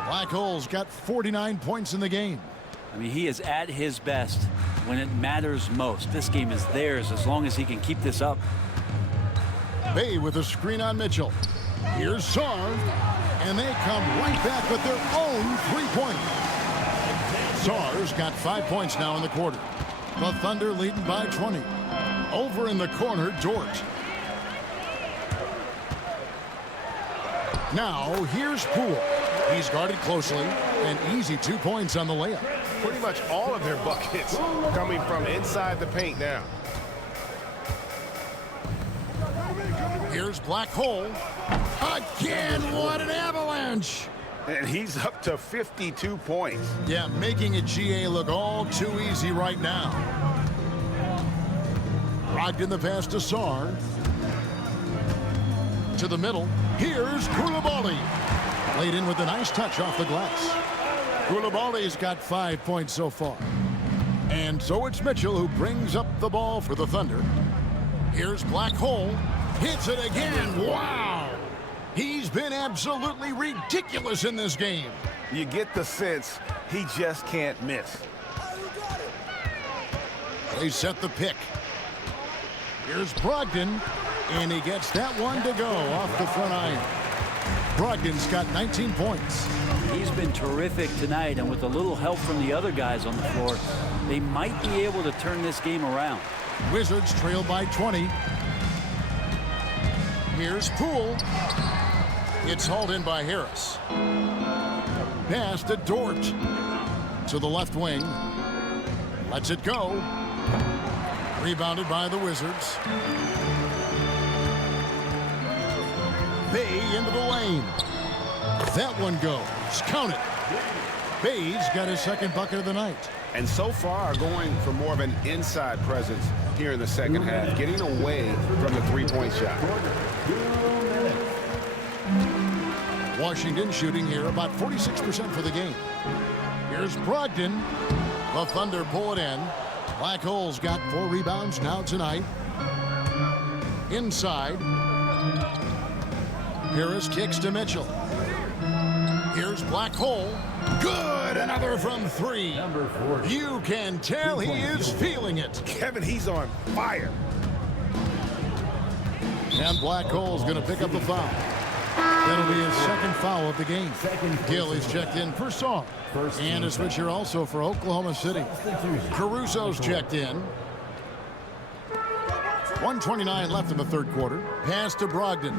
Black Hole's got 49 points in the game. I mean, he is at his best when it matters most. This game is theirs as long as he can keep this up. Bay with a screen on Mitchell. Here's Sarr. And they come right back with their own three-point. Sarr's got 5 points now in the quarter. The Thunder leading by 20. Over in the corner, Dort. Now, here's Poole. He's guarded closely. An easy 2 points on the layup. Pretty much all of their buckets coming from inside the paint now. Here's Black Hole. Again, what an avalanche. And he's up to 52 points. Yeah, making a GA look all too easy right now. Brogdon the pass to Sarr. To the middle. Here's Coulibaly. Laid in with a nice touch off the glass. Coulibaly's got 5 points so far. And so it's Mitchell who brings up the ball for the Thunder. Here's Black Hole. Hits it again. Wow. He's been absolutely ridiculous in this game. You get the sense he just can't miss. They set the pick. Here's Brogdon, and he gets that one to go off the front iron. Brogdon's got 19 points. He's been terrific tonight, and with a little help from the other guys on the floor, they might be able to turn this game around. Wizards trail by 20. Here's Poole. It's hauled in by Harris. Pass to Dort. To the left wing. Lets it go. Rebounded by the Wizards. Bay into the lane. That one goes. Count it. Bay's got his second bucket of the night. And so far going for more of an inside presence here in the second half, getting away from the three-point shot. Washington shooting here about 46% for the game. Here's Brogdon. The Thunder pull it in. Black Hole's got 4 rebounds now tonight. Inside. Harris kicks to Mitchell. Here's Black Hole. Good, another from 3. You can tell he is feeling it. Kevin, he's on fire. And Black Hole's going to pick up the foul. That'll be his second foul of the game. Gill is checked in for Sarr. And a switcher also for Oklahoma City. Caruso's checked in. 1:29 left in the third quarter. Pass to Brogdon.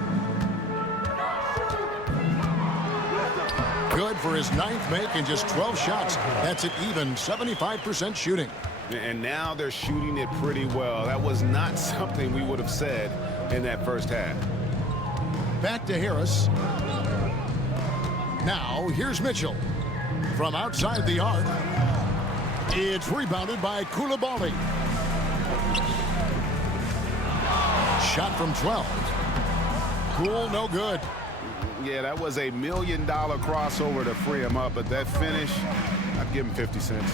Good for his 9th make and just 12 shots. That's an even 75% shooting. And now they're shooting it pretty well. That was not something we would have said in that first half. Back to Harris. Now, here's Mitchell. From outside the arc. It's rebounded by Coulibaly. Shot from 12. Cool, no good. Yeah, that was a $1 million crossover to free him up, but that finish, I'd give him 50 cents.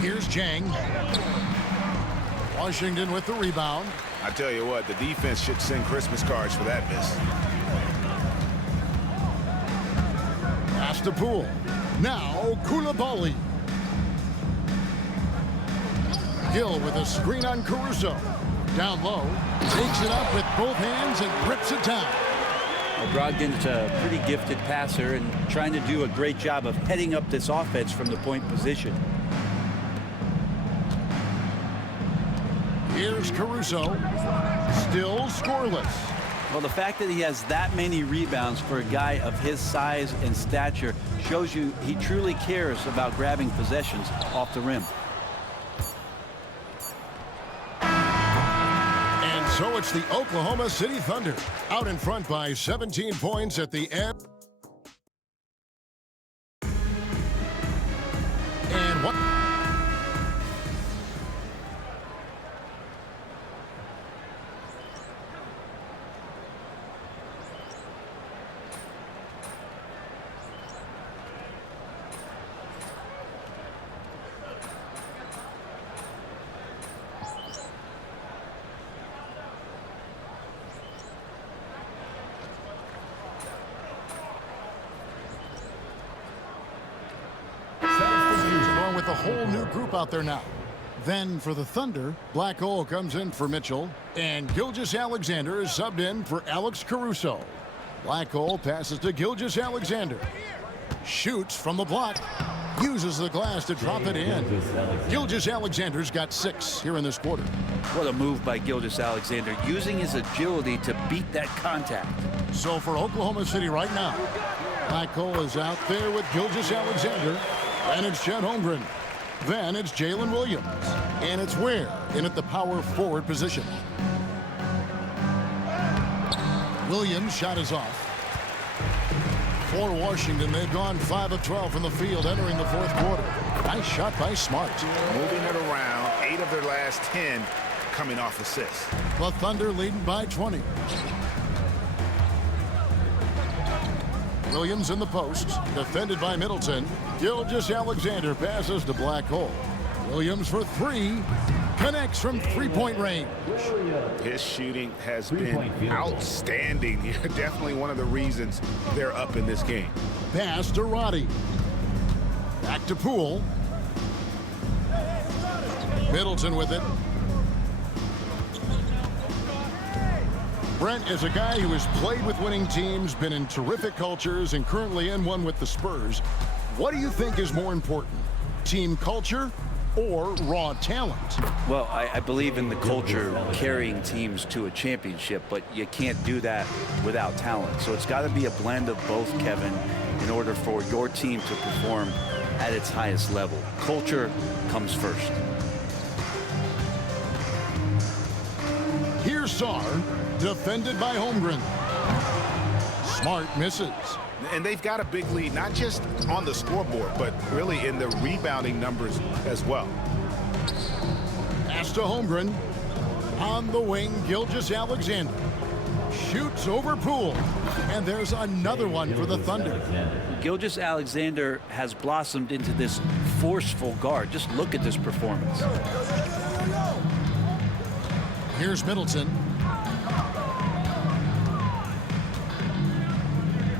Here's Jang. Washington with the rebound. I tell you what, the defense should send Christmas cards for that miss. Pass to Poole. Now Koulibaly. Gill with a screen on Caruso. Down low. Takes it up with both hands and grips it down. Well, Brogdon's a pretty gifted passer and trying to do a great job of heading up this offense from the point position. Here's Caruso. Still scoreless. Well, the fact that he has that many rebounds for a guy of his size and stature shows you he truly cares about grabbing possessions off the rim. And so it's the Oklahoma City Thunder out in front by 17 points at the end. And what? With a whole new group out there now. Then for the Thunder, Black Hole comes in for Mitchell, and Gilgeous-Alexander is subbed in for Alex Caruso. Black Hole passes to Gilgeous-Alexander. Shoots from the block. Uses the glass to drop it in. Gilgeous-Alexander's got 6 here in this quarter. What a move by Gilgeous-Alexander, using his agility to beat that contact. So for Oklahoma City right now, Black Hole is out there with Gilgeous-Alexander. Then it's Chet Holmgren. Then it's Jalen Williams. And it's Ware in at the power forward position. Williams' shot is off. For Washington, they've gone 5 of 12 from the field entering the fourth quarter. Nice shot by Smart. Moving it around, 8 of their last 10 coming off assists. The Thunder leading by 20. Williams in the post, defended by Middleton. Gilgeous-Alexander passes to Black Hole. Williams for 3, connects from three-point range. His shooting has been outstanding. Definitely one of the reasons they're up in this game. Pass to Roddy. Back to Poole. Middleton with it. Brent is a guy who has played with winning teams, been in terrific cultures, and currently in one with the Spurs. What do you think is more important, team culture or raw talent? Well, I believe in the culture carrying teams to a championship, but you can't do that without talent. So it's got to be a blend of both, Kevin, in order for your team to perform at its highest level. Culture comes first. Here's Sarr, defended by Holmgren. Smart misses. And they've got a big lead, not just on the scoreboard, but really in the rebounding numbers as well. Pass to Holmgren. On the wing, Gilgeous-Alexander. Shoots over Poole. And there's another one for the Thunder. Gilgeous-Alexander has blossomed into this forceful guard. Just look at this performance. Here's Middleton.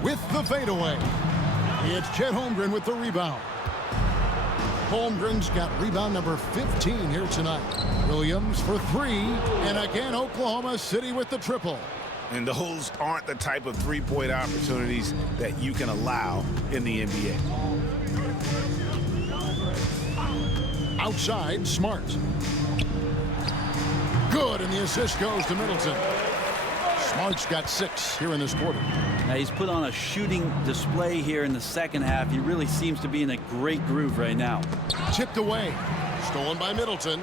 With the fadeaway. It's Chet Holmgren with the rebound. Holmgren's got rebound number 15 here tonight. Williams for 3. And again, Oklahoma City with the triple. And those aren't the type of three-point opportunities that you can allow in the NBA. Outside, Smart. Good, and the assist goes to Middleton. Smart's got 6 here in this quarter. Now he's put on a shooting display here in the second half. He really seems to be in a great groove right now. Tipped away. Stolen by Middleton.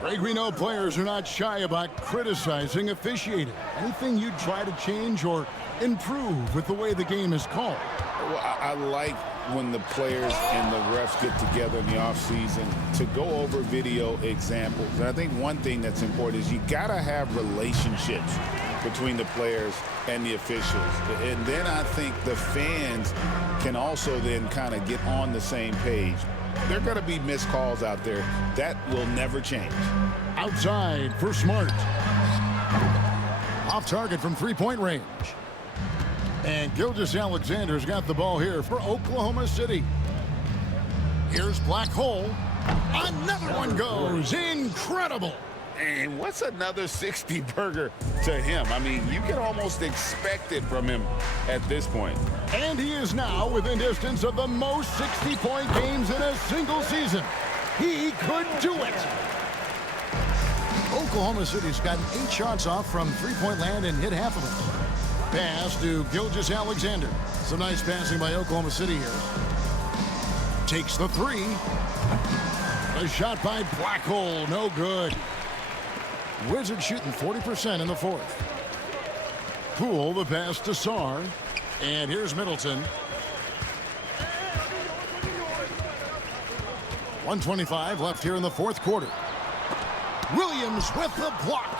Greg, we know players are not shy about criticizing officiating. Anything you'd try to change or improve with the way the game is called? Well, I like when the players and the refs get together in the offseason to go over video examples. And I think one thing that's important is you got to have relationships between the players and the officials. And then I think the fans can also then kind of get on the same page. There are going to be missed calls out there. That will never change. Outside for Smart. Off target from three-point range. And Gilgeous-Alexander's got the ball here for Oklahoma City. Here's Black Hole. Another one goes. Incredible. And what's another 60 burger to him? I mean, you can almost expect it from him at this point. And he is now within distance of the most 60-point games in a single season. He could do it. Oklahoma City's gotten 8 shots off from three-point land and hit half of them. Pass to Gilgeous-Alexander. Some nice passing by Oklahoma City here. Takes the three. A shot by Black Hole, no good. Wizards shooting 40% in the fourth. Poole, the pass to Sarr. And here's Middleton. 1:25 left here in the fourth quarter. Williams with the block.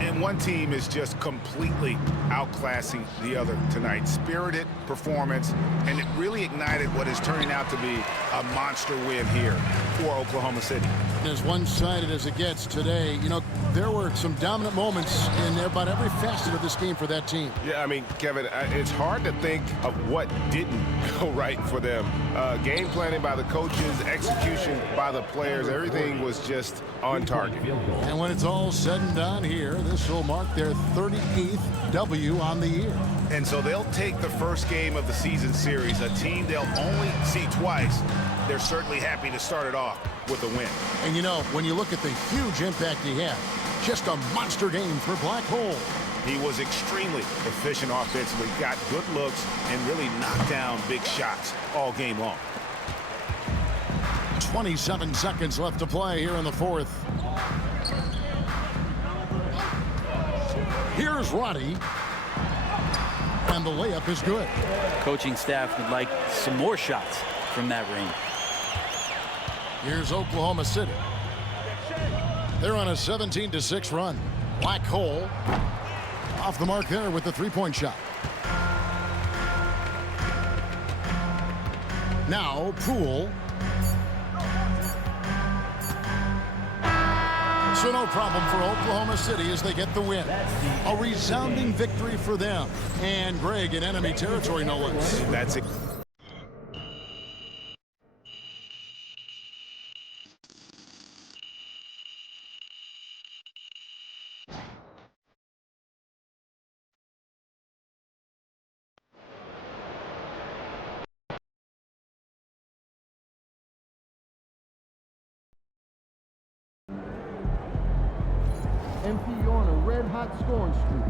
And one team is just completely outclassing the other tonight. Spirited performance, and it really ignited what is turning out to be a monster win here for Oklahoma City. As one-sided as it gets today, you know, there were some dominant moments in about every facet of this game for that team. Yeah, I mean, Kevin, it's hard to think of what didn't go right for them. Game planning by the coaches, execution by the players, everything was just on target. And when it's all said and done here, this will mark their 38th W on the year. And so they'll take the first game of the season series, a team they'll only see twice. They're certainly happy to start it off with a win. And you know, when you look at the huge impact he had, just a monster game for Black Hole. He was extremely efficient offensively, got good looks, and really knocked down big shots all game long. 27 seconds left to play here in the fourth. Here's Roddy. And the layup is good. Coaching staff would like some more shots from that range. Here's Oklahoma City. They're on a 17-6 run. Black Hole off the mark there with the three-point shot. Now Poole. So no problem for Oklahoma City as they get the win. A resounding victory for them. And Greg in enemy territory, no less. That's it. MP on a red-hot scoring streak.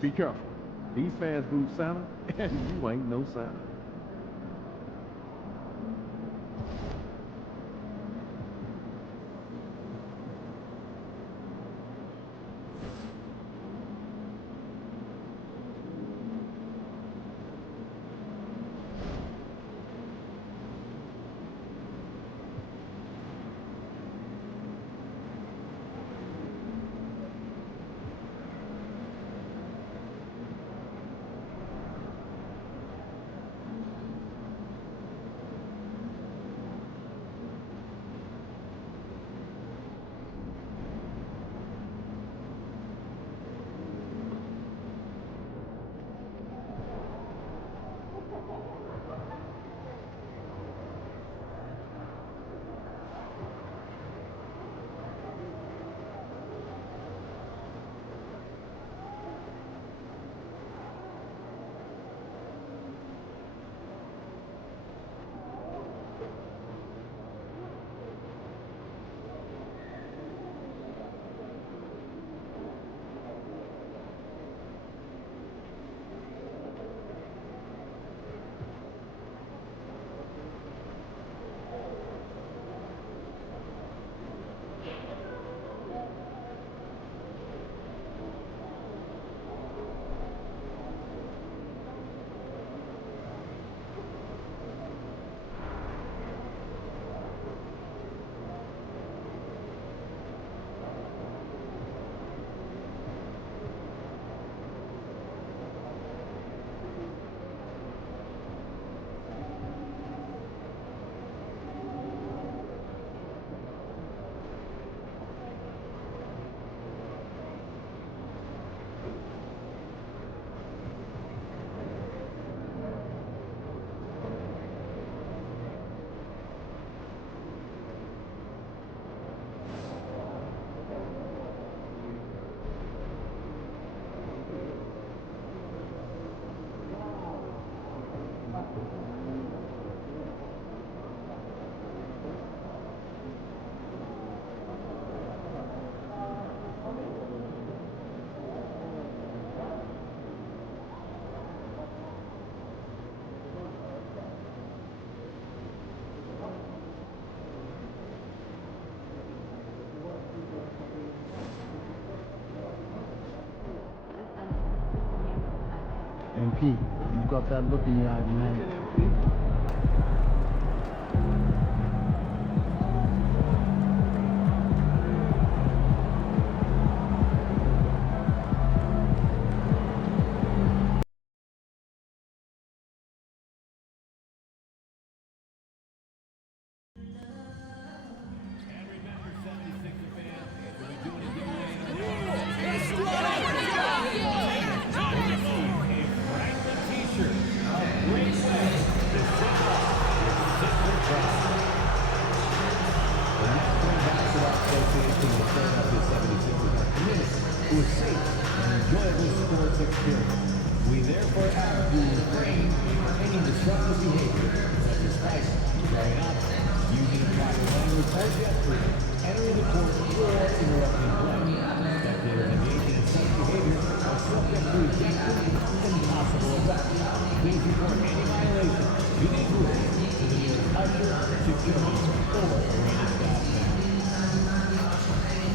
Be careful. These fans boo Santa, and you ain't no Santa. MP, you got that look in your eye, man. To a safe and enjoyable sports experience. We therefore ask you to refrain from any disruptive behavior, such as fighting, throwing objects, using improper language or gestures, entering the court, or interrupting play. Spectators engaging in such behavior are subject to ejection and possible arrest. Please report any violation to these rules to the nearest usher, security, or arena staff member.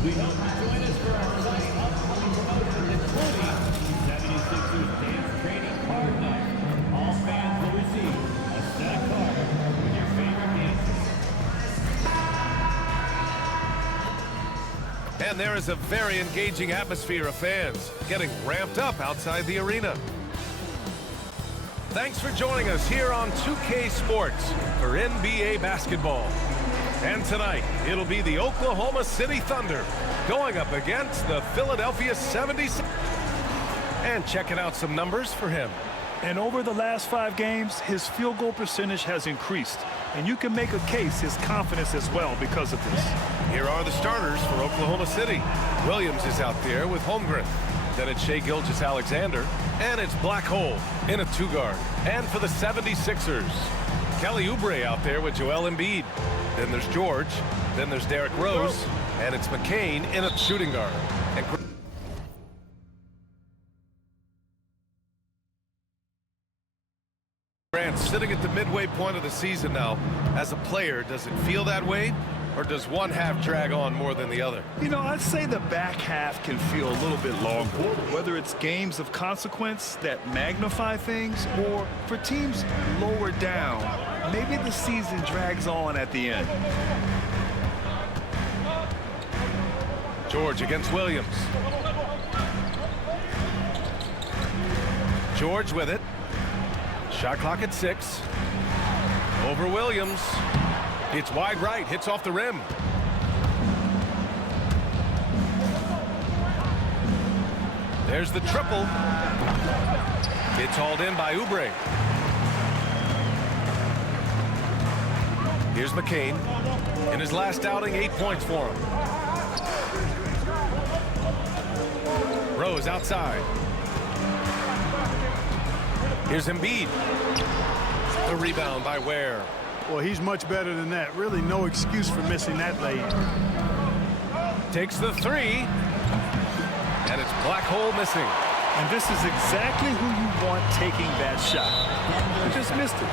We hope you join us for our exciting upcoming promotions, including 76ers Dance Training Card Night. All fans will receive a set of cards with your favorite dancers. And there is a very engaging atmosphere of fans getting ramped up outside the arena. Thanks for joining us here on 2K Sports for NBA basketball. And tonight, it'll be the Oklahoma City Thunder going up against the Philadelphia 76ers. And checking out some numbers for him. And over the last 5 games, his field goal percentage has increased. And you can make a case his confidence as well because of this. Here are the starters for Oklahoma City. Williams is out there with Holmgren. Then it's Shai Gilgeous-Alexander. And it's Black Hole in a 2-guard. And for the 76ers, Kelly Oubre out there with Joel Embiid. Then there's George. Then there's Derrick Rose. And it's McCain in a shooting guard. And Bryant sitting at the midway point of the season now. As a player, does it feel that way? Or does one half drag on more than the other? You know, I'd say the back half can feel a little bit longer, whether it's games of consequence that magnify things or for teams lower down, maybe the season drags on at the end. George against Williams. George with it. Shot clock at 6. Over Williams. It's wide right, hits off the rim. There's the triple. It's hauled in by Oubre. Here's McCain. In his last outing, 8 points for him. Rose outside. Here's Embiid. The rebound by Ware. Well, he's much better than that. Really no excuse for missing that lay. Takes the 3. And it's Black Hole missing. And this is exactly who you want taking that shot. He just missed it.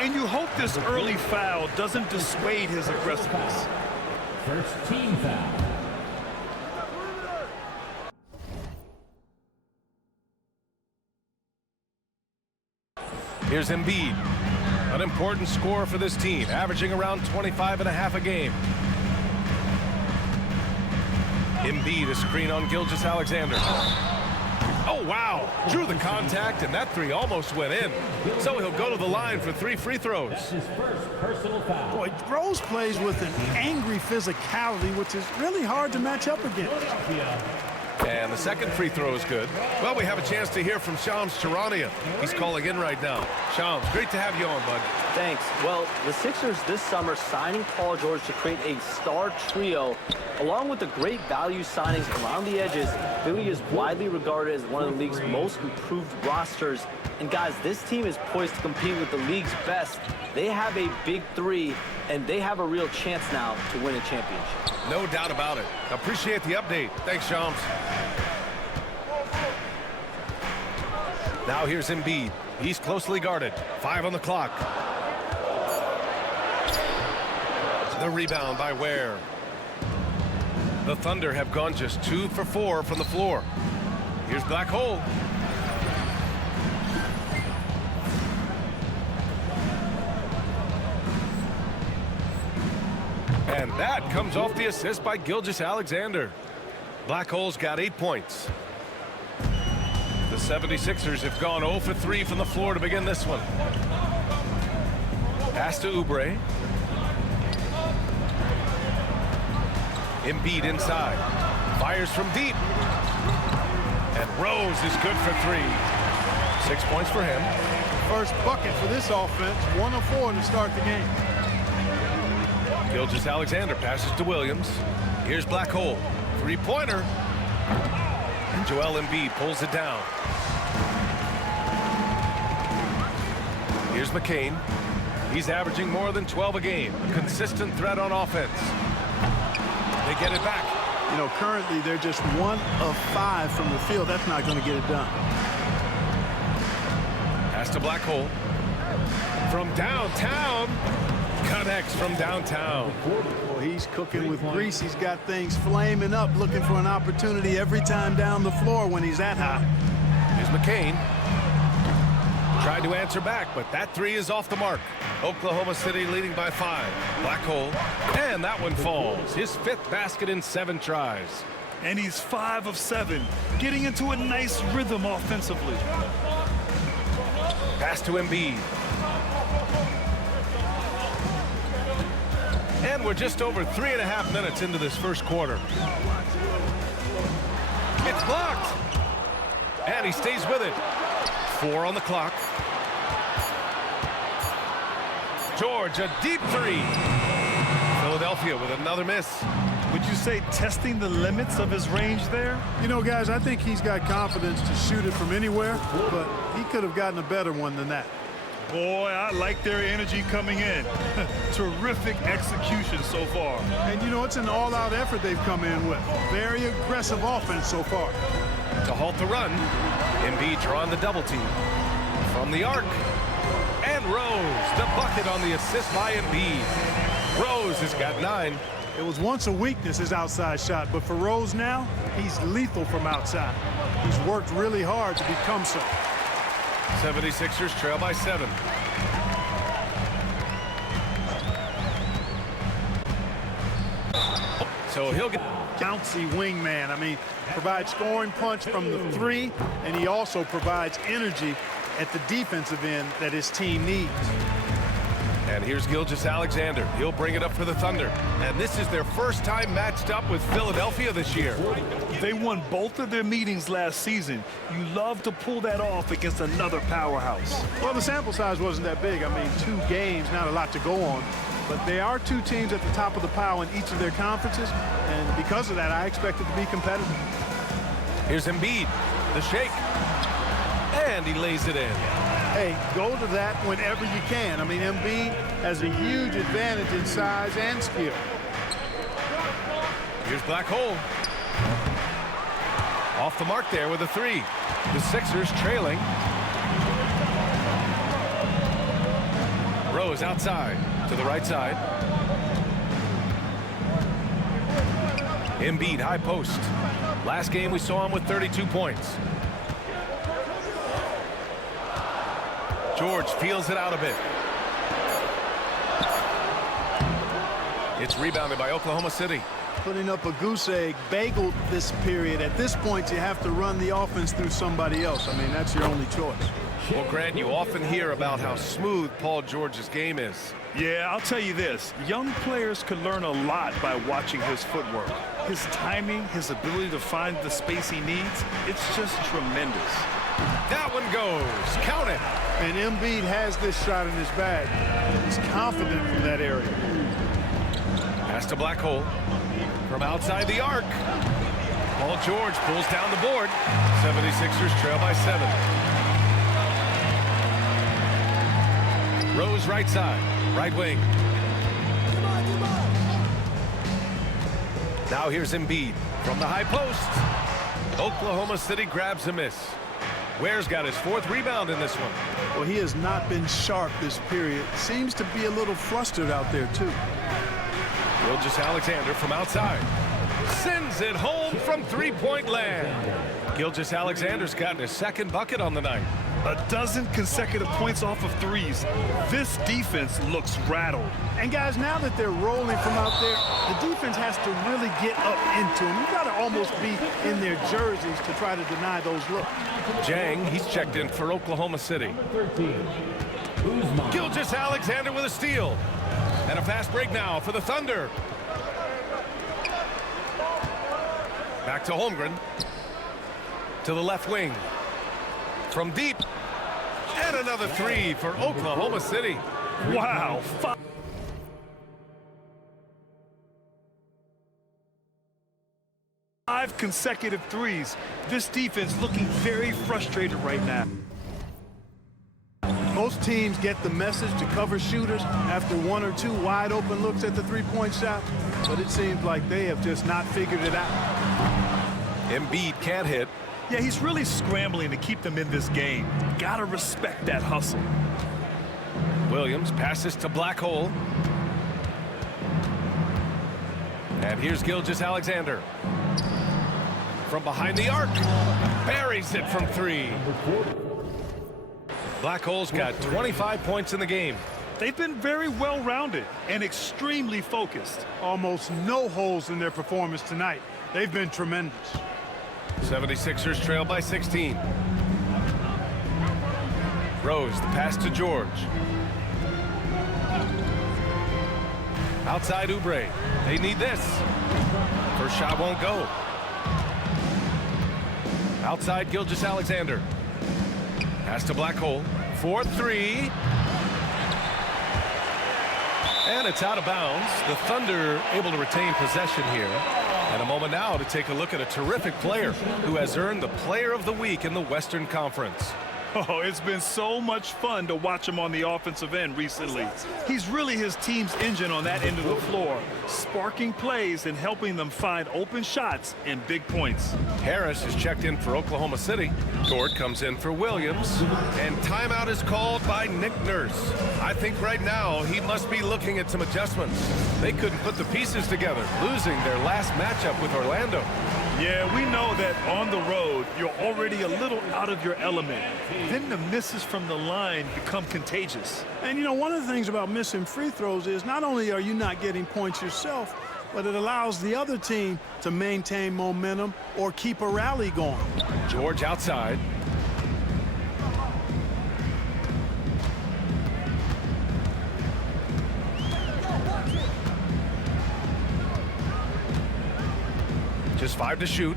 And you hope this early foul doesn't dissuade his aggressiveness. First team foul. Here's Embiid. An important scorer for this team, averaging around 25.5 a game. Embiid, a screen on Gilgeous-Alexander. Oh, wow. Drew the contact, and that 3 almost went in. So he'll go to the line for 3 free throws. That's his first personal foul. Boy, Rose plays with an angry physicality, which is really hard to match up against. And the second free throw is good. Well, we have a chance to hear from Shams Charania. He's calling in right now. Shams, great to have you on, bud. Thanks. Well, the Sixers this summer signing Paul George to create a star trio, along with the great value signings around the edges. Philly is widely regarded as one of the league's most improved rosters. And guys, this team is poised to compete with the league's best. They have a big 3, and they have a real chance now to win a championship. No doubt about it. Appreciate the update. Thanks, Shams. Now here's Embiid. He's closely guarded. 5 on the clock. The rebound by Ware. The Thunder have gone just 2 for 4 from the floor. Here's Black Hole. And that comes off the assist by Gilgeous-Alexander. Black Hole's got 8 points. The 76ers have gone 0 for 3 from the floor to begin this one. Pass to Oubre. Embiid inside. Fires from deep. And Rose is good for 3. 6 points for him. First bucket for this offense. 1 of 4 to start the game. Gilgeous-Alexander passes to Williams. Here's Black Hole. 3-pointer. And Joel Embiid pulls it down. Here's McCain. He's averaging more than 12 a game. A consistent threat on offense. They get it back. You know, currently they're just 1 of 5 from the field. That's not going to get it done. Pass to Black Hole. From downtown. Connects from downtown. Well, he's cooking with grease. He's got things flaming up, looking for an opportunity every time down the floor when he's that hot. Here's McCain. Tried to answer back, but that 3 is off the mark. Oklahoma City leading by 5. Black Hole. And that one falls. His 5th basket in 7 tries. And he's 5 of 7, getting into a nice rhythm offensively. Pass to Embiid. And we're just over 3.5 minutes into this first quarter. It's blocked. And he stays with it. 4 on the clock. George, a deep 3. Philadelphia with another miss. Would you say testing the limits of his range there? You know, guys, I think he's got confidence to shoot it from anywhere, but he could have gotten a better one than that. Boy, I like their energy coming in. Terrific execution so far. And, you know, it's an all-out effort they've come in with. Very aggressive offense so far. To halt the run, Embiid drawing the double team. From the arc. And And Rose, the bucket on the assist by Embiid. Rose has got 9. It was once a weakness, his outside shot, but for Rose now, he's lethal from outside. He's worked really hard to become so. 76ers trail by 7. So he'll get bouncy wingman. I mean, provides scoring punch from the 3, and he also provides energy at the defensive end that his team needs. And here's Gilgeous-Alexander. He'll bring it up for the Thunder. And this is their first time matched up with Philadelphia this year. They won both of their meetings last season. You love to pull that off against another powerhouse. Well, the sample size wasn't that big. I mean, 2 games, not a lot to go on. But they are 2 teams at the top of the pile in each of their conferences. And because of that, I expect it to be competitive. Here's Embiid, the shake. And he lays it in. Hey, go to that whenever you can. I mean, Embiid has a huge advantage in size and skill. Here's Black Hole. Off the mark there with a 3. The Sixers trailing. Rose outside to the right side. Embiid high post. Last game we saw him with 32 points. George feels it out a bit. It's rebounded by Oklahoma City. Putting up a goose egg, bageled this period. At this point, you have to run the offense through somebody else. I mean, that's your only choice. Well, Grant, you often hear about how smooth Paul George's game is. Yeah, I'll tell you this. Young players could learn a lot by watching his footwork. His timing, his ability to find the space he needs, it's just tremendous. That one goes. Count it. And Embiid has this shot in his bag. He's confident from that area. Pass to Black Hole. From outside the arc. Paul George pulls down the board. 76ers trail by 7. Rose right side. Right wing. Now here's Embiid from the high post. Oklahoma City grabs a miss. Ware's got his 4th rebound in this one. Well, he has not been sharp this period. Seems to be a little flustered out there, too. Gilgeous-Alexander from outside. Sends it home from 3-point land. Gilgeous-Alexander's gotten his 2nd bucket on the night. A dozen consecutive points off of 3s. This defense looks rattled. And guys, now that they're rolling from out there, the defense has to really get up into them. You've got to almost be in their jerseys to try to deny those looks. Jang, he's checked in for Oklahoma City. Gilgeous-Alexander with a steal. And a fast break now for the Thunder. Back to Holmgren. To the left wing. From deep. And another 3 for Oklahoma City. Wow. 5 consecutive 3s. This defense looking very frustrated right now. Most teams get the message to cover shooters after 1 or 2 wide open looks at the 3-point shot, but it seems like they have just not figured it out. Embiid can't hit. Yeah, he's really scrambling to keep them in this game. Gotta respect that hustle. Williams passes to Black Hole. And here's Gilgeous-Alexander. From behind the arc. Buries it from 3. Black Hole's got 25 points in the game. They've been very well-rounded and extremely focused. Almost no holes in their performance tonight. They've been tremendous. 76ers trail by 16. Rose, the pass to George. Outside Oubre. They need this. First shot won't go. Outside Gilgeous-Alexander. Pass to Black Hole. 4-3. And it's out of bounds. The Thunder able to retain possession here. And a moment now to take a look at a terrific player who has earned the Player of the Week in the Western Conference. Oh, it's been so much fun to watch him on the offensive end recently. He's really his team's engine on that end of the floor, sparking plays and helping them find open shots and big points. Harris is checked in for Oklahoma City. Dort comes in for Williams. And timeout is called by Nick Nurse. I think right now he must be looking at some adjustments. They couldn't put the pieces together, losing their last matchup with Orlando. Yeah, we know that on the road, you're already a little out of your element. Then the misses from the line become contagious. And, you know, one of the things about missing free throws is not only are you not getting points yourself, but it allows the other team to maintain momentum or keep a rally going. George outside. Just 5 to shoot.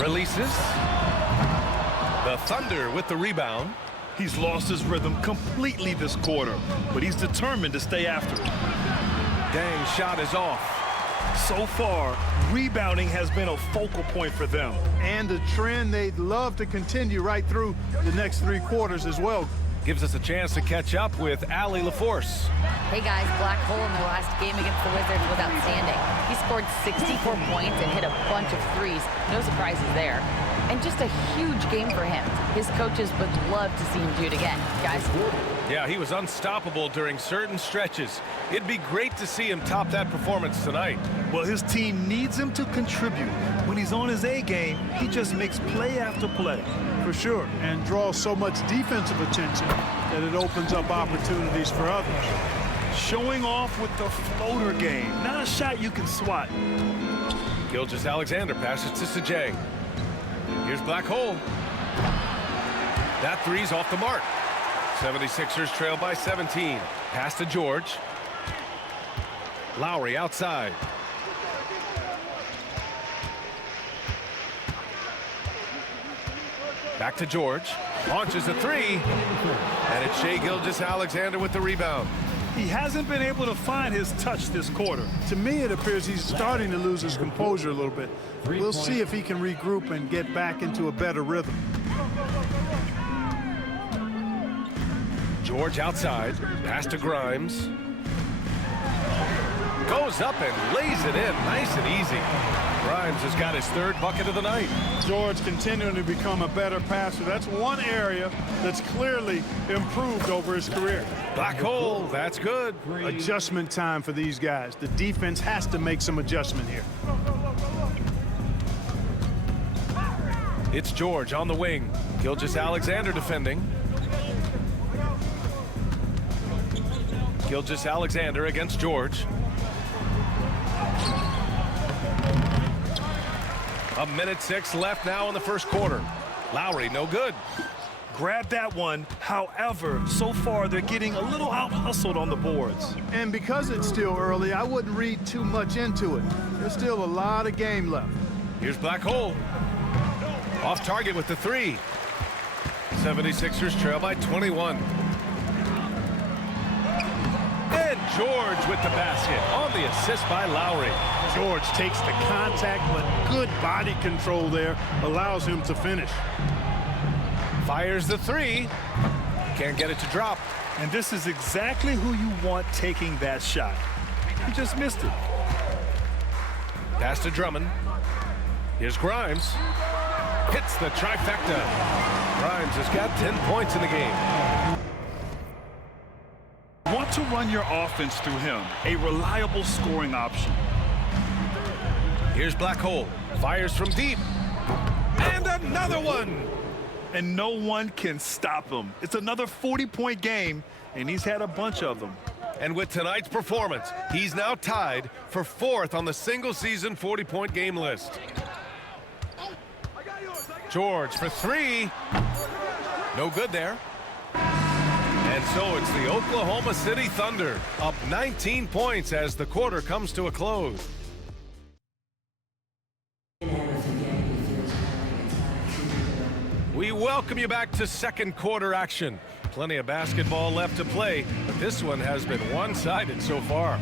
Releases. The Thunder with the rebound. He's lost his rhythm completely this quarter, but he's determined to stay after it. Dang, shot is off. So far, rebounding has been a focal point for them. And a trend they'd love to continue right through the next 3 quarters as well. Gives us a chance to catch up with Allie LaForce. Hey guys, Black Hole in their last game against the Wizards was outstanding. He scored 64 points and hit a bunch of threes. No surprises there. And just a huge game for him. His coaches would love to see him do it again. Guys? Yeah, he was unstoppable during certain stretches. It'd be great to see him top that performance tonight. Well, his team needs him to contribute. When he's on his A game, he just makes play after play. For sure, and draws so much defensive attention that it opens up opportunities for others. Showing off with the floater game, not a shot you can swat. Gilgeous-Alexander passes to Sajay. Here's Black Hole. That three's off the mark. 76ers trail by 17. Pass to George. Lowry outside. Back to George. Launches a three. And it's Shai Gilgeous-Alexander with the rebound. He hasn't been able to find his touch this quarter. To me, it appears he's starting to lose his composure a little bit. We'll see if he can regroup and get back into a better rhythm. George outside. Pass to Grimes. Goes up and lays it in nice and easy. Grimes has got his 3rd bucket of the night. George continuing to become a better passer. That's one area that's clearly improved over his career. Black Hole, that's good. Adjustment time for these guys. The defense has to make some adjustment here. It's George on the wing. Gilgeous-Alexander defending. Gilgeous-Alexander against George. A minute 6 left now in the first quarter. Lowry, no good. Grab that one. However, so far they're getting a little out-hustled on the boards. And because it's still early, I wouldn't read too much into it. There's still a lot of game left. Here's Black Hole. Off target with the three. 76ers trail by 21. And George with the basket on the assist by Lowry. George takes the contact, but good body control there allows him to finish. Fires the three. Can't get it to drop. And this is exactly who you want taking that shot. He just missed it. Pass to Drummond. Here's Grimes. Hits the trifecta. Grimes has got 10 points in the game. Want to run your offense through him. A reliable scoring option. Here's Black Hole. Fires from deep. And another one. And no one can stop him. It's another 40-point game, and he's had a bunch of them. And with tonight's performance, he's now tied for 4th on the single-season 40-point game list. George for three. No good there. And so it's the Oklahoma City Thunder up 19 points as the quarter comes to a close. We welcome you back to second quarter action. Plenty of basketball left to play, but this one has been one-sided so far.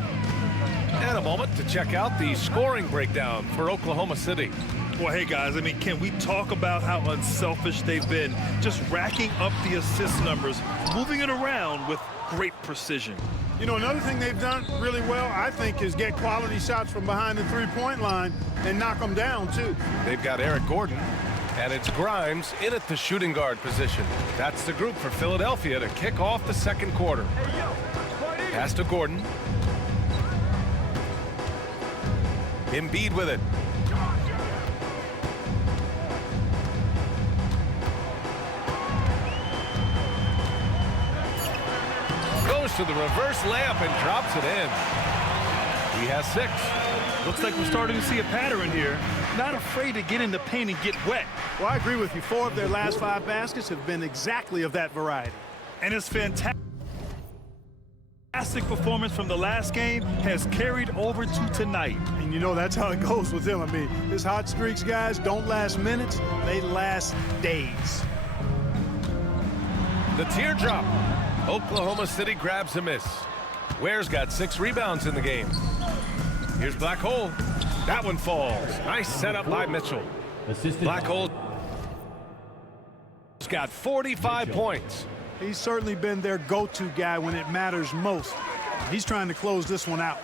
And a moment to check out the scoring breakdown for Oklahoma City. Well, hey, guys, I mean, can we talk about how unselfish they've been? Just racking up the assist numbers, moving it around with great precision. You know, another thing they've done really well, I think, is get quality shots from behind the three-point line and knock them down, too. They've got Eric Gordon, and it's Grimes in at the shooting guard position. That's the group for Philadelphia to kick off the second quarter. Pass to Gordon. Embiid with it. Goes to the reverse layup and drops it in. He has 6. Looks like we're starting to see a pattern here. Not afraid to get in the paint and get wet. Well, I agree with you. 4 of their last 5 baskets have been exactly of that variety. And it's fantastic performance from the last game has carried over to tonight. And you know that's how it goes with him. I mean, his hot streaks, guys, don't last minutes. They last days. The teardrop. Oklahoma City grabs a miss. Ware's got 6 rebounds in the game. Here's Black Hole. That one falls. Nice setup by Mitchell. Black Hole's got 45 points. He's certainly been their go-to guy when it matters most. He's trying to close this one out.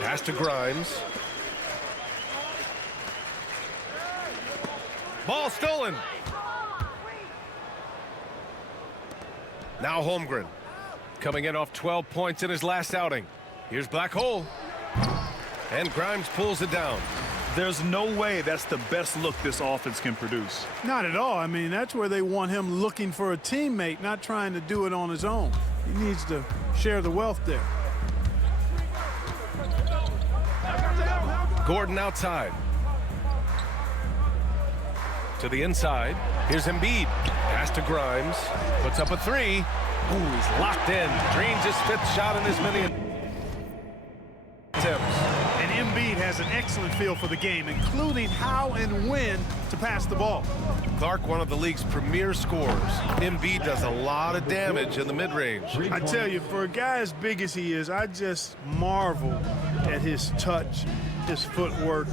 Pass to Grimes. Ball stolen. Now Holmgren. Coming in off 12 points in his last outing. Here's Black Hole. And Grimes pulls it down. There's no way that's the best look this offense can produce. Not at all. I mean, that's where they want him looking for a teammate, not trying to do it on his own. He needs to share the wealth there. Gordon outside. To the inside. Here's Embiid. Pass to Grimes. Puts up a 3. Ooh, he's locked in. Drains his 5th shot in as many attempts. And Embiid has an excellent feel for the game, including how and when to pass the ball. Clark, one of the league's premier scorers. Embiid does a lot of damage in the mid-range. I tell you, for a guy as big as he is, I just marvel at his touch, his footwork,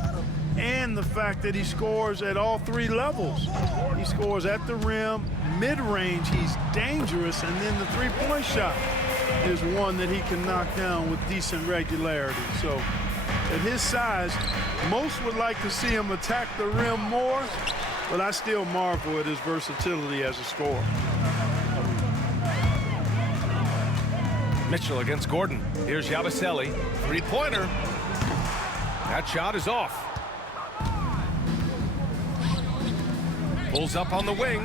and the fact that he scores at all 3 levels. He scores at the rim, mid-range, he's dangerous, and then the three-point shot is one that he can knock down with decent regularity. So at his size, most would like to see him attack the rim more, but I still marvel at his versatility as a scorer. Mitchell against Gordon. Here's Yabusele. 3-pointer. That shot is off. Pulls up on the wing.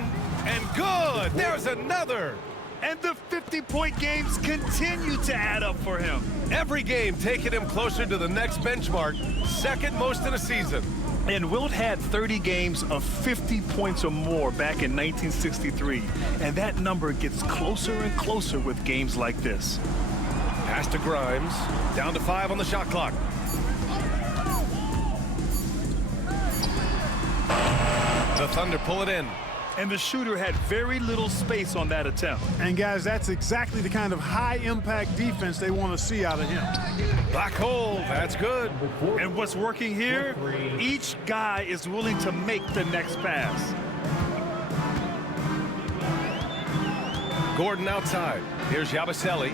And good! There's another! And the 50-point games continue to add up for him. Every game taking him closer to the next benchmark, second most in a season. And Wilt had 30 games of 50 points or more back in 1963. And that number gets closer and closer with games like this. Pass to Grimes. Down to 5 on the shot clock. The Thunder pull it in. And the shooter had very little space on that attempt. And guys, that's exactly the kind of high-impact defense they want to see out of him. Black Hole, that's good. And what's working here? Each guy is willing to make the next pass. Gordon outside. Here's Yabusele.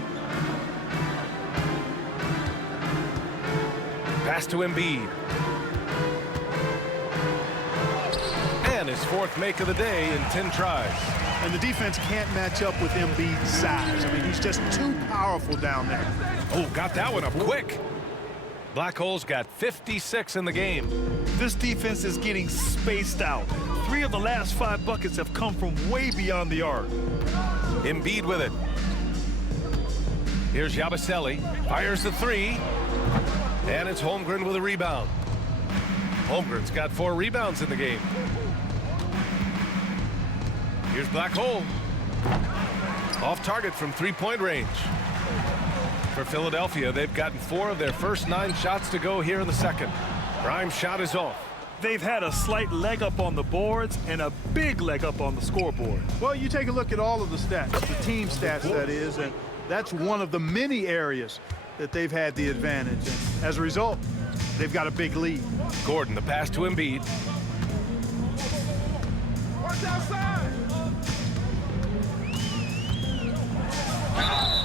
Pass to Embiid. And his 4th make of the day in 10 tries. And the defense can't match up with Embiid's size. I mean, he's just too powerful down there. Oh, got that one up quick. Black Hole's got 56 in the game. This defense is getting spaced out. 3 of the last 5 buckets have come from way beyond the arc. Embiid with it. Here's Yabusele. Fires the 3. And it's Holmgren with a rebound. Holmgren's got 4 rebounds in the game. Here's Black Hole. Off target from three-point range. For Philadelphia, they've gotten 4 of their first 9 shots to go here in the second. Grimes' shot is off. They've had a slight leg up on the boards and a big leg up on the scoreboard. Well, you take a look at all of the stats, the team stats that is, and that's one of the many areas that they've had the advantage. And as a result, they've got a big lead. Gordon, the pass to Embiid. Watch outside.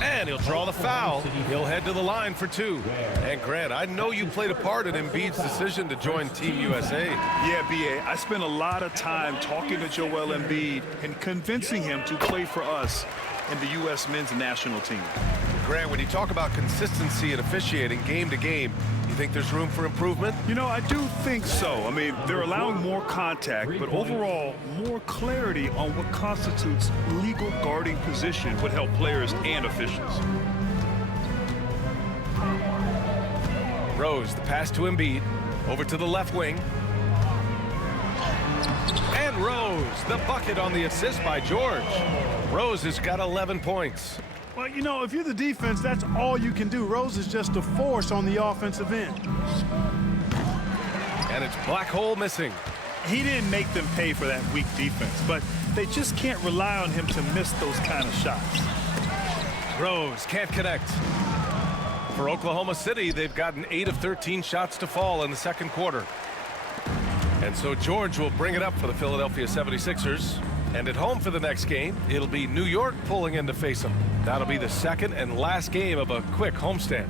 And he'll draw the foul. He'll head to the line for 2. And Grant, I know you played a part in Embiid's decision to join Team USA. Yeah, B.A., I spent a lot of time talking to Joel Embiid and convincing him to play for us in the U.S. men's national team. Grant, when you talk about consistency and officiating game to game, you think there's room for improvement? You know, I do think so. I mean, they're allowing more contact, but overall, more clarity on what constitutes legal guarding position would help players and officials. Rose, the pass to Embiid. Over to the left wing. And Rose, the bucket on the assist by George. Rose has got 11 points. Well, you know, if you're the defense, that's all you can do. Rose is just a force on the offensive end. And it's Black Hole missing. He didn't make them pay for that weak defense, but they just can't rely on him to miss those kind of shots. Rose can't connect. For Oklahoma City, they've gotten 8 of 13 shots to fall in the second quarter. And so George will bring it up for the Philadelphia 76ers. And at home for the next game, it'll be New York pulling in to face them. That'll be the second and last game of a quick homestand.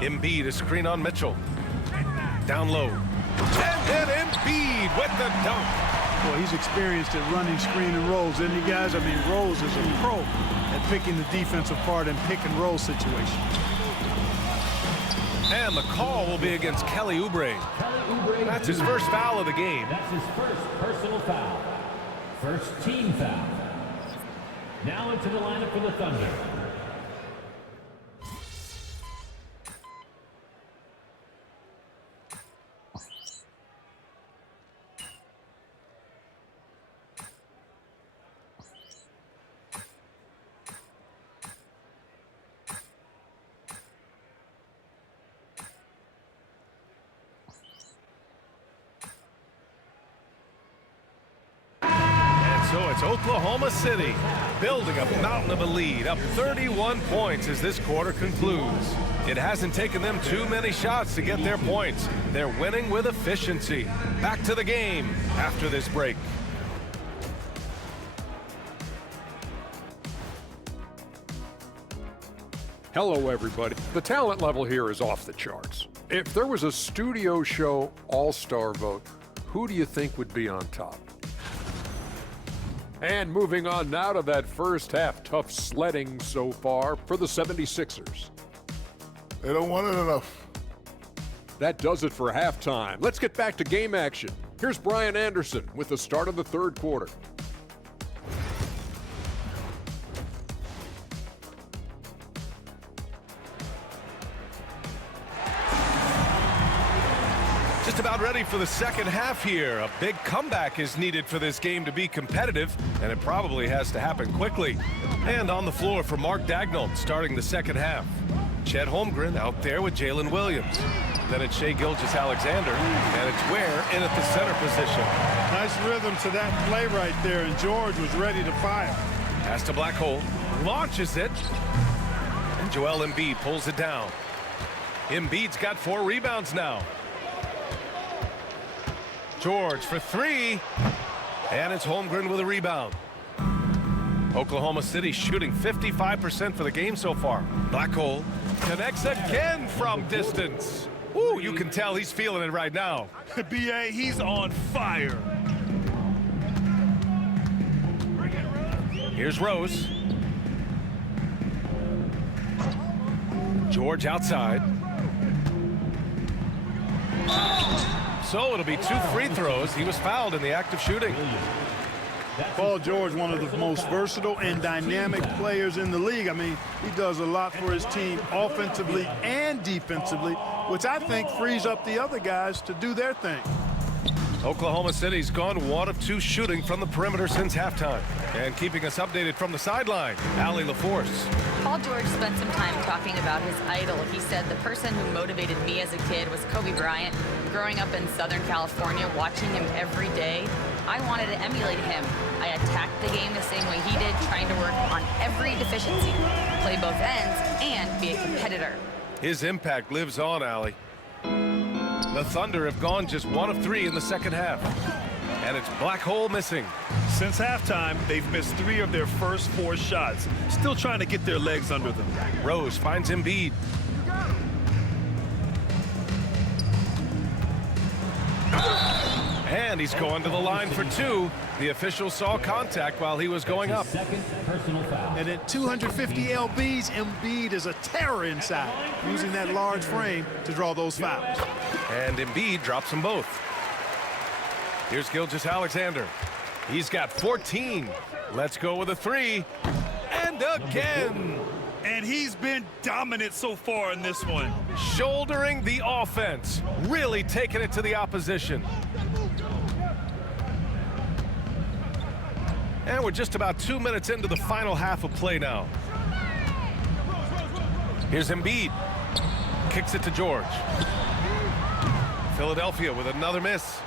Embiid, a screen on Mitchell. Down low. And then Embiid with the dunk. Well, he's experienced at running screen and rolls, isn't he, guys? I mean, Rose is a pro at picking the defense apart in pick and roll situations. And the call will be against Kelly Oubre. That's his first foul of the game. That's his first personal foul. First team foul. Now into the lineup for the Thunder. So it's Oklahoma City building a mountain of a lead, up 31 points as this quarter concludes. It hasn't taken them too many shots to get their points. They're winning with efficiency. Back to the game after this break. Hello, everybody. The talent level here is off the charts. If there was a studio show all-star vote, who do you think would be on top? And moving on now to that first half, tough sledding so far for the 76ers. They don't want it enough. That does it for halftime. Let's get back to game action. Here's Brian Anderson with the start of the third quarter. Just about ready for the second half here. A big comeback is needed for this game to be competitive, and it probably has to happen quickly. And on the floor for Mark Daigneault starting the second half. Chet Holmgren out there with Jalen Williams. Then it's Shai Gilgeous-Alexander, and it's Ware in at the center position. Nice rhythm to that play right there, and George was ready to fire. Pass to Black Hole, launches it, and Joel Embiid pulls it down. Embiid's got 4 rebounds now. George for 3, and it's Holmgren with a rebound. Oklahoma City shooting 55% for the game so far. Black Hole connects again from distance. Ooh, you can tell he's feeling it right now. B.A., he's on fire. Here's Rose. George outside. So it'll be 2 free throws. He was fouled in the act of shooting. Paul George, one of the most versatile and dynamic players in the league. I mean, he does a lot for his team offensively and defensively, which I think frees up the other guys to do their thing. Oklahoma City's gone 1 of 2 shooting from the perimeter since halftime. And keeping us updated from the sideline, Allie LaForce. Paul George spent some time talking about his idol. He said, the person who motivated me as a kid was Kobe Bryant. Growing up in Southern California, watching him every day, I wanted to emulate him. I attacked the game the same way he did, trying to work on every deficiency, play both ends, and be a competitor. His impact lives on, Allie. The Thunder have gone just 1 of 3 in the second half. And it's Black Hole missing. Since halftime, they've missed 3 of their first 4 shots. Still trying to get their legs under them. Rose finds Embiid. And he's going to the line for 2. The official saw contact while he was going up. And at 250 lbs, Embiid is a terror inside, using that large frame to draw those fouls. And Embiid drops them both. Here's Gilgeous-Alexander. He's got 14. Let's go with a 3. And again. And he's been dominant so far in this one. Shouldering the offense. Really taking it to the opposition. And we're just about 2 minutes into the final half of play now. Here's Embiid. Kicks it to George. Philadelphia with another miss.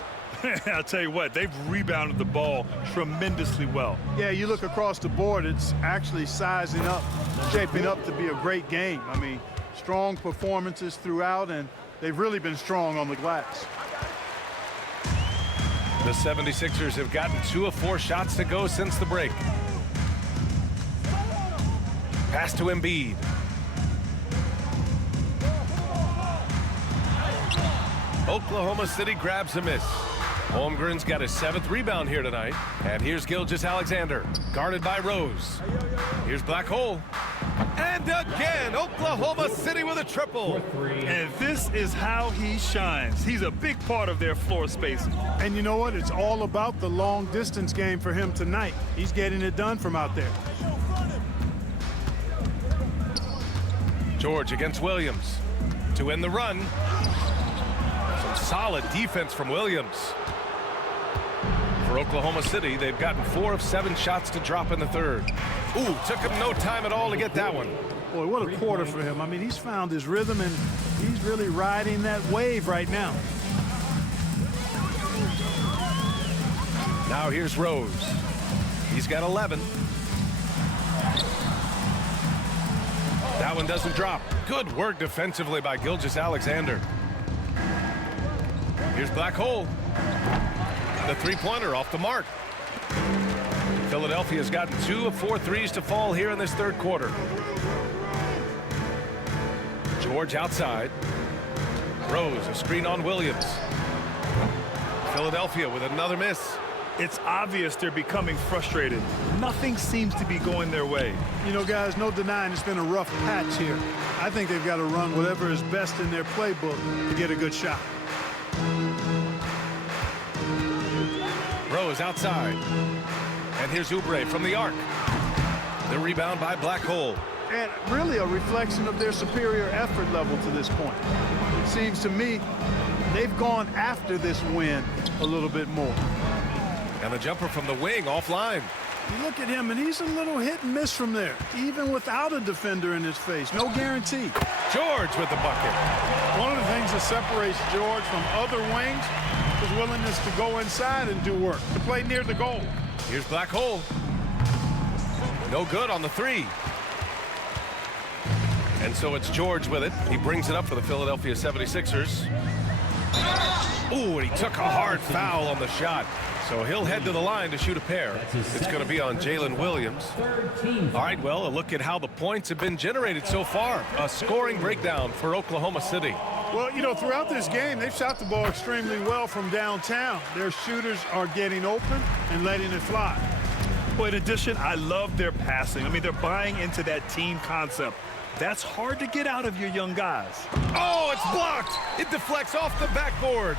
I'll tell you what, they've rebounded the ball tremendously well. Yeah, you look across the board, it's actually sizing up, shaping up to be a great game. I mean, strong performances throughout, and they've really been strong on the glass. The 76ers have gotten 2 of 4 shots to go since the break. Pass to Embiid. Oklahoma City grabs a miss. Holmgren's got his 7th rebound here tonight. And here's Gilgeous-Alexander, guarded by Rose. Here's Black Hole. And again, Oklahoma City with a triple. And this is how he shines. He's a big part of their floor spacing. And you know what? It's all about the long distance game for him tonight. He's getting it done from out there. George against Williams to end the run. Some solid defense from Williams. For Oklahoma City, they've gotten 4 of 7 shots to drop in the third. Ooh, took him no time at all to get that one. Boy, what a quarter for him. I mean, he's found his rhythm, and he's really riding that wave right now. Now here's Rose. He's got 11. That one doesn't drop. Good work defensively by Gilgeous-Alexander. Here's Black Hole. The 3-pointer off the mark. Philadelphia's gotten 2 of 4 threes to fall here in this third quarter. George outside. Rose, a screen on Williams. Philadelphia with another miss. It's obvious they're becoming frustrated. Nothing seems to be going their way. You know, guys, no denying it's been a rough patch here. I think they've got to run whatever is best in their playbook to get a good shot. Rose outside. And here's Oubre from the arc. The rebound by Black Hole. And really a reflection of their superior effort level to this point. It seems to me they've gone after this win a little bit more. And the jumper from the wing offline. You look at him, and he's a little hit and miss from there, even without a defender in his face. No guarantee. George with the bucket. One of the things that separates George from other wings is willingness to go inside and do work, to play near the goal. Here's Black Hole. No good on the 3. And so it's George with it. He brings it up for the Philadelphia 76ers. Ooh, and he took a hard foul on the shot. So he'll head to the line to shoot a pair. It's going to be on Jalen Williams. All right, well, a look at how the points have been generated so far. A scoring breakdown for Oklahoma City. Well, you know, throughout this game, they've shot the ball extremely well from downtown. Their shooters are getting open and letting it fly. Well, in addition, I love their passing. I mean, they're buying into that team concept. That's hard to get out of your young guys. Oh, it's blocked. It deflects off the backboard.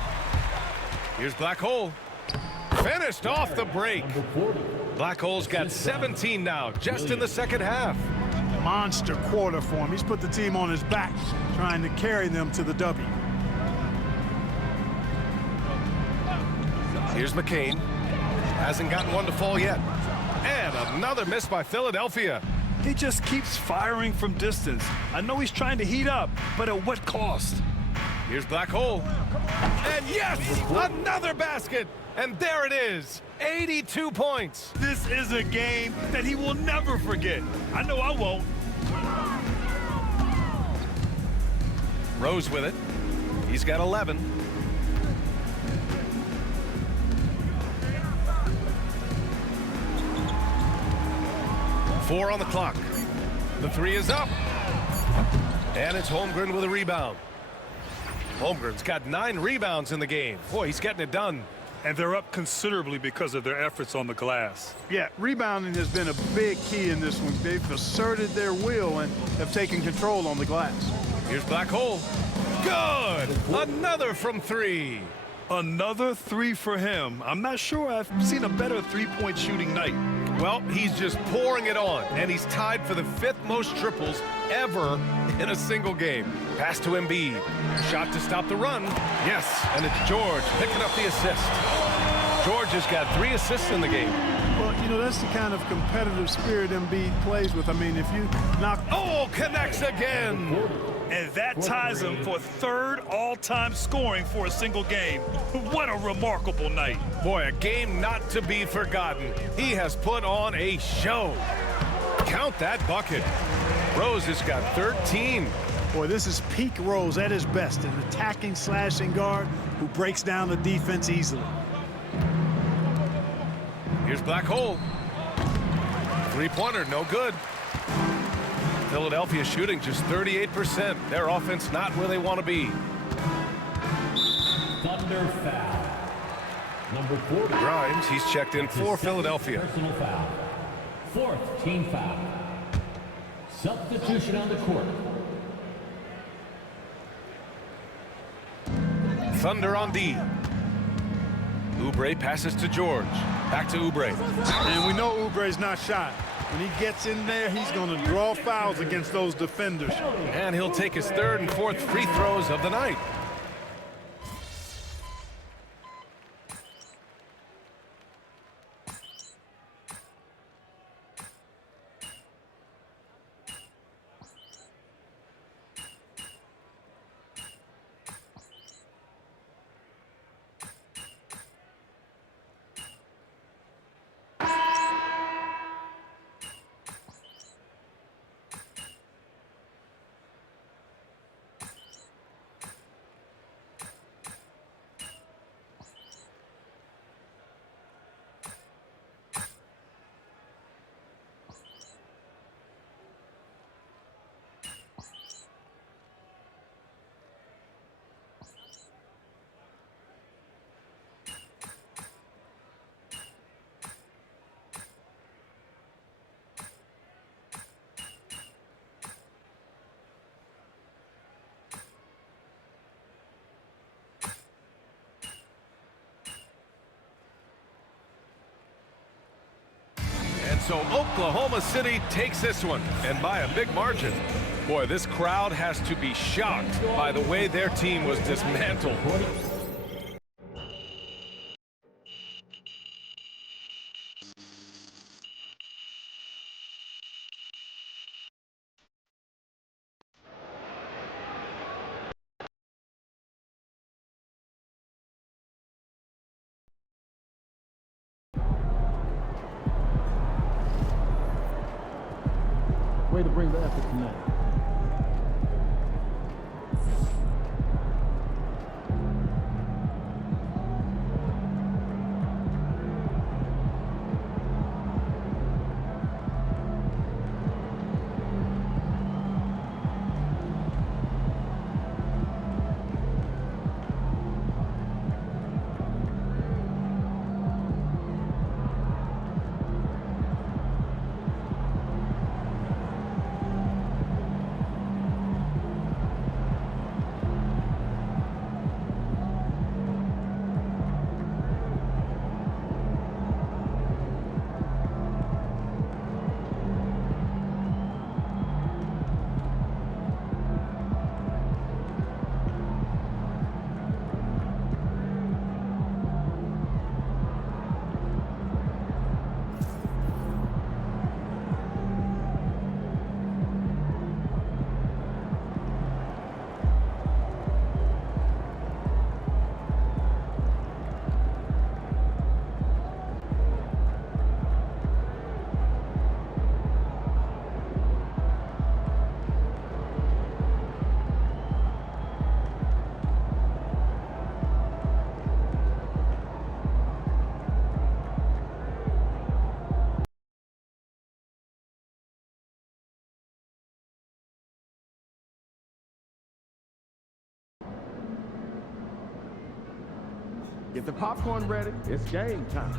Here's Black Hole. Finished off the break. Black Hole's got 17 now, just in the second half. Monster quarter for him. He's put the team on his back, trying to carry them to the W. Here's McCain. Hasn't gotten one to fall yet. And another miss by Philadelphia. He just keeps firing from distance. I know he's trying to heat up, but at what cost? Here's Black Hole. And yes, another basket. And there it is, 82 points. This is a game that he will never forget. I know I won't. Rose with it. He's got 11. Four on the clock. The three is up. And it's Holmgren with a rebound. Holmgren's got 9 rebounds in the game. Boy, he's getting it done. And they're up considerably because of their efforts on the glass. Yeah, rebounding has been a big key in this one. They've asserted their will and have taken control on the glass. Here's Black Hole. Good! Another from 3. Another 3 for him. I'm not sure I've seen a better three-point shooting night. Well, he's just pouring it on, and he's tied for the 5th most triples ever in a single game. Pass to Embiid. Shot to stop the run. Yes, and it's George picking up the assist. George has got 3 assists in the game. Well, you know, that's the kind of competitive spirit Embiid plays with. I mean, if you knock... Oh, connects again! And that ties him for 3rd all-time scoring for a single game. What a remarkable night. Boy, a game not to be forgotten. He has put on a show. Count that bucket. Rose has got 13. Boy, this is peak Rose at his best, an attacking, slashing guard who breaks down the defense easily. Here's Black Hole. 3-pointer, no good. Philadelphia shooting just 38%. Their offense not where they want to be. Thunder foul. Number 40. Grimes, he's checked in for Philadelphia. Personal foul. 4th team foul. Substitution on the court. Thunder on D. Oubre passes to George. Back to Oubre. And we know Oubre's not shy. When he gets in there, he's going to draw fouls against those defenders. And he'll take his 3rd and 4th free throws of the night. So Oklahoma City takes this one, and by a big margin. Boy, this crowd has to be shocked by the way their team was dismantled. Way to bring the effort tonight. Get the popcorn ready. It's game time.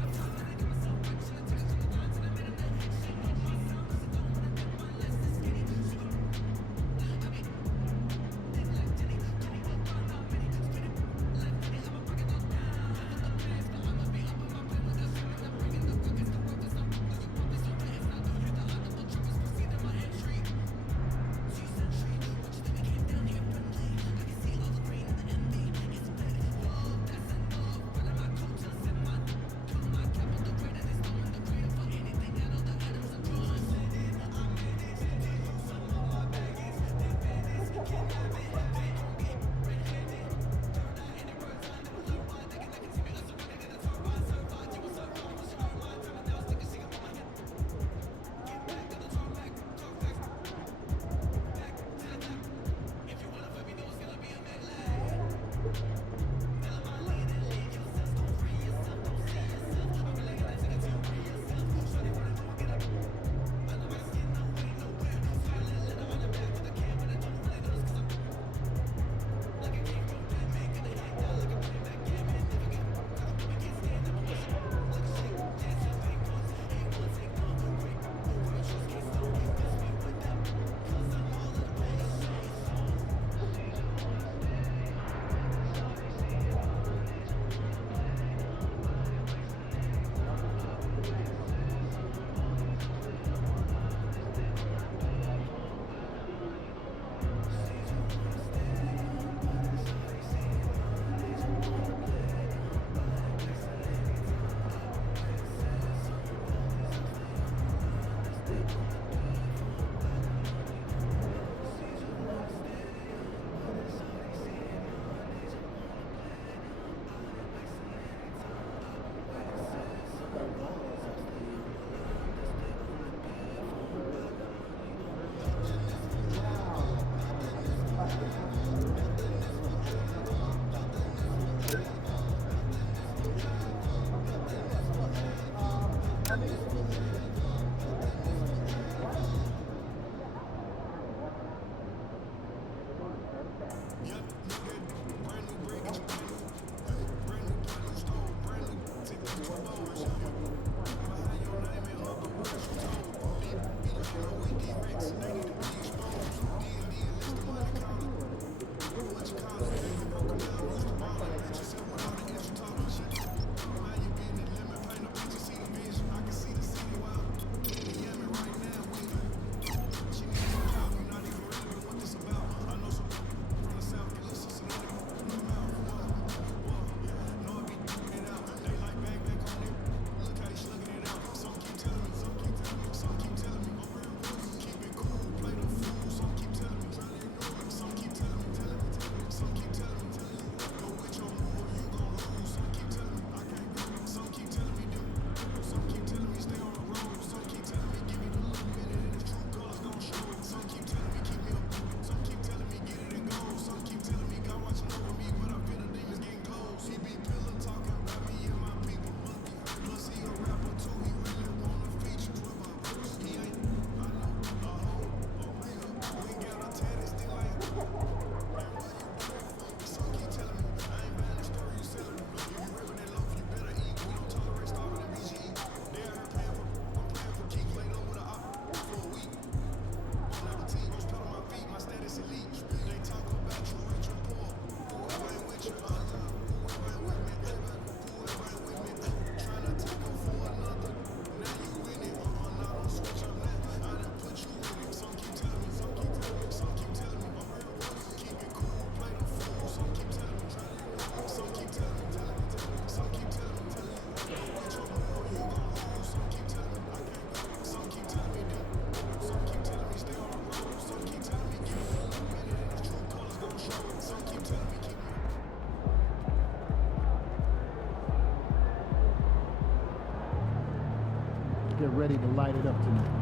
Get ready to light it up tonight.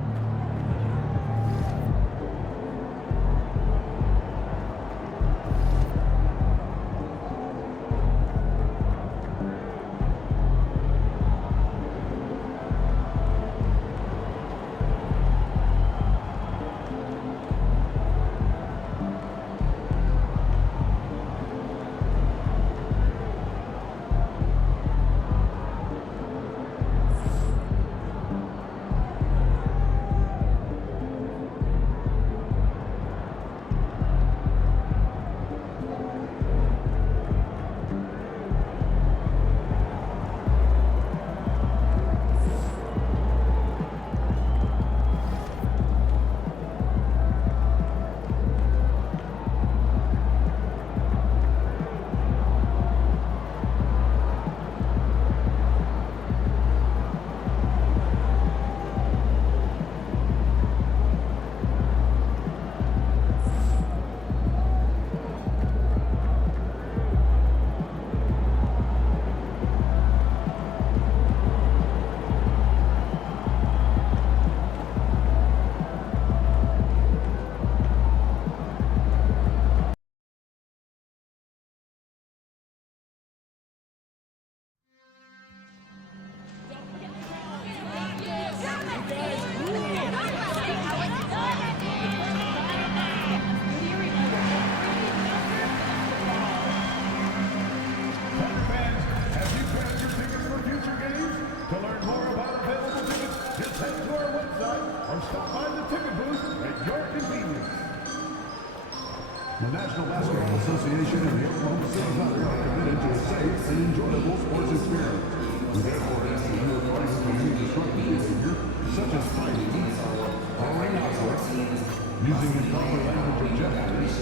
National Basketball Association and the Oklahoma City Thunder are committed to a safe and enjoyable sports experience. We therefore ask that you refrain from any disruptive behavior, such as fighting, throwing objects, using improper language or gestures,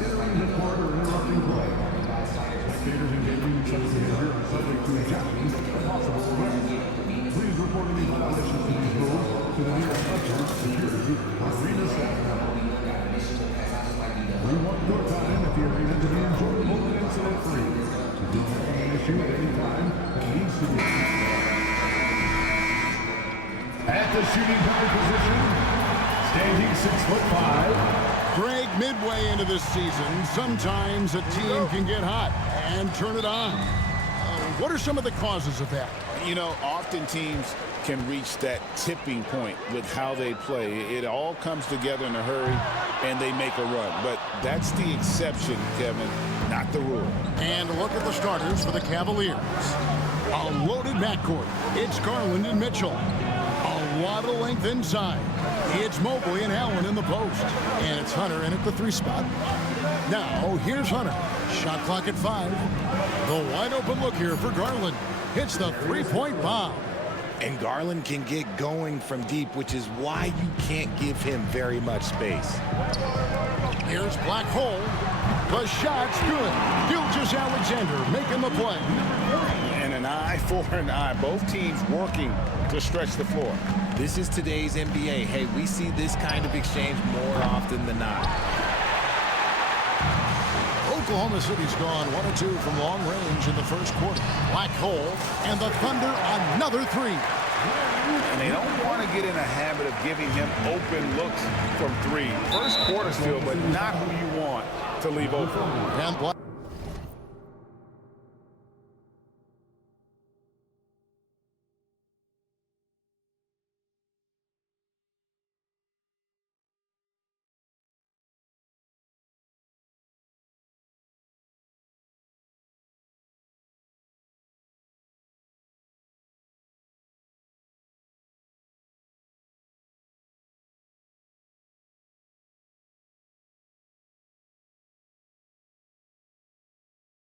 entering the court or interrupting play. Spectators engaging in such behavior are subject to ejections or possible arrest. Please report any violations of these rules to the nearest usher, security, or arena staff member. We want your time at the arena to be enjoyable and incident-free. If you have an issue at any time that needs to be at the shooting guard position, standing 6'5". Greg, midway into this season, sometimes a team can get hot and turn it on. What are some of the causes of that? You know, often teams can reach that tipping point with how they play. It all comes together in a hurry, and they make a run. But that's the exception, Kevin, not the rule. And look at the starters for the Cavaliers. A loaded backcourt. It's Garland and Mitchell. A lot of length inside. It's Mobley and Allen in the post. And it's Hunter in at the 3 spot. Now, here's Hunter. Shot clock at 5. The wide open look here for Garland. Hits the 3-point bomb. And Garland can get going from deep, which is why you can't give him very much space. Here's Black Hole. The shot's good. Gilgeous-Alexander making the play. And an eye for an eye. Both teams working to stretch the floor. This is today's NBA. Hey, we see this kind of exchange more often than not. Oklahoma City's gone 1 of 2 from long range in the first quarter. Black Hole and the Thunder another 3. And they don't want to get in a habit of giving him open looks from 3. First quarter still, but not who you want to leave open. And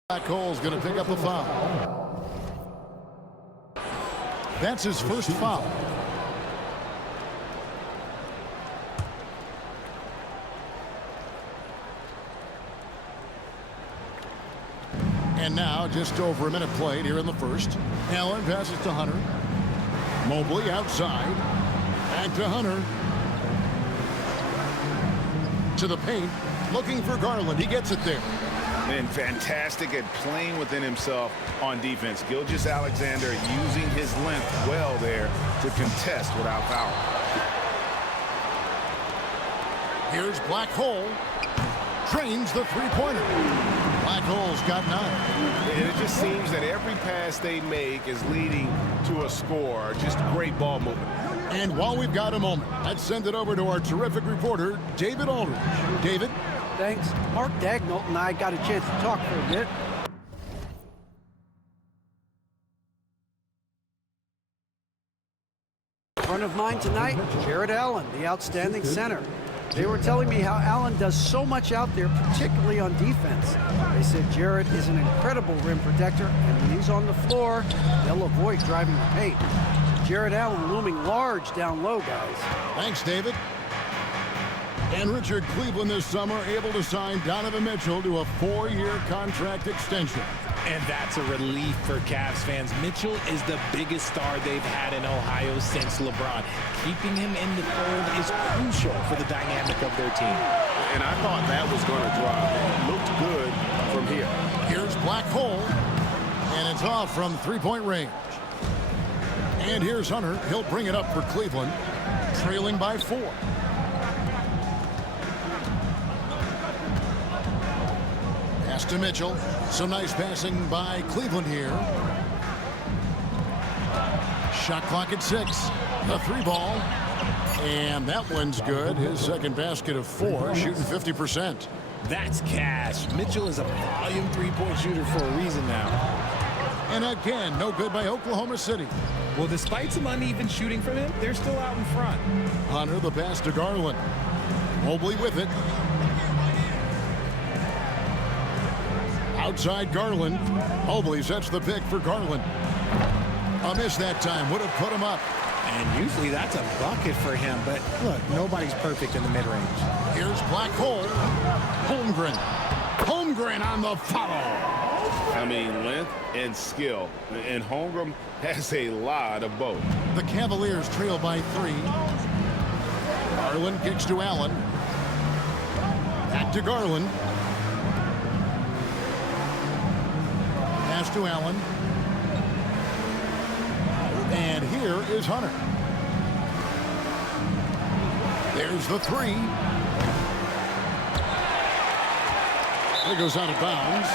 Black Hole's going to pick up the foul. That's his first foul. And now just over a minute played here in the first. Allen passes to Hunter. Mobley outside. Back to Hunter. To the paint. Looking for Garland. He gets it there. And fantastic at playing within himself on defense. Gilgeous-Alexander using his length well there to contest without foul. Here's Black Hole. Trains the 3-pointer. Black Hole's got 9. And it just seems that every pass they make is leading to a score. Just great ball movement. And while we've got a moment, let's send it over to our terrific reporter, David Aldridge. David? Thanks. Mark Dagnall and I got a chance to talk for a bit. Front of mine tonight, Jarrett Allen, the outstanding center. They were telling me how Allen does so much out there, particularly on defense. They said Jarrett is an incredible rim protector, and when he's on the floor, they'll avoid driving the paint. Jarrett Allen looming large down low, guys. Thanks, David. And Richard, Cleveland this summer able to sign Donovan Mitchell to a 4-year contract extension. And that's a relief for Cavs fans. Mitchell is the biggest star they've had in Ohio since LeBron. Keeping him in the fold is crucial for the dynamic of their team. And I thought that was going to drop. It looked good from here. Here's Black Hole. And it's off from 3-point range. And here's Hunter. He'll bring it up for Cleveland. Trailing by 4. Pass to Mitchell. Some nice passing by Cleveland here. Shot clock at 6. The 3-ball. And that one's good. His second basket of 4, shooting 50%. That's cash. Mitchell is a volume 3-point shooter for a reason now. And again, no good by Oklahoma City. Well, despite some uneven shooting from him, they're still out in front. Hunter, the pass to Garland. Mobley with it. Outside Garland. Mobley sets the pick for Garland. A miss that time. Would have put him up. And usually that's a bucket for him, but look, nobody's perfect in the mid-range. Here's Black Hole. Holmgren. Holmgren on the foul. I mean, length and skill. And Holmgren has a lot of both. The Cavaliers trail by 3. Garland kicks to Allen. Back to Garland. Pass to Allen. And here is Hunter. There's the 3. It goes out of bounds.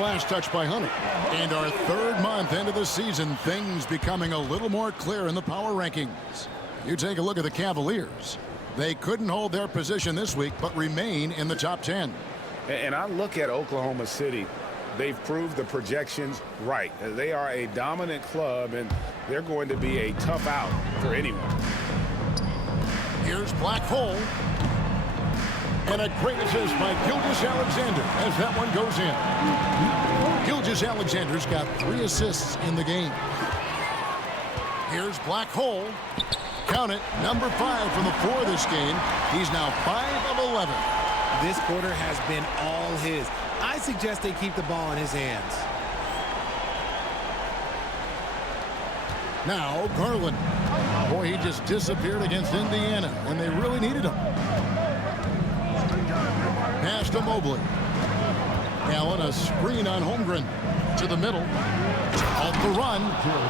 Last touch by Hunter. And our 3rd month into the season, things becoming a little more clear in the power rankings. You take a look at the Cavaliers. They couldn't hold their position this week, but remain in the top 10. And I look at Oklahoma City. They've proved the projections right. They are a dominant club, and they're going to be a tough out for anyone. Here's Black Hole. And a great assist by Gilgeous-Alexander as that one goes in. Gilgeous-Alexander's got 3 assists in the game. Here's Black Hole. Count it, number 5 from the floor this game. He's now 5 of 11. This quarter has been all his. I suggest they keep the ball in his hands. Now Garland. Boy, he just disappeared against Indiana, and they really needed him. Pass to Mobley. Allen, a screen on Holmgren. To the middle. Off the run.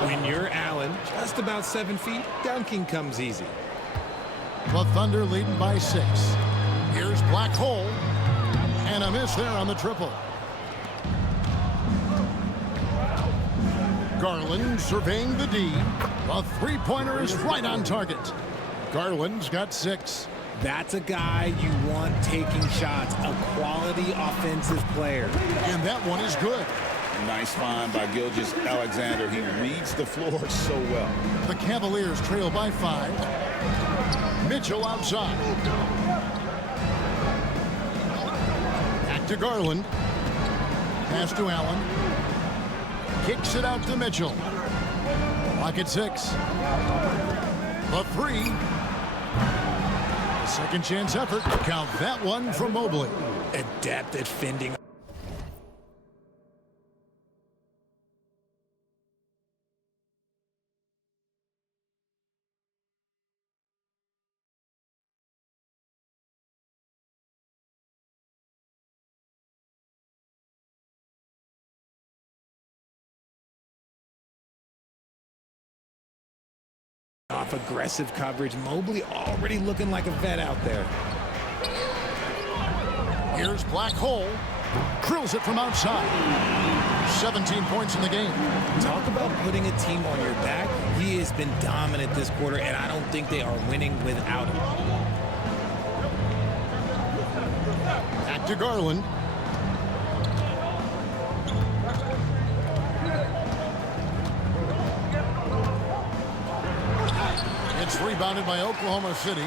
When you're Allen, just about 7 feet, dunking comes easy. The Thunder leading by 6. Here's Black Hole. And a miss there on the triple. Garland surveying the D. A 3-pointer is right on target. Garland's got 6. That's a guy you want taking shots, a quality offensive player. And that one is good. Nice find by Gilgeous-Alexander. He reads the floor so well. The Cavaliers trail by 5. Mitchell outside. Back to Garland. Pass to Allen. Kicks it out to Mitchell. Clock at 6. The 3. A second chance effort. Count that one from Mobley. Adept at fending. Off aggressive coverage. Mobley already looking like a vet out there. Here's Black Hole. Drills it from outside. 17 points in the game. Talk about putting a team on your back. He has been dominant this quarter, and I don't think they are winning without him. Back to Garland. It's rebounded by Oklahoma City.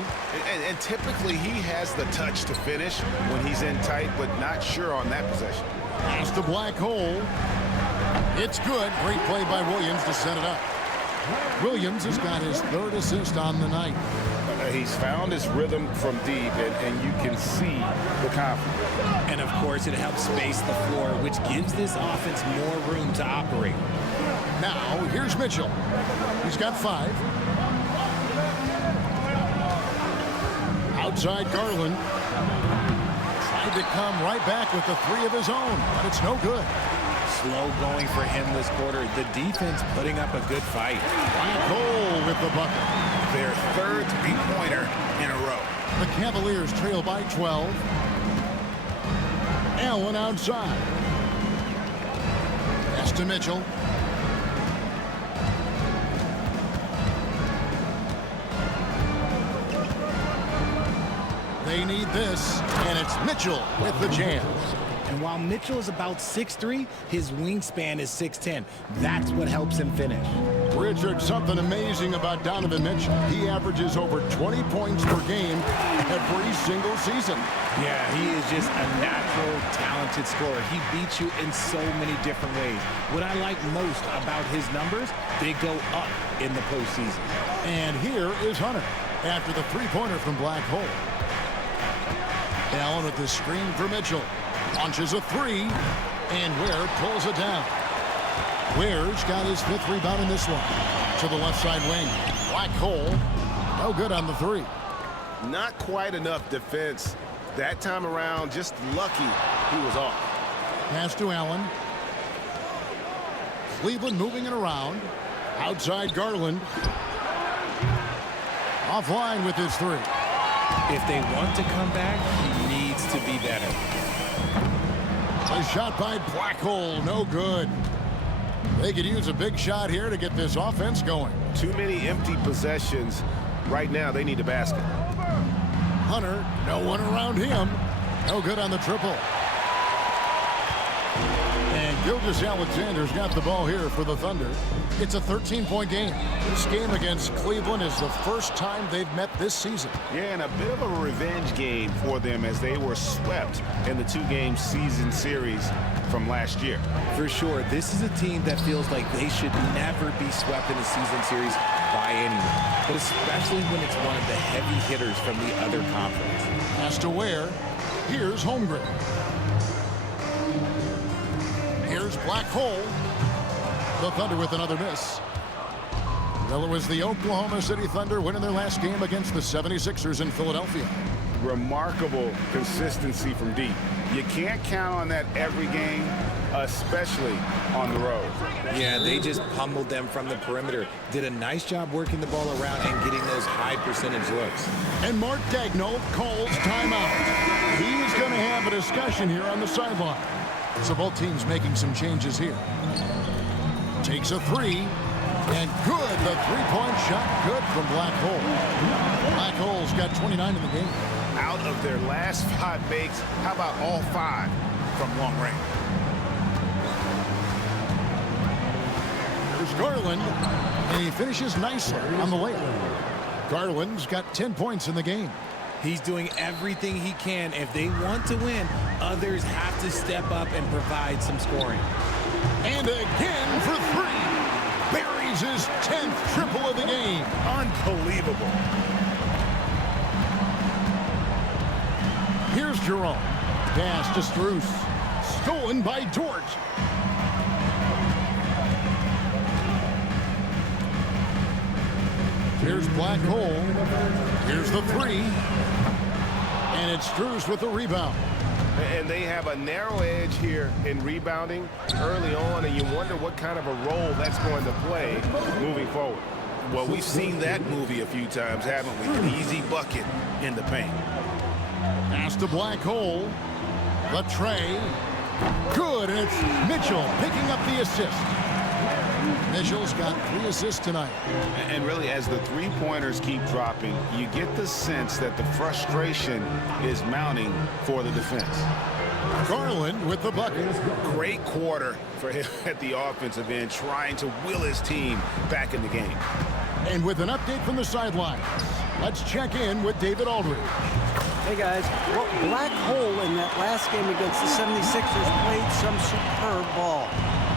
And typically he has the touch to finish when he's in tight, but not sure on that possession. Pass to Black Hole. It's good. Great play by Williams to set it up. Williams has got his 3rd assist on the night. He's found his rhythm from deep, and you can see the confidence. And, of course, it helps space the floor, which gives this offense more room to operate. Now, here's Mitchell. He's got 5. Outside Garland. Tried to come right back with the 3 of his own, but it's no good. Slow going for him this quarter. The defense putting up a good fight. Black Hole with the bucket. Their 3rd 3-pointer in a row. The Cavaliers trail by 12. Allen outside. Pass to Mitchell. They need this, and it's Mitchell with the jam. And while Mitchell is about 6'3", his wingspan is 6'10". That's what helps him finish. Richard, something amazing about Donovan Mitchell. He averages over 20 points per game every single season. Yeah, he is just a natural, talented scorer. He beats you in so many different ways. What I like most about his numbers, they go up in the postseason. And here is Hunter after the three-pointer from Black Hole. Allen with the screen for Mitchell. Launches a three, and Ware pulls it down. Ware's got his 5th rebound in this one. To the left side wing. Black Hole, no good on the three. Not quite enough defense. That time around, just lucky he was off. Pass to Allen. Cleveland moving it around. Outside Garland. Offline with his three. If they want to come back, he needs to be better. A shot by Black Hole, no good. They could use a big shot here to get this offense going. Too many empty possessions. Right now, they need a basket. Hunter, no one around him. No good on the triple. And Gilgeous-Alexander's got the ball here for the Thunder. It's a 13-point game. This game against Cleveland is the first time they've met this season. Yeah, and a bit of a revenge game for them as they were swept in the 2-game season series from last year. For sure, this is a team that feels like they should never be swept in a season series by anyone, but especially when it's one of the heavy hitters from the other conference. Has to Ware. Here's Holmgren. Here's Black Hole. The Thunder with another miss. Well, it was the Oklahoma City Thunder winning their last game against the 76ers in Philadelphia. Remarkable consistency from deep. You can't count on that every game, especially on the road. Yeah, they just pummeled them from the perimeter. Did a nice job working the ball around and getting those high percentage looks. And Mark Daigneault calls timeout. He's going to have a discussion here on the sideline. So both teams making some changes here. Takes a three. And good. The three-point shot good from Black Hole. Black Hole's got 29 in the game. Out of their last 5 makes, how about all 5 from long range? There's Garland. And he finishes nicely on the layup. Garland's got 10 points in the game. He's doing everything he can. If they want to win, others have to step up and provide some scoring. And again for three. Buries his 10th triple of the game. Unbelievable. Here's Jerome. Pass to Strus. Stolen by Dort. Here's Black Hole. Here's the three. And it's Strus with the rebound. And they have a narrow edge here in rebounding early on, and you wonder what kind of a role that's going to play moving forward. Well, we've seen that movie a few times, haven't we? An easy bucket in the paint. Pass to Black Hole. The tray. Good, and it's Mitchell picking up the assist. Mitchell's got 3 assists tonight. And really, as the three-pointers keep dropping, you get the sense that the frustration is mounting for the defense. Garland with the bucket. Great quarter for him at the offensive end, trying to will his team back in the game. And with an update from the sidelines, let's check in with David Aldridge. Hey guys, well, Black Hole in that last game against the 76ers played some superb ball.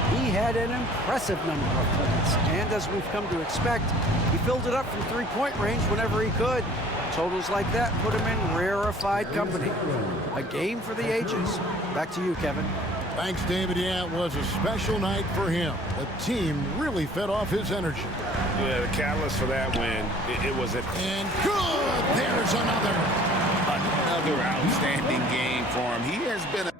He had an impressive number of points, and as we've come to expect, he filled it up from three-point range whenever he could. Totals like that put him in rarefied company. A game for the ages. Back to you, Kevin. Thanks, David. Yeah, it was a special night for him. The team really fed off his energy. Yeah, the catalyst for that win, it was it. And good! There's Another outstanding game for him. He has been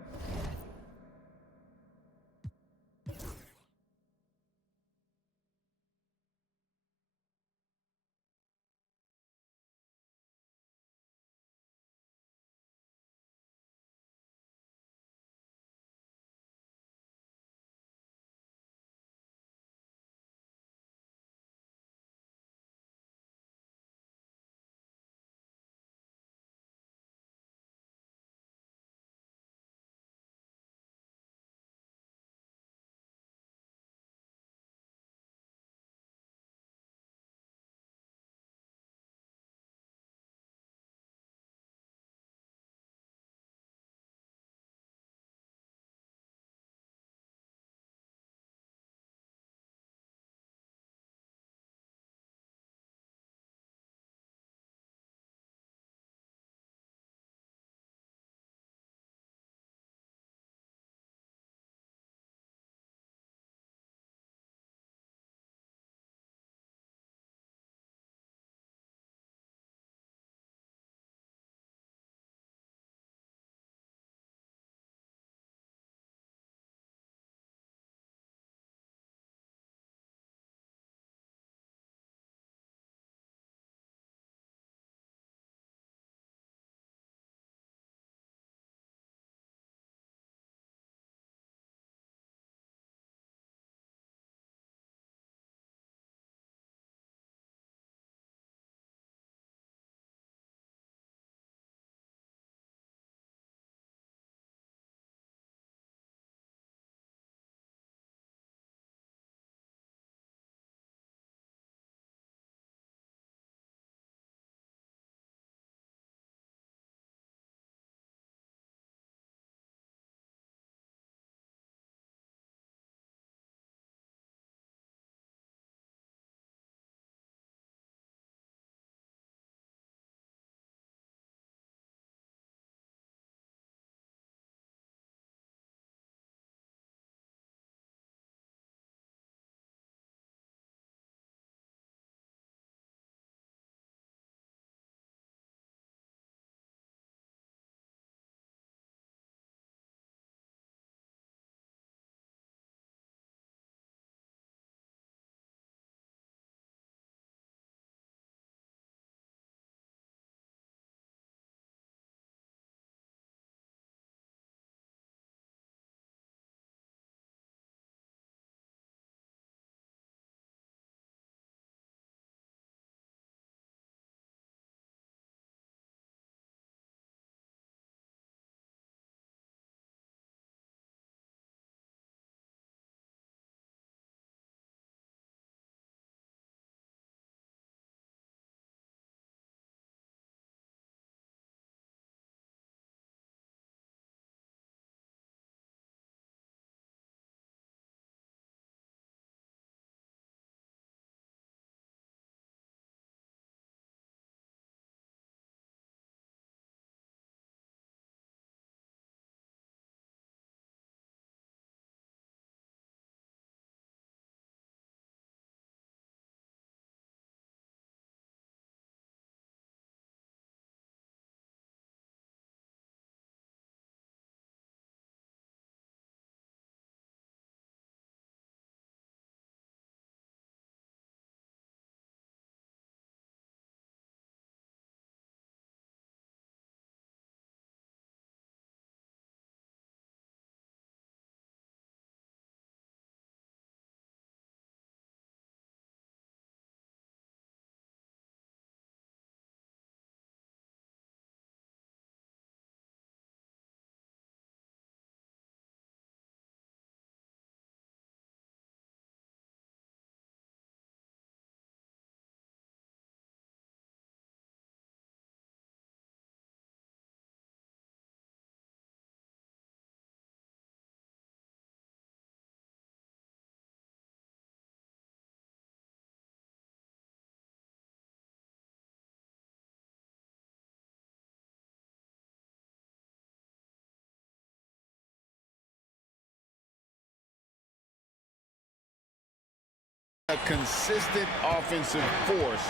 A consistent offensive force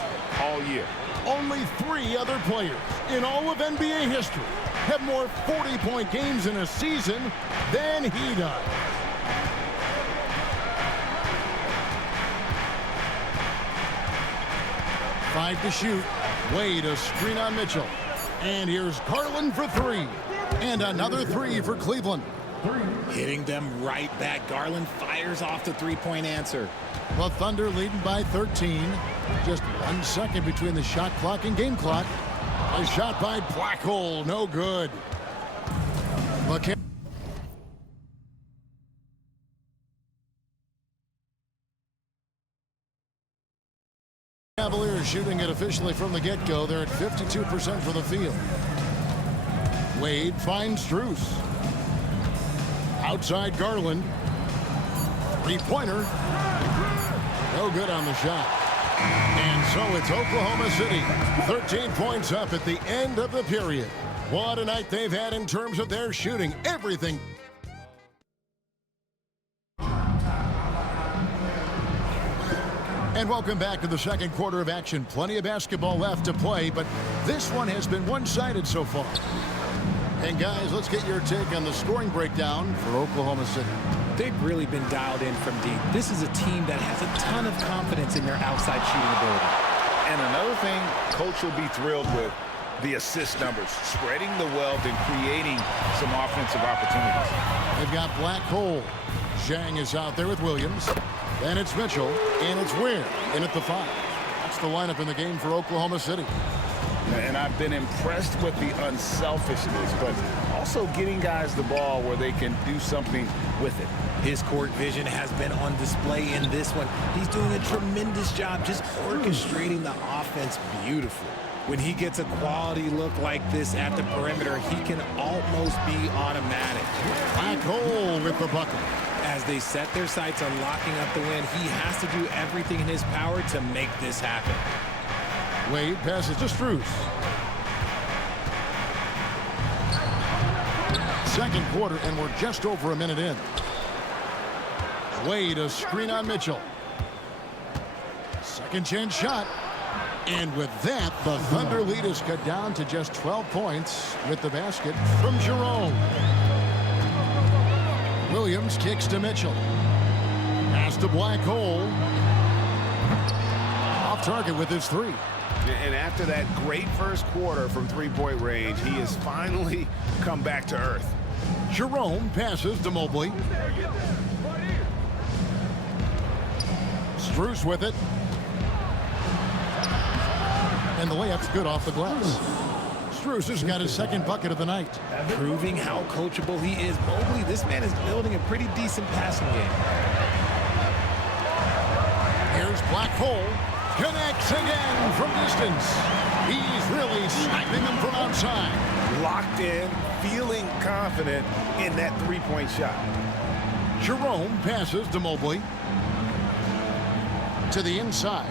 all year. Only 3 other players in all of NBA history have more 40-point games in a season than he does. Five to shoot. Wade a screen on Mitchell. And here's Garland for 3. And another 3 for Cleveland. Hitting them right back. Garland fires off the three-point answer. The Thunder leading by 13. Just 1 second between the shot clock and game clock. A shot by Black Hole, no good. Cavaliers shooting it officially from the get-go. They're at 52% for the field. Wade finds Strus. Outside Garland. Three-pointer. No good on the shot. And so it's Oklahoma City. 13 points up at the end of the period. What a night they've had in terms of their shooting. Everything. And welcome back to the second quarter of action. Plenty of basketball left to play, but this one has been one-sided so far. And guys, let's get your take on the scoring breakdown for Oklahoma City. They've really been dialed in from deep. This is a team that has a ton of confidence in their outside shooting ability. And another thing Coach will be thrilled with, the assist numbers, spreading the wealth and creating some offensive opportunities. They've got Black Hole. Zhang is out there with Williams. Then it's Mitchell, and it's Ware in at the 5. That's the lineup in the game for Oklahoma City. And I've been impressed with the unselfishness, but also getting guys the ball where they can do something with it. His court vision has been on display in this one. He's doing a tremendous job just orchestrating the offense beautifully. When he gets a quality look like this at the perimeter, he can almost be automatic. Black Hole with the bucket. As they set their sights on locking up the win, he has to do everything in his power to make this happen. Wade passes to Strus. Second quarter, and we're just over a minute in. Wade a screen on Mitchell. Second chance shot. And with that, the Thunder lead is cut down to just 12 points with the basket from Jerome. Williams kicks to Mitchell. Pass to Black Hole. Off target with his 3. And after that great first quarter from three-point range, he has finally come back to earth. Jerome passes to Mobley. Strus with it. And the layup's good off the glass. Strus has got his second bucket of the night. Proving how coachable he is. Mobley, this man is building a pretty decent passing game. Here's Black Hole. Connects again from distance. He's really sniping them from outside. Locked in, feeling confident in that three-point shot. Jerome passes to Mobley. To the inside.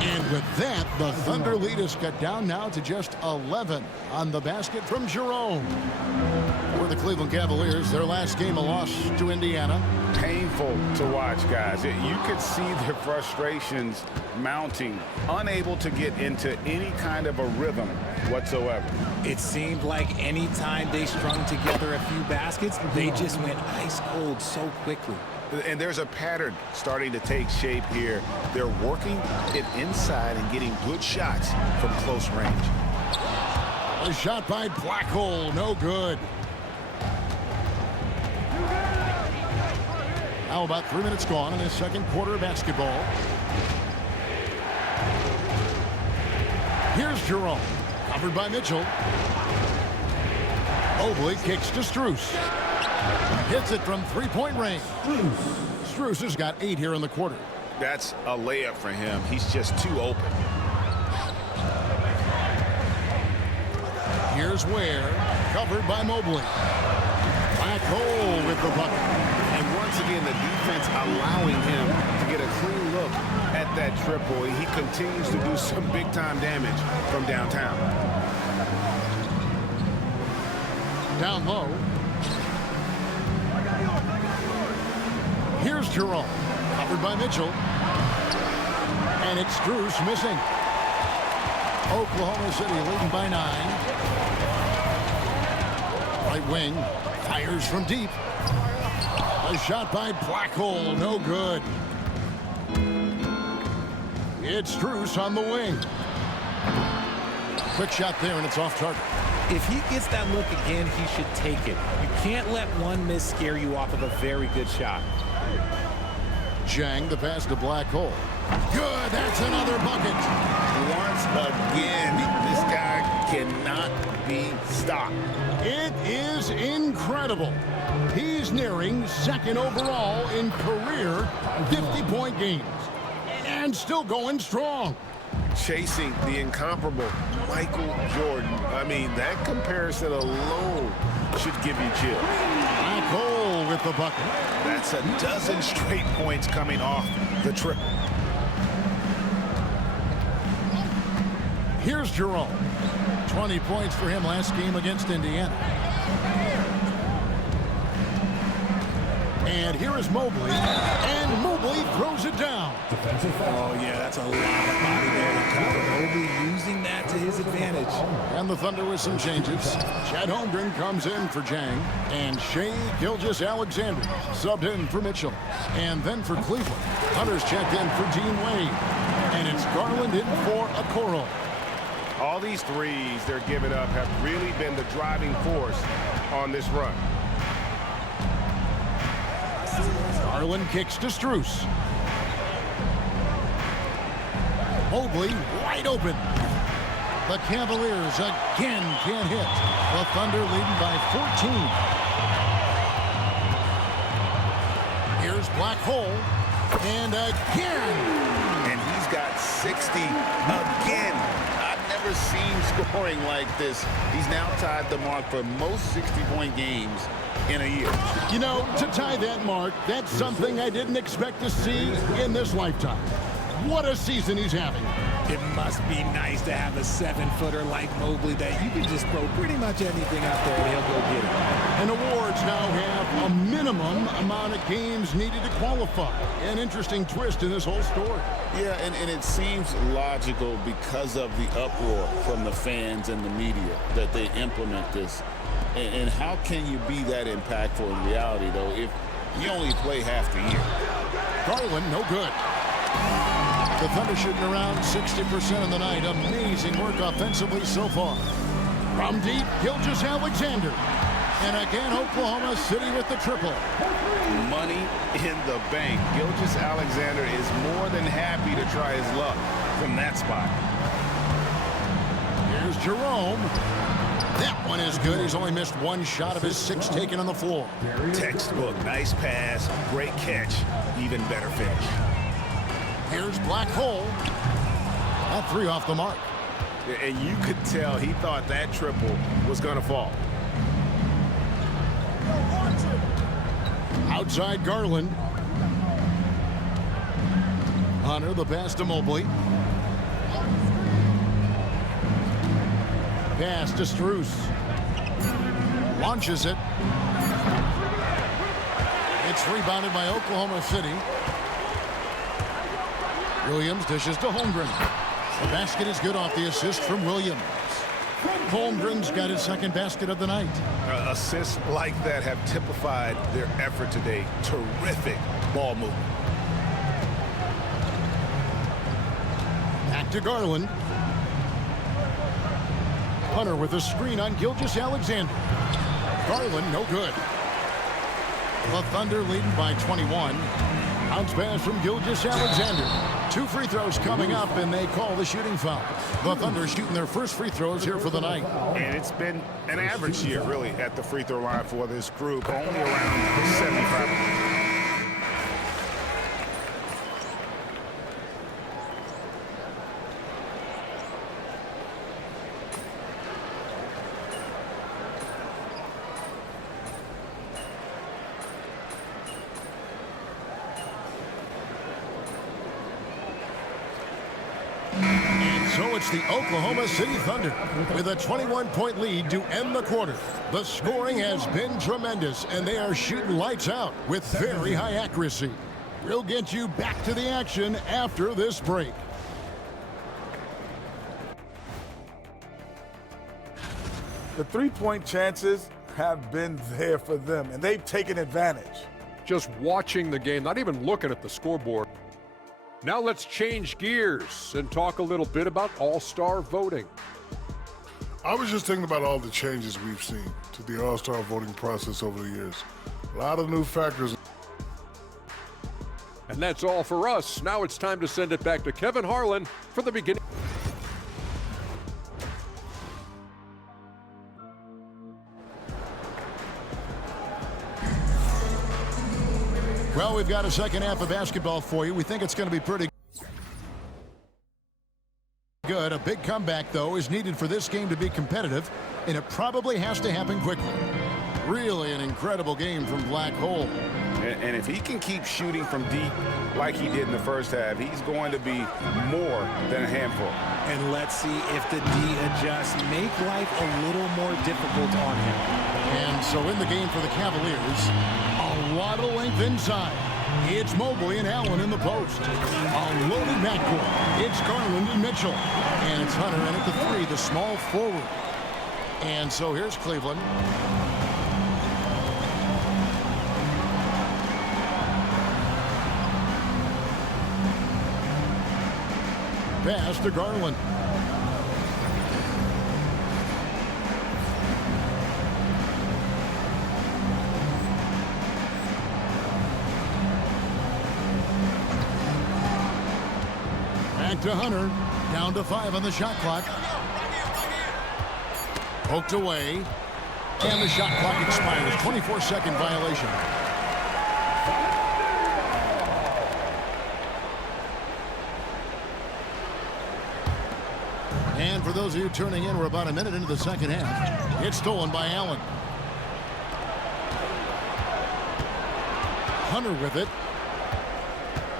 And with that, the Thunder lead is cut down now to just 11 on the basket from Jerome. For the Cleveland Cavaliers, their last game a loss to Indiana. Painful to watch, guys. You could see their frustrations mounting, unable to get into any kind of a rhythm whatsoever. It seemed like any time they strung together a few baskets, they just went ice cold so quickly. And there's a pattern starting to take shape here. They're working it inside and getting good shots from close range. A shot by Black Hole, no good. Now about 3 minutes gone in the second quarter of basketball. Here's Jerome, covered by Mitchell. Mobley kicks to Strus. Hits it from three-point range. Strus has got 8 here in the quarter. That's a layup for him. He's just too open. Here's Ware, covered by Mobley. Black Hole with the bucket. And once again, the defense allowing him to get a clean look at that triple. He continues to do some big-time damage from downtown. Down low. Here's Jerome, Covered by Mitchell. And it's Strus missing. Oklahoma City leading by 9. Right wing fires from deep. A shot by Blackhole, no good. It's Strus on the wing. Quick shot there, and it's off target. If he gets that look again, he should take it. You can't let one miss scare you off of a very good shot. Zhang, the pass to Blackhole. Good, that's another bucket. Once again, this guy cannot be stopped. It is incredible. He's nearing second overall in career 50-point games. And still going strong. Chasing the incomparable Michael Jordan. I mean, that comparison alone should give you chills. Blackhole with the bucket. That's a dozen straight points coming off the triple. Here's Jerome. 20 points for him last game against Indiana. And here is Mobley. And Mobley throws it down. Oh, yeah, that's a lot of body there to cover. Mobley using that to his advantage. And the Thunder with some changes. Chet Holmgren comes in for Zhang. And Shai Gilgeous-Alexander subbed in for Mitchell. And then for Cleveland, Hunter's checked in for Dean Wade. And it's Garland in for Okoro. All these threes they're giving up have really been the driving force on this run. Garland kicks to Strus. Mobley wide open. The Cavaliers again can't hit. The Thunder leading by 14. Here's Blackhole. And again. And he's got 60 again. I've never seen scoring like this. He's now tied the mark for most 60-point games in a year. You know, to tie that mark, that's something I didn't expect to see in this lifetime. What a season he's having. It must be nice to have a 7-footer like Mobley that you can just throw pretty much anything out there and he'll go get it. And awards now have a minimum amount of games needed to qualify. An interesting twist in this whole story. Yeah, and it seems logical because of the uproar from the fans and the media that they implement this. And how can you be that impactful in reality, though, if you only play half the year? Garland, no good. The Thunder shooting around 60% of the night. Amazing work offensively so far. From deep, Gilgeous-Alexander. And again, Oklahoma City with the triple. Money in the bank. Gilgeous-Alexander is more than happy to try his luck from that spot. Here's Jerome. That one is good. He's only missed one shot of his 6 taken on the floor. Textbook, nice pass, great catch, even better finish. Here's Blackhole. That 3 off the mark. And you could tell he thought that triple was going to fall. Outside Garland. Hunter, the pass to Mobley. Pass to Strus. Launches it. It's rebounded by Oklahoma City. Williams dishes to Holmgren. The basket is good off the assist from Williams. Holmgren's got his second basket of the night. Assists like that have typified their effort today. Terrific ball movement. Back to Garland. Hunter with a screen on Gilgeous-Alexander. Garland, no good. The Thunder leading by 21. Bounce pass from Gilgeous-Alexander. 2 free throws coming up, and they call the shooting foul. The Thunder shooting their first free throws here for the night. And it's been an average year, really, at the free throw line for this group. Only around 75. So it's the Oklahoma City Thunder with a 21-point lead to end the quarter. The scoring has been tremendous, and they are shooting lights out with very high accuracy. We'll get you back to the action after this break. The three-point chances have been there for them, and they've taken advantage. Just watching the game, not even looking at the scoreboard. Now let's change gears and talk a little bit about All-Star voting. I was just thinking about all the changes we've seen to the All-Star voting process over the years. A lot of new factors. And that's all for us. Now it's time to send it back to Kevin Harlan for the beginning. Well, we've got a second half of basketball for you. We think it's going to be pretty good. A big comeback, though, is needed for this game to be competitive, and it probably has to happen quickly. Really an incredible game from Black Hole. And if he can keep shooting from deep like he did in the first half, he's going to be more than a handful. And let's see if the D adjusts, make life a little more difficult on him. And so in the game for the Cavaliers, a lot of length inside. It's Mobley and Allen in the post. A loaded backcourt. It's Garland and Mitchell. And it's Hunter in at the three, the small forward. And so here's Cleveland. Pass to Garland. Back to Hunter. Down to 5 on the shot clock. Poked away. And the shot clock expires. 24-second violation. And for those of you tuning in, we're about a minute into the second half. It's stolen by Allen. Hunter with it.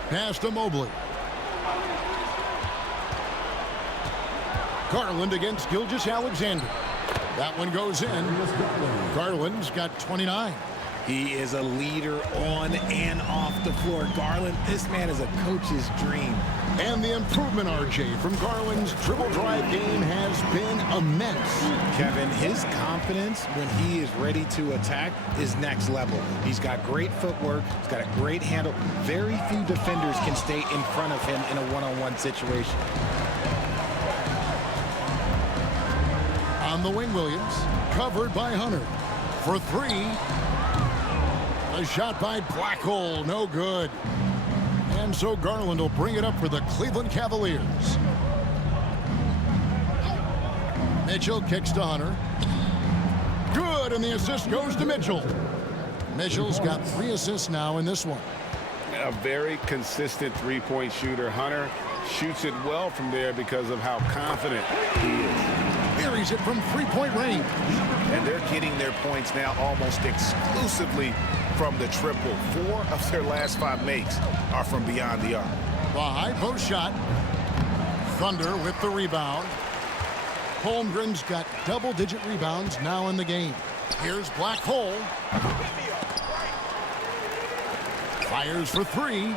Pass to Mobley. Garland against Gilgeous-Alexander. That one goes in. Garland's got 29. He is a leader on and off the floor. Garland, this man is a coach's dream. And the improvement, RJ, from Garland's dribble drive game has been immense. Kevin, his confidence when he is ready to attack is next level. He's got great footwork. He's got a great handle. Very few defenders can stay in front of him in a one-on-one situation. On the wing, Williams, covered by Hunter. For three. A shot by Black Hole, no good. And so Garland will bring it up for the Cleveland Cavaliers. Mitchell kicks to Hunter. Good, and the assist goes to Mitchell. Mitchell's got 3 assists now in this one. A very consistent three-point shooter. Hunter shoots it well from there because of how confident he is. Buries it from three-point range. And they're getting their points now almost exclusively from the triple. 4 of their last 5 makes are from beyond the arc. The high post shot. Thunder with the rebound. Holmgren's got double-digit rebounds now in the game. Here's Black Hole. Fires for 3.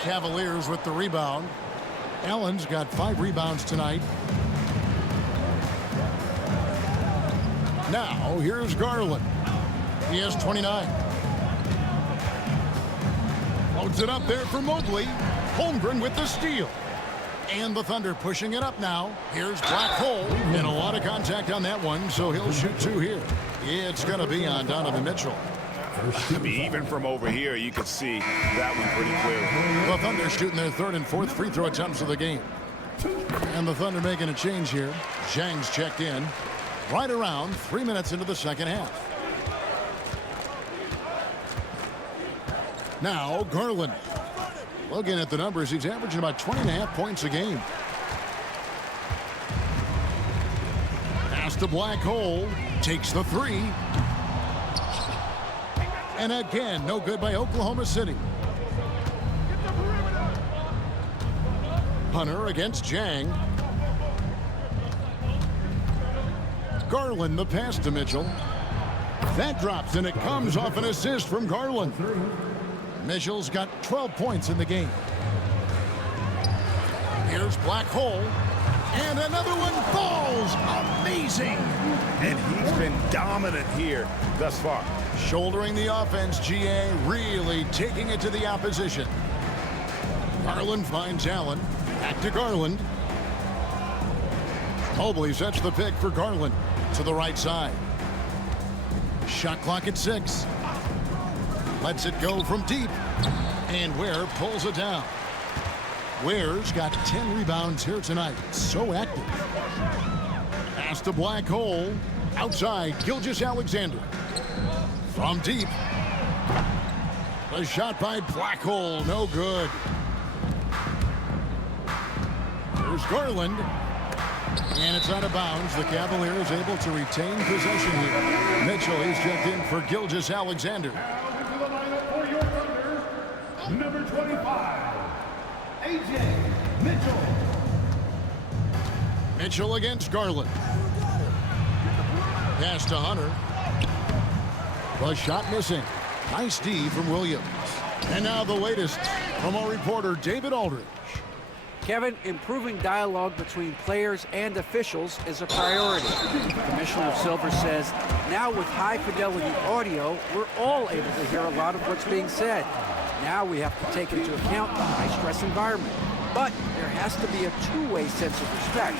Cavaliers with the rebound. Allen's got 5 rebounds tonight. Now, here's Garland. He has 29. Loads it up there for Mobley. Holmgren with the steal. And the Thunder pushing it up now. Here's Black Hole. And a lot of contact on that one, so he'll shoot 2 here. It's going to be on Donovan Mitchell. I mean, even from over here, you could see that one pretty clearly. The Thunder shooting their 3rd and 4th free throw attempts of the game. And the Thunder making a change here. Zhang's checked in. Right around 3 minutes into the second half. Now Garland. Looking at the numbers, he's averaging about 20.5 points a game. Pass to Black Hole. Takes the 3. And again, no good by Oklahoma City. Hunter against Zhang. Garland the pass to Mitchell. That drops, and it comes off an assist from Garland. Mitchell's got 12 points in the game. Here's Black Hole. And another one falls. Amazing. And he's been dominant here thus far. Shouldering the offense, GA really taking it to the opposition. Garland finds Allen. Back to Garland. Mobley sets the pick for Garland to the right side. Shot clock at 6. Lets it go from deep. And Ware pulls it down. Ware's got 10 rebounds here tonight. So active. Pass to Black Hole. Outside, Gilgeous-Alexander. From deep. The shot by Black Hole, no good. Here's Garland. And it's out of bounds. The Cavaliers able to retain possession here. Mitchell is checked in for Gilgeous-Alexander. Into the lineup for your Thunder, number 25, A.J. Mitchell. Mitchell against Garland. Pass to Hunter. The shot missing. Nice D from Williams. And now the latest from our reporter, David Aldridge. Kevin, improving dialogue between players and officials is a priority. Commissioner Silver says, now with high-fidelity audio, we're all able to hear a lot of what's being said. Now we have to take into account the high-stress environment. But there has to be a two-way sense of respect.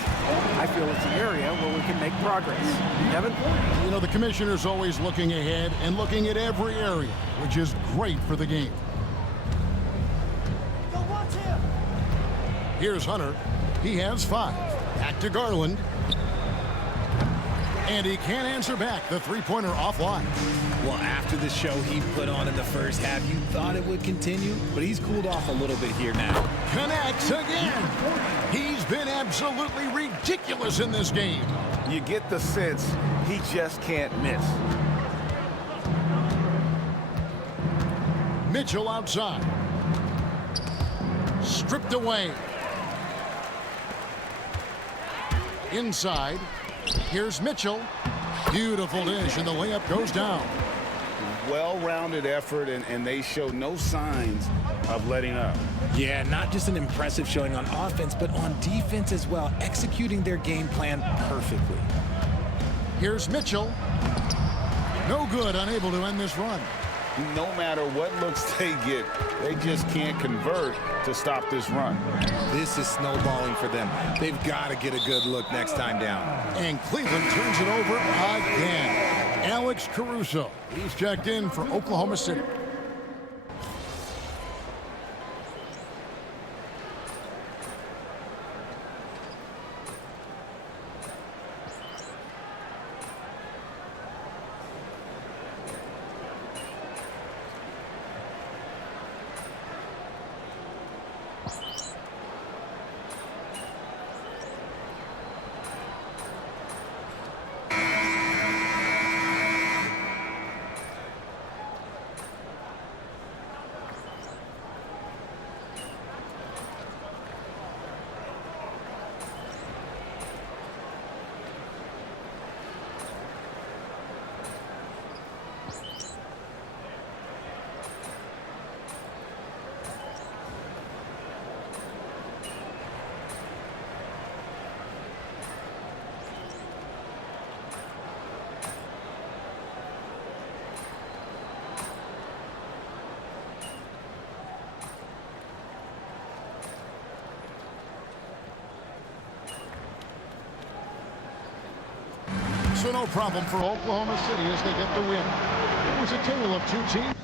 I feel it's an area where we can make progress. Kevin? You know, the commissioner's always looking ahead and looking at every area, which is great for the game. Here's Hunter. He has 5. Back to Garland. And he can't answer back. The three-pointer offline. Well, after the show he put on in the first half, you thought it would continue, but he's cooled off a little bit here now. Connects again. He's been absolutely ridiculous in this game. You get the sense he just can't miss. Mitchell outside. Stripped away. Inside. Here's Mitchell. Beautiful dish, and the layup goes down. Well-rounded effort, and they show no signs of letting up. Yeah, not just an impressive showing on offense, but on defense as well, executing their game plan perfectly. Here's Mitchell. No good, unable to end this run. No matter what looks they get, they just can't convert to stop this run. This is snowballing for them. They've got to get a good look next time down. And Cleveland turns it over again. Alex Caruso. He's checked in for Oklahoma City. So no problem for Oklahoma City as they get the win. It was a tale of two teams.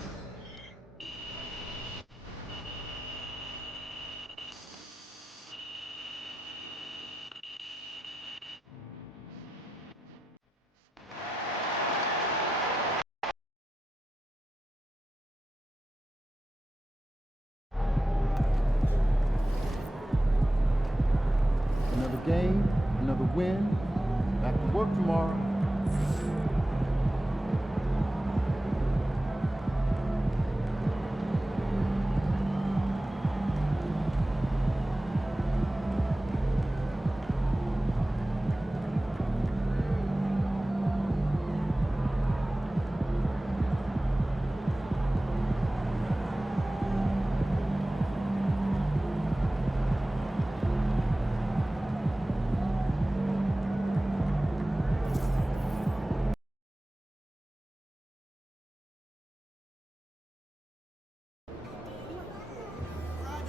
Another game, another win. Back to work tomorrow.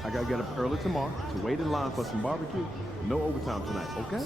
I gotta get up early tomorrow to wait in line for some barbecue. No overtime tonight, okay?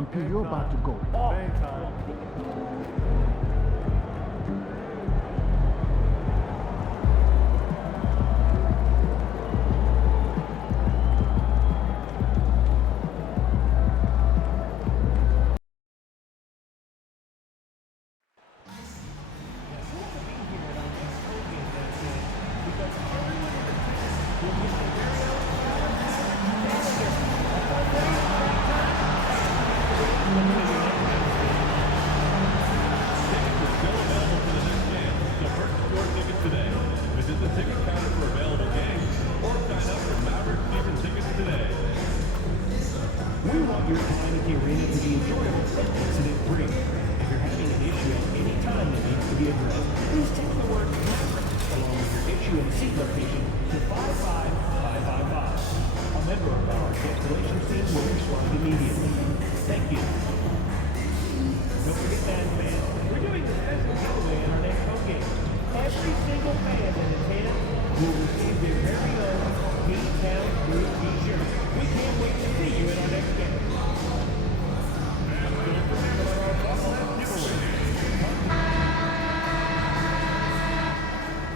MP, you're about to go off.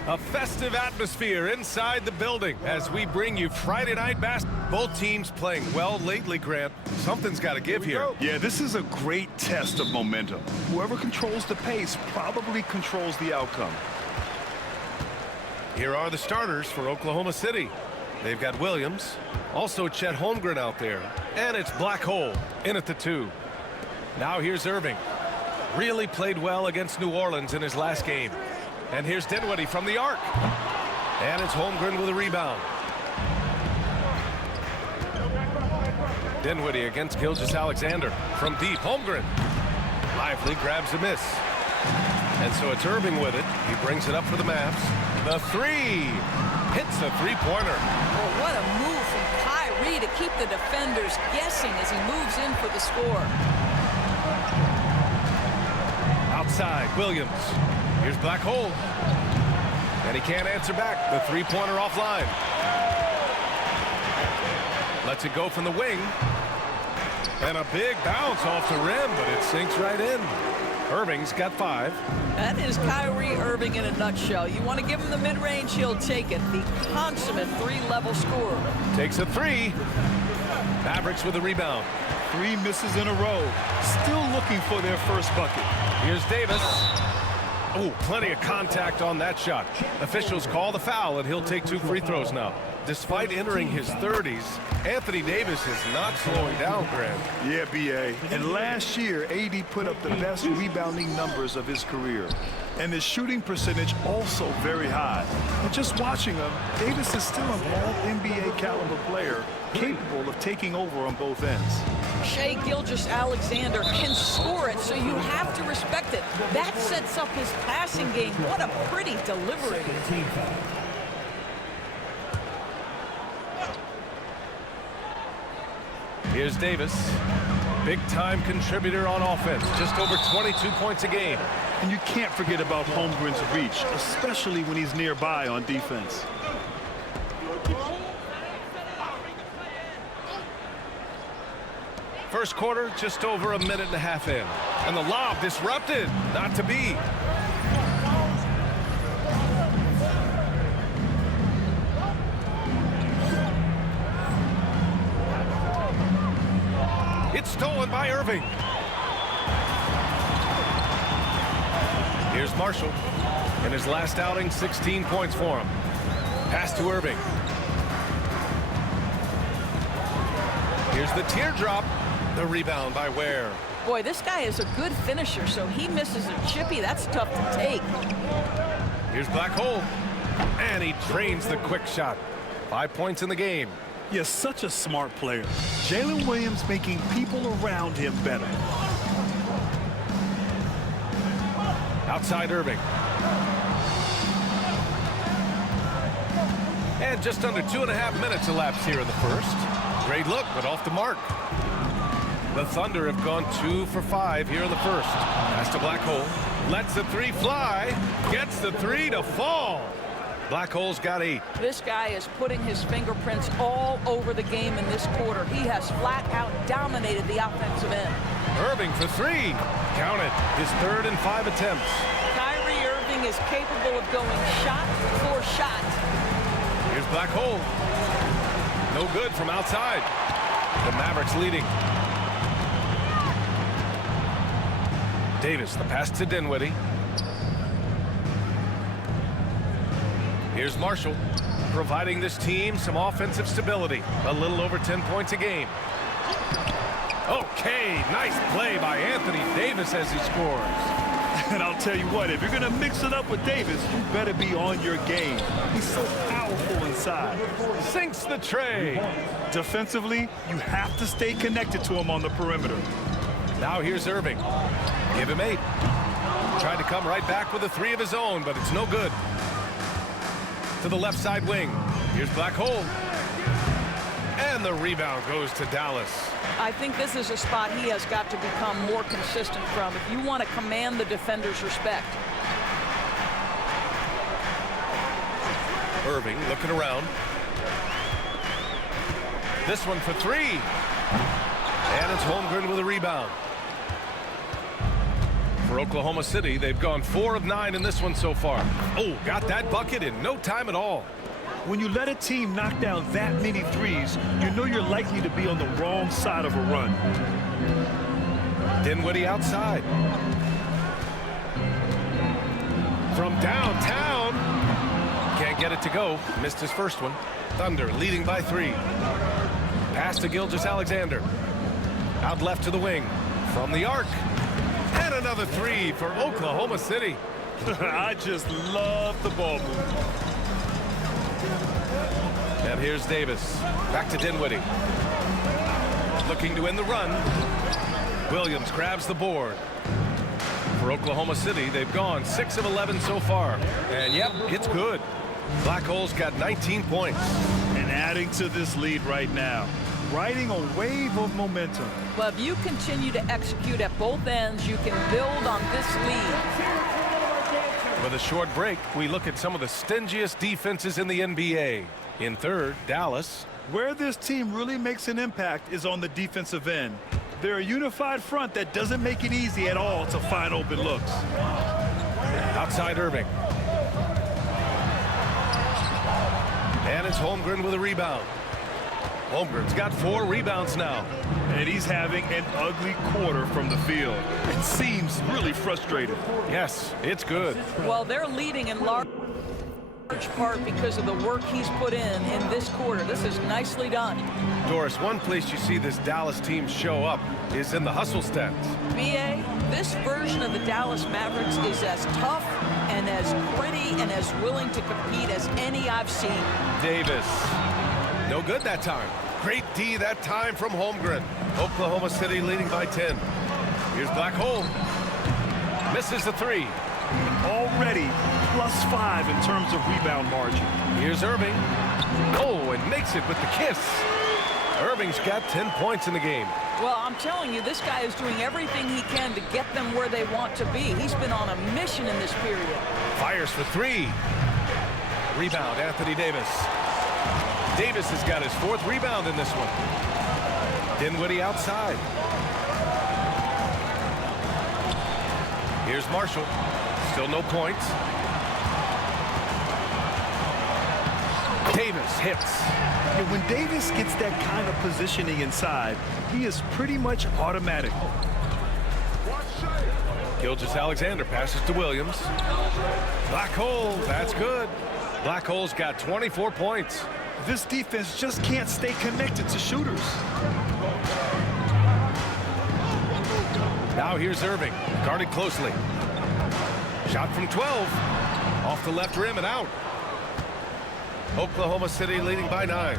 A festive atmosphere inside the building as we bring you Friday Night Basketball. Both teams playing well lately, Grant. Something's got to give here. Yeah, this is a great test of momentum. Whoever controls the pace probably controls the outcome. Here are the starters for Oklahoma City. They've got Williams, also Chet Holmgren out there, and it's Black Hole in at the 2. Now here's Irving. Really played well against New Orleans in his last game. And here's Dinwiddie from the arc. And it's Holmgren with a rebound. Dinwiddie against Gilgeous-Alexander from deep. Holmgren. Lively grabs a miss. And so it's Irving with it. He brings it up for the Mavs. The 3. Hits the three-pointer. Well, what a move from Kyrie to keep the defenders guessing as he moves in for the score. Outside, Williams. Here's Black Hole. And he can't answer back. The three-pointer offline. Lets it go from the wing. And a big bounce off the rim, but it sinks right in. Irving's got 5. That is Kyrie Irving in a nutshell. You want to give him the mid-range, he'll take it. The consummate 3-level scorer. Takes a 3. Mavericks with a rebound. 3 misses in a row. Still looking for their first bucket. Here's Davis. Oh, plenty of contact on that shot. Officials call the foul, and he'll take 2 free throws now. Despite entering his 30s, Anthony Davis is not slowing down, Grant. Yeah, B.A. And last year, AD put up the best rebounding numbers of his career. And his shooting percentage also very high. And just watching him, Davis is still an all-NBA caliber player, capable of taking over on both ends. Shai Gilgeous-Alexander can score it, so you have to respect it. That sets up his passing game. What a pretty delivery. Here's Davis. Big-time contributor on offense. Just over 22 points a game. And you can't forget about Holmgren's reach, especially when he's nearby on defense. First quarter, just over a minute and a half in. And the lob disrupted. Not to be. It's stolen by Irving. Here's Marshall. In his last outing, 16 points for him. Pass to Irving. Here's the teardrop. The rebound by Ware. Boy, this guy is a good finisher, so he misses a chippy. That's tough to take. Here's Black Hole. And he drains the quick shot. 5 points in the game. Yes, such a smart player. Jalen Williams making people around him better. Outside Irving. And just under 2.5 minutes elapsed here in the first. Great look, but off the mark. The Thunder have gone 2 for 5 here in the first. Pass to Black Hole. Lets the 3 fly. Gets the 3 to fall. Black Hole's got 8. This guy is putting his fingerprints all over the game in this quarter. He has flat out dominated the offensive end. Irving for 3. Count it. His 3rd and 5 attempts. Kyrie Irving is capable of going shot for shot. Here's Black Hole. No good from outside. The Mavericks leading. Davis, the pass to Dinwiddie. Here's Marshall, providing this team some offensive stability. A little over 10 points a game. Okay, nice play by Anthony Davis as he scores. And I'll tell you what, if you're going to mix it up with Davis, you better be on your game. He's so powerful inside. Sinks the tray. Defensively, you have to stay connected to him on the perimeter. Now here's Irving. Give him 8. Tried to come right back with a 3 of his own, but it's no good. To the left side wing. Here's Black Hole. And the rebound goes to Dallas. I think this is a spot he has got to become more consistent from if you want to command the defender's respect. Irving looking around. This one for 3. And it's Holmgren with a rebound. For Oklahoma City, they've gone 4 of 9 in this one so far. Oh, got that bucket in no time at all. When you let a team knock down that many threes, you know you're likely to be on the wrong side of a run. Dinwiddie outside. From downtown. Can't get it to go. Missed his first one. Thunder leading by 3. Pass to Gilgeous-Alexander. Out left to the wing. From the arc. And another 3 for Oklahoma City. I just love the ball move. And here's Davis. Back to Dinwiddie. Looking to win the run. Williams grabs the board. For Oklahoma City, they've gone 6 of 11 so far. And yep, it's good. Black Hole's got 19 points. And adding to this lead right now. Riding a wave of momentum. Well, if you continue to execute at both ends, you can build on this lead. With a short break, we look at some of the stingiest defenses in the NBA. In third, Dallas. Where this team really makes an impact is on the defensive end. They're a unified front that doesn't make it easy at all to find open looks. Outside Irving. And it's Holmgren with a rebound. Holmgren's got 4 rebounds now. And he's having an ugly quarter from the field. It seems really frustrated. Yes, it's good. Well, they're leading in large part because of the work he's put in this quarter. This is nicely done. Doris, one place you see this Dallas team show up is in the hustle stats. B.A., this version of the Dallas Mavericks is as tough and as gritty and as willing to compete as any I've seen. Davis. No good that time. Great D that time from Holmgren. Oklahoma City leading by 10. Here's Black Hole. Misses the 3. Already +5 in terms of rebound margin. Here's Irving. Oh, and makes it with the kiss. Irving's got 10 points in the game. Well, I'm telling you, this guy is doing everything he can to get them where they want to be. He's been on a mission in this period. Fires for 3. Rebound, Anthony Davis. Davis has got his 4th rebound in this one. Dinwiddie outside. Here's Marshall. Still no points. Davis hits. And when Davis gets that kind of positioning inside, he is pretty much automatic. Gilgeous-Alexander passes to Williams. Black Hole, that's good. Black Hole's got 24 points. This defense just can't stay connected to shooters. Now here's Irving, guarded closely. Shot from 12. Off the left rim and out. Oklahoma City leading by 9.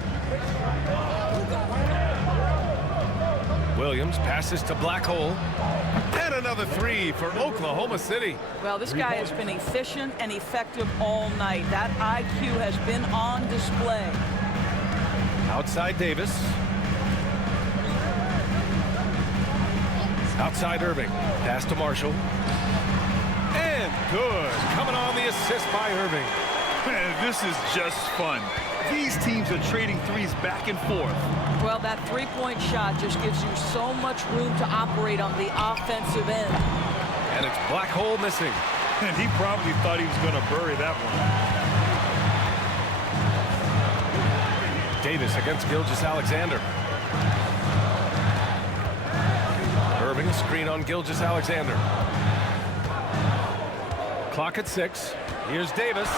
Williams passes to Black Hole. And another 3 for Oklahoma City. Well, this guy has been efficient and effective all night. That IQ has been on display. Outside Davis. Outside Irving. Pass to Marshall. And good. Coming on the assist by Irving. Man, this is just fun. These teams are trading threes back and forth. Well, that three-point shot just gives you so much room to operate on the offensive end. And it's Black Hole missing. And he probably thought he was going to bury that one. Davis against Gilgeous-Alexander. Irving screen on Gilgeous-Alexander. Clock at 6. Here's Davis.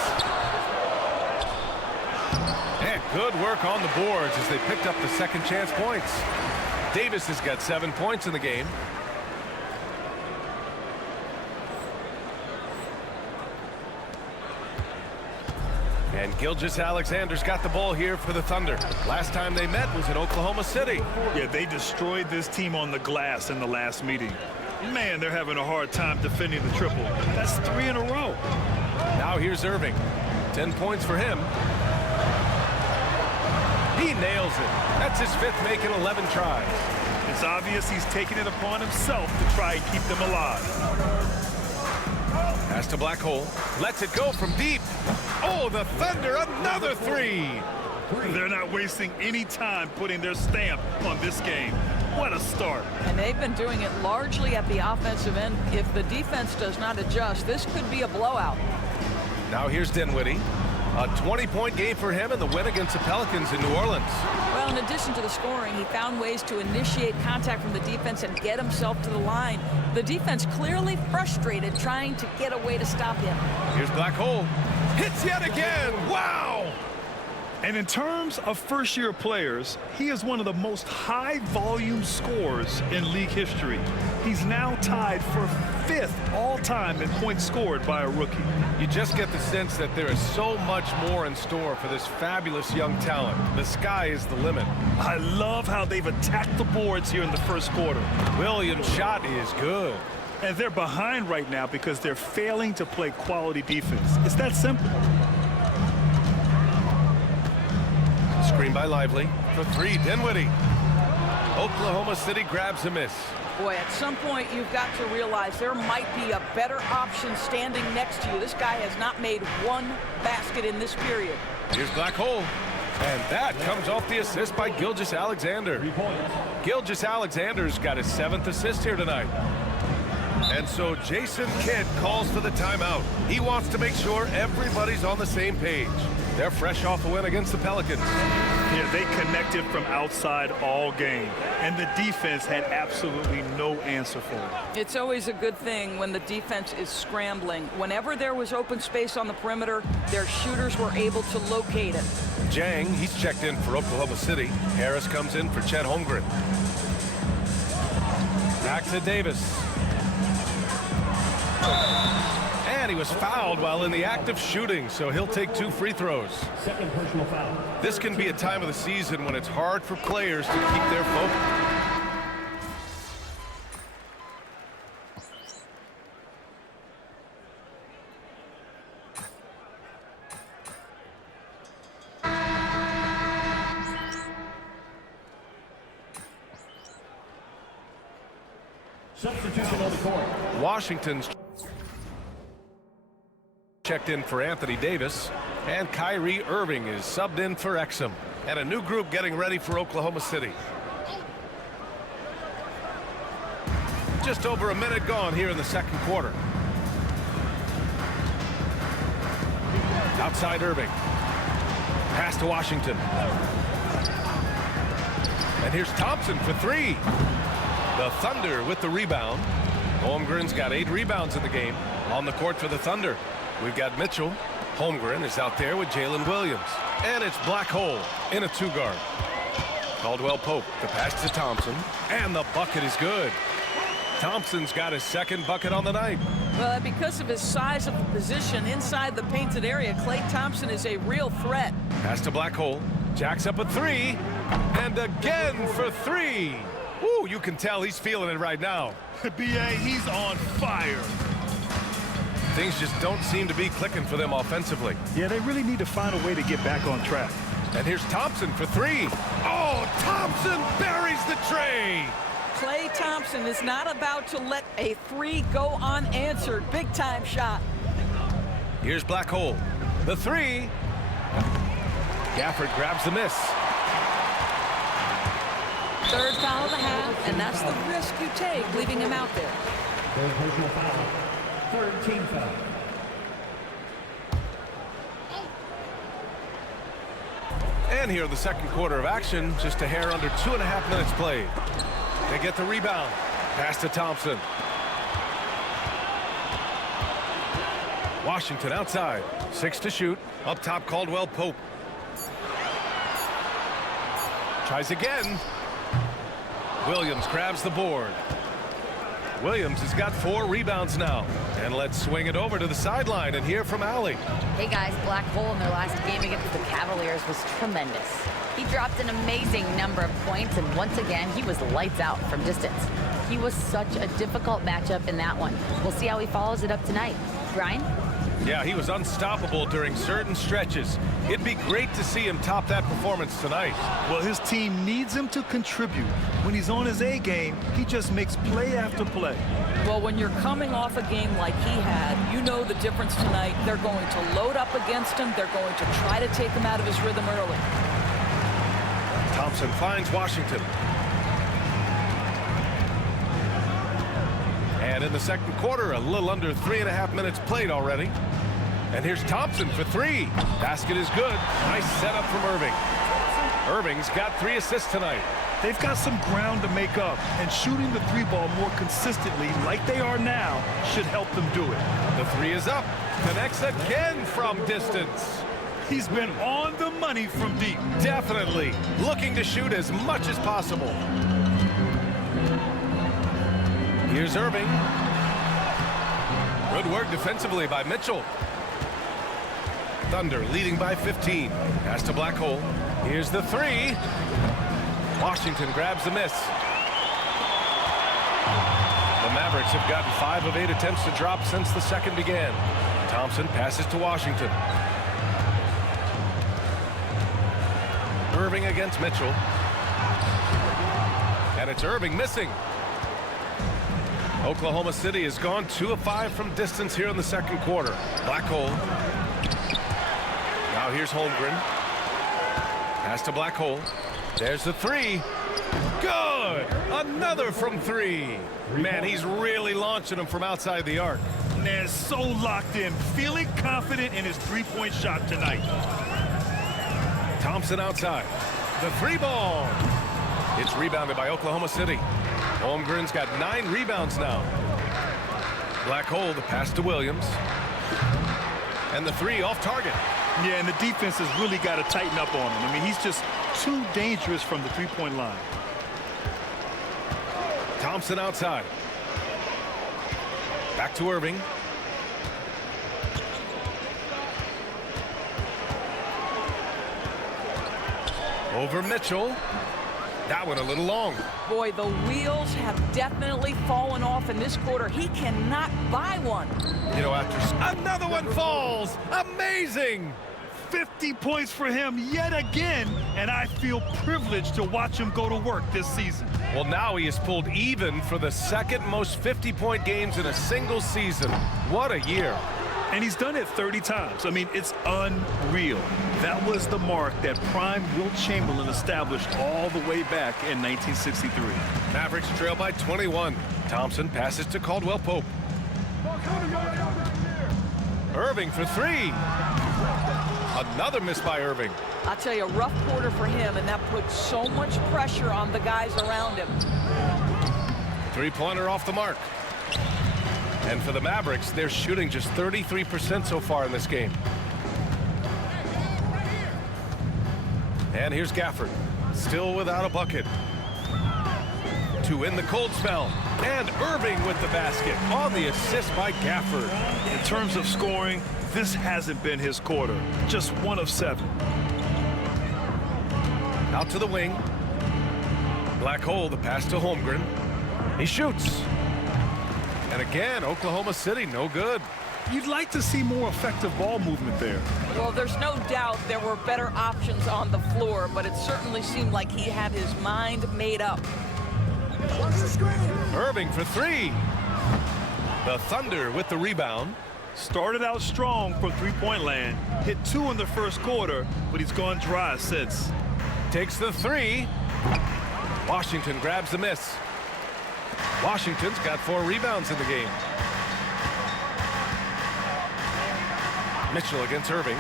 And good work on the boards as they picked up the second chance points. Davis has got 7 points in the game. And Gilgeous-Alexander's got the ball here for the Thunder. Last time they met was in Oklahoma City. Yeah, they destroyed this team on the glass in the last meeting. Man, they're having a hard time defending the triple. That's 3 in a row. Now here's Irving. 10 points for him. He nails it. That's his 5th make in 11 tries. It's obvious he's taking it upon himself to try and keep them alive. Pass to Black Hole. Lets it go from deep. Oh, the Thunder, another 3. They're not wasting any time putting their stamp on this game. What a start. And they've been doing it largely at the offensive end. If the defense does not adjust, this could be a blowout. Now here's Dinwiddie. A 20-point game for him in the win against the Pelicans in New Orleans. Well, in addition to the scoring, he found ways to initiate contact from the defense and get himself to the line. The defense clearly frustrated trying to get a way to stop him. Here's Black Hole. Hits yet again. Wow! And in terms of first-year players, he is one of the most high-volume scorers in league history. He's now tied for 5th all-time in points scored by a rookie. You just get the sense that there is so much more in store for this fabulous young talent. The sky is the limit. I love how they've attacked the boards here in the first quarter. Williams' shot is good. And they're behind right now because they're failing to play quality defense. It's that simple. Screen by Lively for 3, Dinwiddie. Oklahoma City grabs a miss. Boy, at some point you've got to realize there might be a better option standing next to you. This guy has not made one basket in this period. Here's Black Hole. And that comes off the assist by Gilgeous-Alexander. Gilgeous-Alexander's got his 7th assist here tonight. And so Jason Kidd calls for the timeout. He wants to make sure everybody's on the same page. They're fresh off a win against the Pelicans. Yeah, they connected from outside all game, and the defense had absolutely no answer for it. It's always a good thing when the defense is scrambling. Whenever there was open space on the perimeter, their shooters were able to locate it. Jang, he's checked in for Oklahoma City. Harris comes in for Chet Holmgren. Back to Davis. And he was fouled while in the act of shooting, so he'll take 2 free throws. Second personal foul. This can be a time of the season when it's hard for players to keep their focus. Substitution on the court. Washington's checked in for Anthony Davis, and Kyrie Irving is subbed in for Exum. And a new group getting ready for Oklahoma City. Just over a minute gone here in the second quarter. Outside Irving. Pass to Washington. And here's Thompson for 3. The Thunder with the rebound. Holmgren's got 8 rebounds in the game. On the court for the Thunder, we've got Mitchell. Holmgren is out there with Jalen Williams. And it's Black Hole in a 2-guard. Caldwell Pope, the pass to Thompson. And the bucket is good. Thompson's got his 2nd bucket on the night. Well, because of his size of the position inside the painted area, Klay Thompson is a real threat. Pass to Black Hole. Jacks up a 3. And again for 3. Ooh, you can tell he's feeling it right now. B.A., he's on fire. Things just don't seem to be clicking for them offensively. Yeah, they really need to find a way to get back on track. And here's Thompson for 3. Oh, Thompson buries the tray. Klay Thompson is not about to let a 3 go unanswered. Big time shot. Here's Black Hole. The 3. Gafford grabs the miss. 3rd foul of the half, and that's the risk you take, leaving him out there. 3rd personal foul. 3rd team foul. And here in the second quarter of action, just a hair under 2.5 minutes played. They get the rebound. Pass to Thompson. Washington outside. 6 to shoot. Up top, Caldwell Pope. Tries again. Williams grabs the board. Williams has got 4 rebounds now. And let's swing it over to the sideline and hear from Allie. Hey guys, Black Hole in their last game against the Cavaliers was tremendous. He dropped an amazing number of points, and once again, he was lights out from distance. He was such a difficult matchup in that one. We'll see how he follows it up tonight. Brian? Yeah, he was unstoppable during certain stretches. It'd be great to see him top that performance tonight. Well, his team needs him to contribute. When he's on his A game, he just makes play after play. Well, when you're coming off a game like he had, you know the difference tonight. They're going to load up against him. They're going to try to take him out of his rhythm early. Thompson finds Washington. And in the second quarter, a little under 3.5 minutes played already. And here's Thompson for three. Basket is good. Nice setup from Irving. Irving's got 3 assists tonight. They've got some ground to make up, and shooting the 3-ball more consistently like they are now should help them do it. The 3 is up. Connects again from distance. He's been on the money from deep. Definitely. Looking to shoot as much as possible. Here's Irving. Good work defensively by Mitchell. Thunder leading by 15. Pass to Black Hole. Here's the 3. Washington grabs the miss. The Mavericks have gotten 5 of 8 attempts to drop since the second began. Thompson passes to Washington. Irving against Mitchell. And it's Irving missing. Oklahoma City has gone 2 of 5 from distance here in the second quarter. Black Hole. Now here's Holmgren. Pass to Black Hole. There's the 3. Good! Another from 3. Man, he's really launching them from outside the arc. Man, so locked in, feeling confident in his 3-point shot tonight. Thompson outside. The 3-ball. It's rebounded by Oklahoma City. Holmgren's got 9 rebounds now. Black Hole, the pass to Williams. And the 3 off target. Yeah, and the defense has really got to tighten up on him. I mean, he's just too dangerous from the 3-point line. Thompson outside. Back to Irving. Over Mitchell. That one a little long. Boy, the wheels have definitely fallen off in this quarter. He cannot buy one. You know, after another one falls. Amazing. 50 points for him yet again, and I feel privileged to watch him go to work this season. Well, now he has pulled even for the second most 50-point games in a single season. What a year. And he's done it 30 times. I mean, it's unreal. That was the mark that prime Wilt Chamberlain established all the way back in 1963. Mavericks trail by 21. Thompson passes to Caldwell Pope. Irving for 3. Another miss by Irving. I'll tell you, a rough quarter for him, and that puts so much pressure on the guys around him. 3-pointer off the mark. And for the Mavericks, they're shooting just 33% so far in this game. And here's Gafford, still without a bucket. To end the cold spell. And Irving with the basket on the assist by Gafford. In terms of scoring, this hasn't been his quarter. Just 1 of 7. Out to the wing. Black Hole, the pass to Holmgren. He shoots. And again, Oklahoma City, no good. You'd like to see more effective ball movement there. Well, there's no doubt there were better options on the floor, but it certainly seemed like he had his mind made up. Irving for 3. The Thunder with the rebound. Started out strong from 3-point land. Hit 2 in the first quarter, but he's gone dry since. Takes the 3. Washington grabs the miss. Washington's got 4 rebounds in the game. Mitchell against Irving.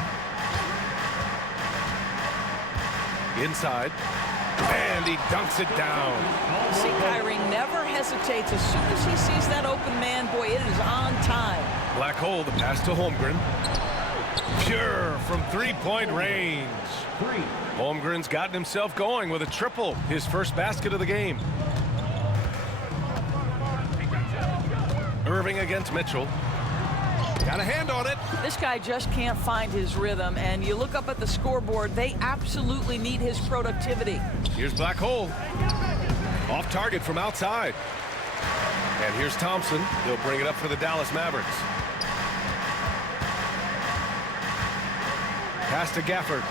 Inside. And he dunks it down. See, Kyrie never hesitates. As soon as he sees that open man, boy, it is on time. Black Hole, the pass to Holmgren. Pure from 3-point range. Holmgren's gotten himself going with a triple, his first basket of the game. Irving against Mitchell. Got a hand on it. This guy just can't find his rhythm, and you look up at the scoreboard, they absolutely need his productivity. Here's Black Hole. Off target from outside. And here's Thompson. He'll bring it up for the Dallas Mavericks. Pass to Gafford.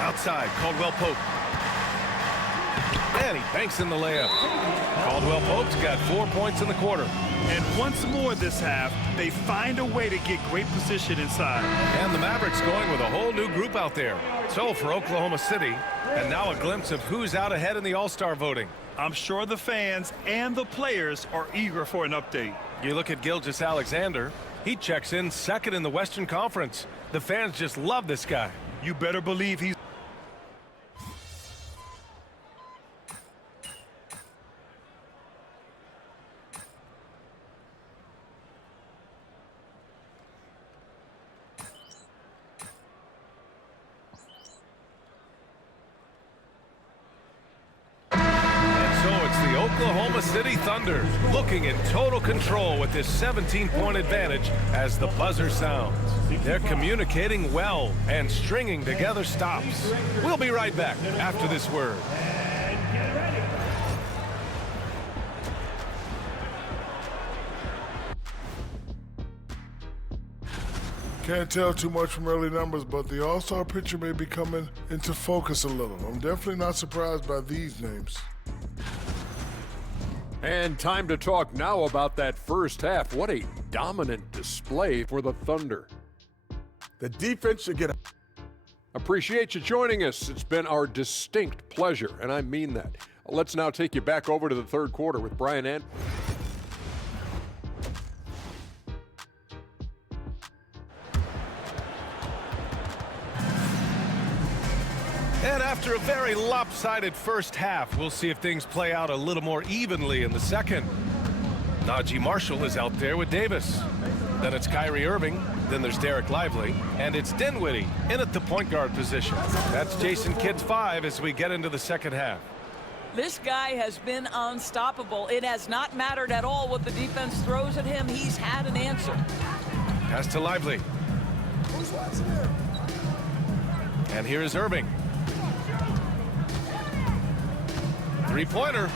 Outside, Caldwell Pope. And he banks in the layup. Caldwell Pope's got 4 points in the quarter. And once more this half, they find a way to get great position inside. And the Mavericks going with a whole new group out there. So for Oklahoma City, and now a glimpse of who's out ahead in the All-Star voting. I'm sure the fans and the players are eager for an update. You look at Gilgeous-Alexander. He checks in second in the Western Conference. The fans just love this guy. You better believe he's... Oklahoma City Thunder looking in total control with this 17-point advantage as the buzzer sounds. They're communicating well and stringing together stops. We'll be right back after this word. Can't tell too much from early numbers, but the All-Star picture may be coming into focus a little. I'm definitely not surprised by these names. And time to talk now about that first half. What a dominant display for the Thunder. The defense should get... Appreciate you joining us. It's been our distinct pleasure, and I mean that. Let's now take you back over to the third quarter with Brian Anderson. And after a very lopsided first half, we'll see if things play out a little more evenly in the second. Najee Marshall is out there with Davis. Then it's Kyrie Irving. Then there's Derek Lively. And it's Dinwiddie in at the point guard position. That's Jason Kidd's 5 as we get into the second half. This guy has been unstoppable. It has not mattered at all what the defense throws at him. He's had an answer. Pass to Lively. And here is Irving. Three-pointer.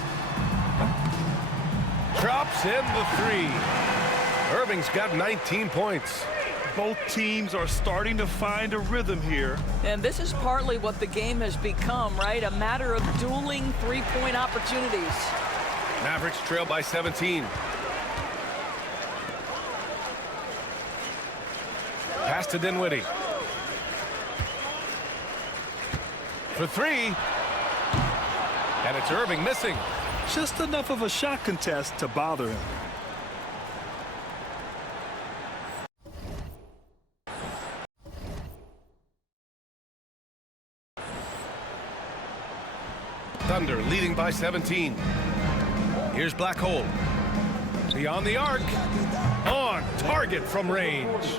Drops in the 3. Irving's got 19 points. Both teams are starting to find a rhythm here. And this is partly what the game has become, right? A matter of dueling three-point opportunities. Mavericks trail by 17. Pass to Dinwiddie. For 3. And it's Irving missing. Just enough of a shot contest to bother him. Thunder leading by 17. Here's Black Hole. Beyond the arc. On target from range.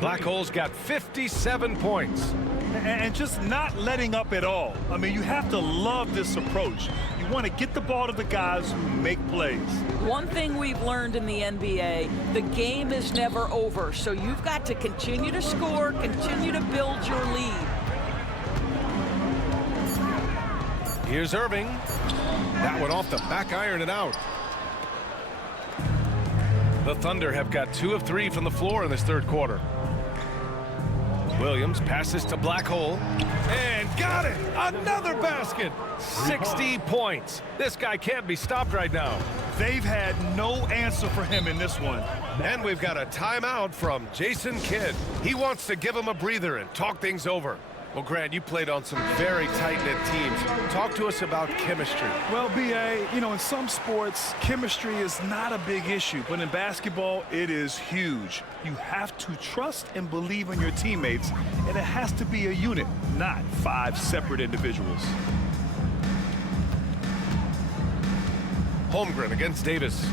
Black Hole's got 57 points. And just not letting up at all. I mean, you have to love this approach. You want to get the ball to the guys who make plays. One thing we've learned in the NBA, the game is never over. So you've got to continue to score, continue to build your lead. Here's Irving. That one off the back iron and out. The Thunder have got 2 of 3 from the floor in this third quarter. Williams passes to Black Hole and got it. Another basket. 60 points. This guy can't be stopped right now. They've had no answer for him in this one. And we've got a timeout from Jason Kidd. He wants to give him a breather and talk things over. Well, Grant, you played on some very tight-knit teams. Talk to us about chemistry. Well, B.A., you know, in some sports, chemistry is not a big issue. But in basketball, it is huge. You have to trust and believe in your teammates, and it has to be a unit, not 5 separate individuals. Holmgren against Davis.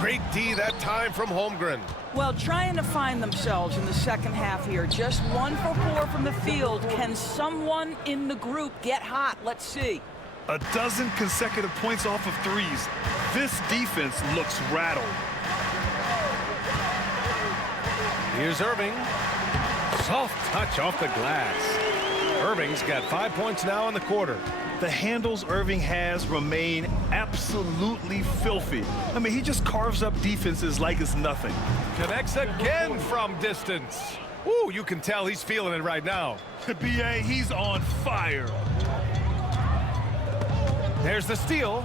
Great D that time from Holmgren. Well, trying to find themselves in the second half here. Just 1 for 4 from the field. Can someone in the group get hot? Let's see. 12 consecutive points off of threes. This defense looks rattled. Here's Irving. Soft touch off the glass. Irving's got 5 points now in the quarter. The handles Irving has remain absolutely filthy. I mean, he just carves up defenses like it's nothing. Connects again from distance. Ooh, you can tell he's feeling it right now. B.A., he's on fire. There's the steal.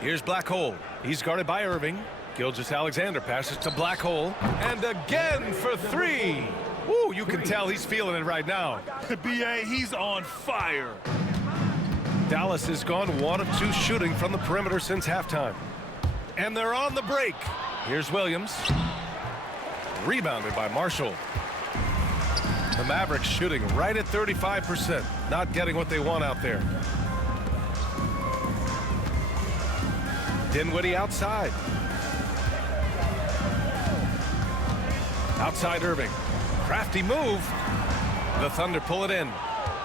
Here's Black Hole. He's guarded by Irving. Gilgeous-Alexander passes to Black Hole. And again for 3. Ooh, you can tell he's feeling it right now. B.A., he's on fire. Dallas has gone 1 of 2 shooting from the perimeter since halftime. And they're on the break. Here's Williams. Rebounded by Marshall. The Mavericks shooting right at 35%. Not getting what they want out there. Dinwiddie outside. Outside Irving. Crafty move. The Thunder pull it in.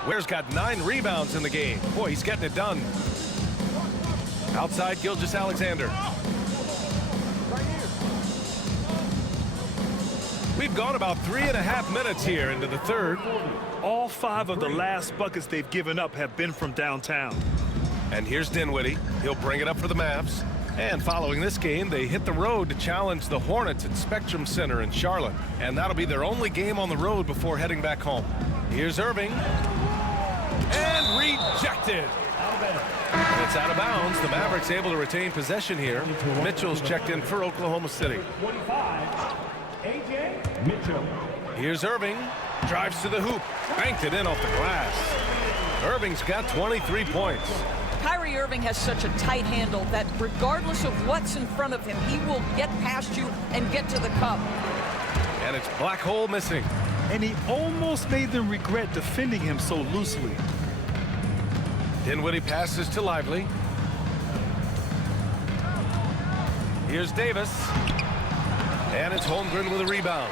Ware's got 9 rebounds in the game. Boy, he's getting it done. Outside Gilgeous-Alexander. We've gone about 3.5 minutes here into the third. All 5 of the last buckets they've given up have been from downtown. And here's Dinwiddie. He'll bring it up for the Mavs. And following this game, they hit the road to challenge the Hornets at Spectrum Center in Charlotte. And that'll be their only game on the road before heading back home. Here's Irving. And rejected. And it's out of bounds. The Mavericks able to retain possession here. Mitchell's checked in for Oklahoma City. 25, A.J. Mitchell. Here's Irving. Drives to the hoop. Banked it in off the glass. Irving's got 23 points. Kyrie Irving has such a tight handle that regardless of what's in front of him, he will get past you and get to the cup. And it's Black Hole missing. And he almost made them regret defending him so loosely. Dinwiddie passes to Lively. Here's Davis. And it's Holmgren with a rebound.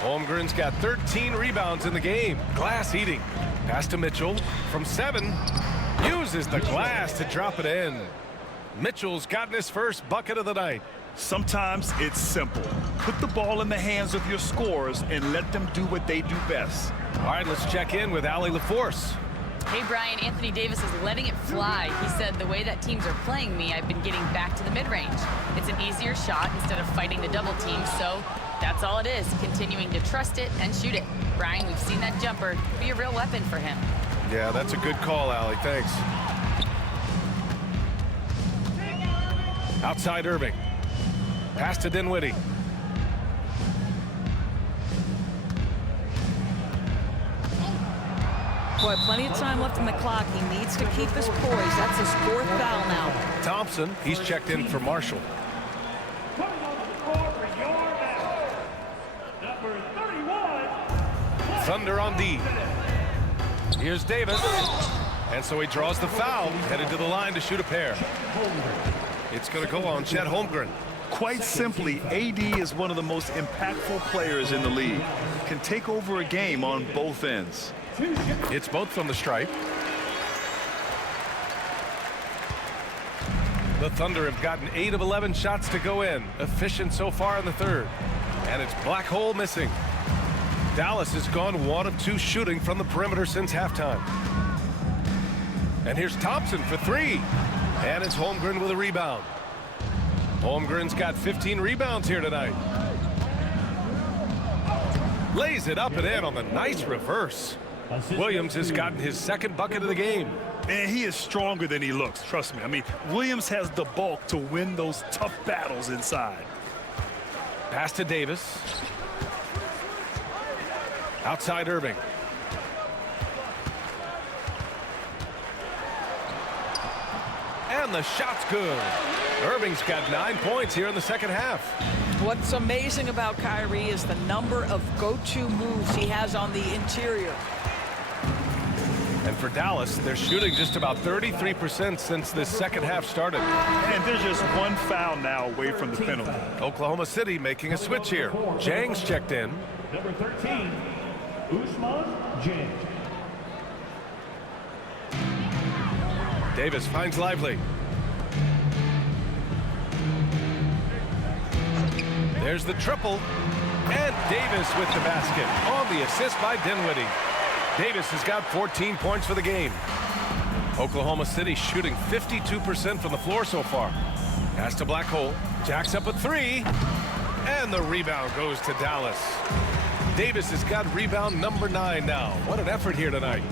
Holmgren's got 13 rebounds in the game. Glass eating. Pass to Mitchell from 7. Uses the glass to drop it in. Mitchell's gotten his first bucket of the night. Sometimes it's simple. Put the ball in the hands of your scorers and let them do what they do best. All right, let's check in with Allie LaForce. Hey, Brian, Anthony Davis is letting it fly. He said, the way that teams are playing me, I've been getting back to the mid-range. It's an easier shot instead of fighting the double team, so that's all it is, continuing to trust it and shoot it. Brian, we've seen that jumper be a real weapon for him. Yeah, that's a good call, Allie. Thanks. Outside Irving. Pass to Dinwiddie. Boy, plenty of time left in the clock. He needs to keep his poise. That's his 4th foul now. Thompson, he's checked in for Marshall. Thunder on D. Here's Davis. And so he draws the foul, headed to the line to shoot a pair. It's going to go on Chet Holmgren. Quite simply, AD is one of the most impactful players in the league. Can take over a game on both ends. It's both from the stripe. The Thunder have gotten 8 of 11 shots to go in. Efficient so far in the third. And it's Black Hole missing. Dallas has gone 1 of 2 shooting from the perimeter since halftime. And here's Thompson for 3. And it's Holmgren with a rebound. Holmgren's got 15 rebounds here tonight. Lays it up and in on the nice reverse. Williams has gotten his 2nd bucket of the game. And he is stronger than he looks, trust me. I mean, Williams has the bulk to win those tough battles inside. Pass to Davis. Outside Irving. And the shot's good. Irving's got 9 points here in the second half. What's amazing about Kyrie is the number of go-to moves he has on the interior. And for Dallas, they're shooting just about 33% since this second half started. And there's just 1 foul now away from the penalty. Oklahoma City making a switch here. Jang's checked in. Number 13, Usman Jang. Davis finds Lively. There's the triple. And Davis with the basket on the assist by Dinwiddie. Davis has got 14 points for the game. Oklahoma City shooting 52% from the floor so far. Pass to Black Hole. Jacks up a 3. And the rebound goes to Dallas. Davis has got rebound number 9 now. What an effort here tonight.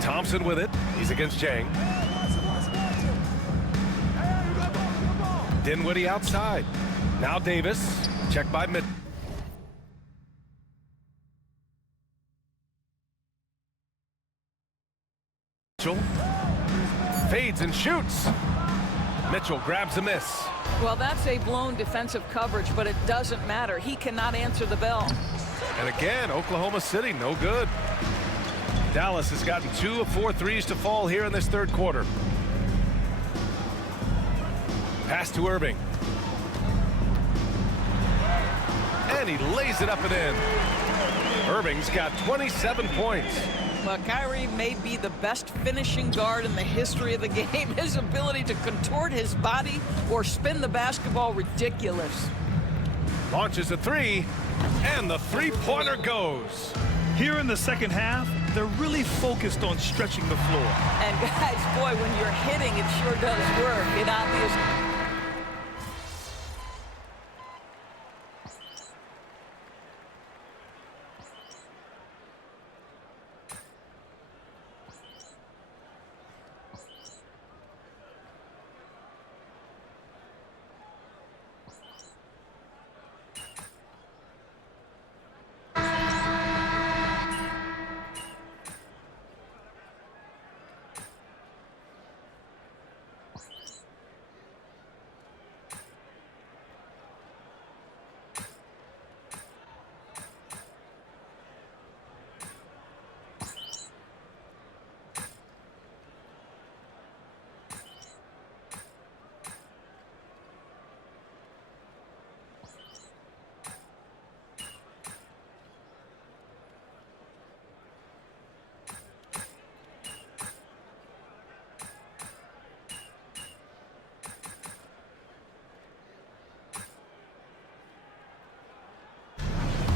Thompson with it. He's against Jang. Dinwiddie outside. Now Davis. Checked by Mitchell. Fades and shoots. Mitchell grabs a miss. Well, that's a blown defensive coverage, but it doesn't matter. He cannot answer the bell. And again, Oklahoma City, no good. Dallas has gotten 2 of 4 threes to fall here in this third quarter. Pass to Irving. And he lays it up and in. Irving's got 27 points. But Kyrie may be the best finishing guard in the history of the game. His ability to contort his body or spin the basketball, ridiculous. Launches a three, and the three-pointer goes. Here in the second half, they're really focused on stretching the floor. And guys, boy, when you're hitting, it sure does work. It obviously...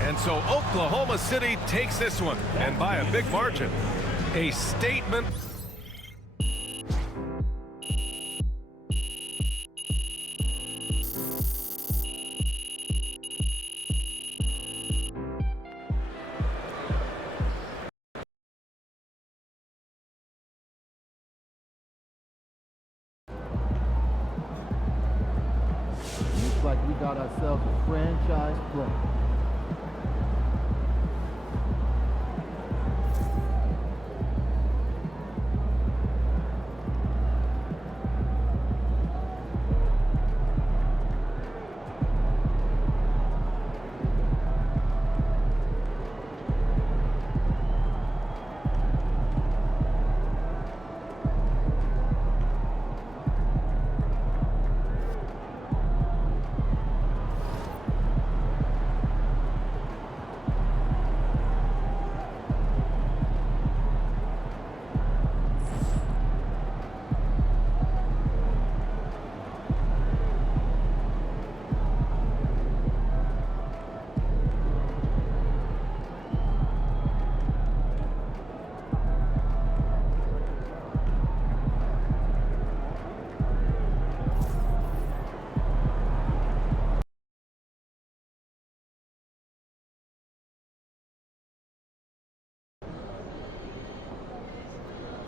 And so Oklahoma City takes this one, and by a big margin. A statement. Looks like we got ourselves a franchise play.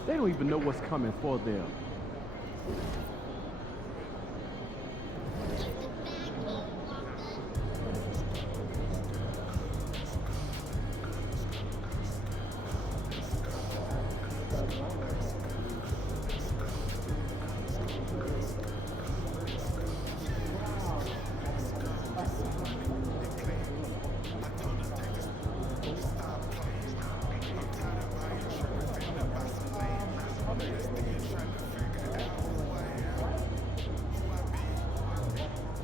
They don't even know what's coming for them.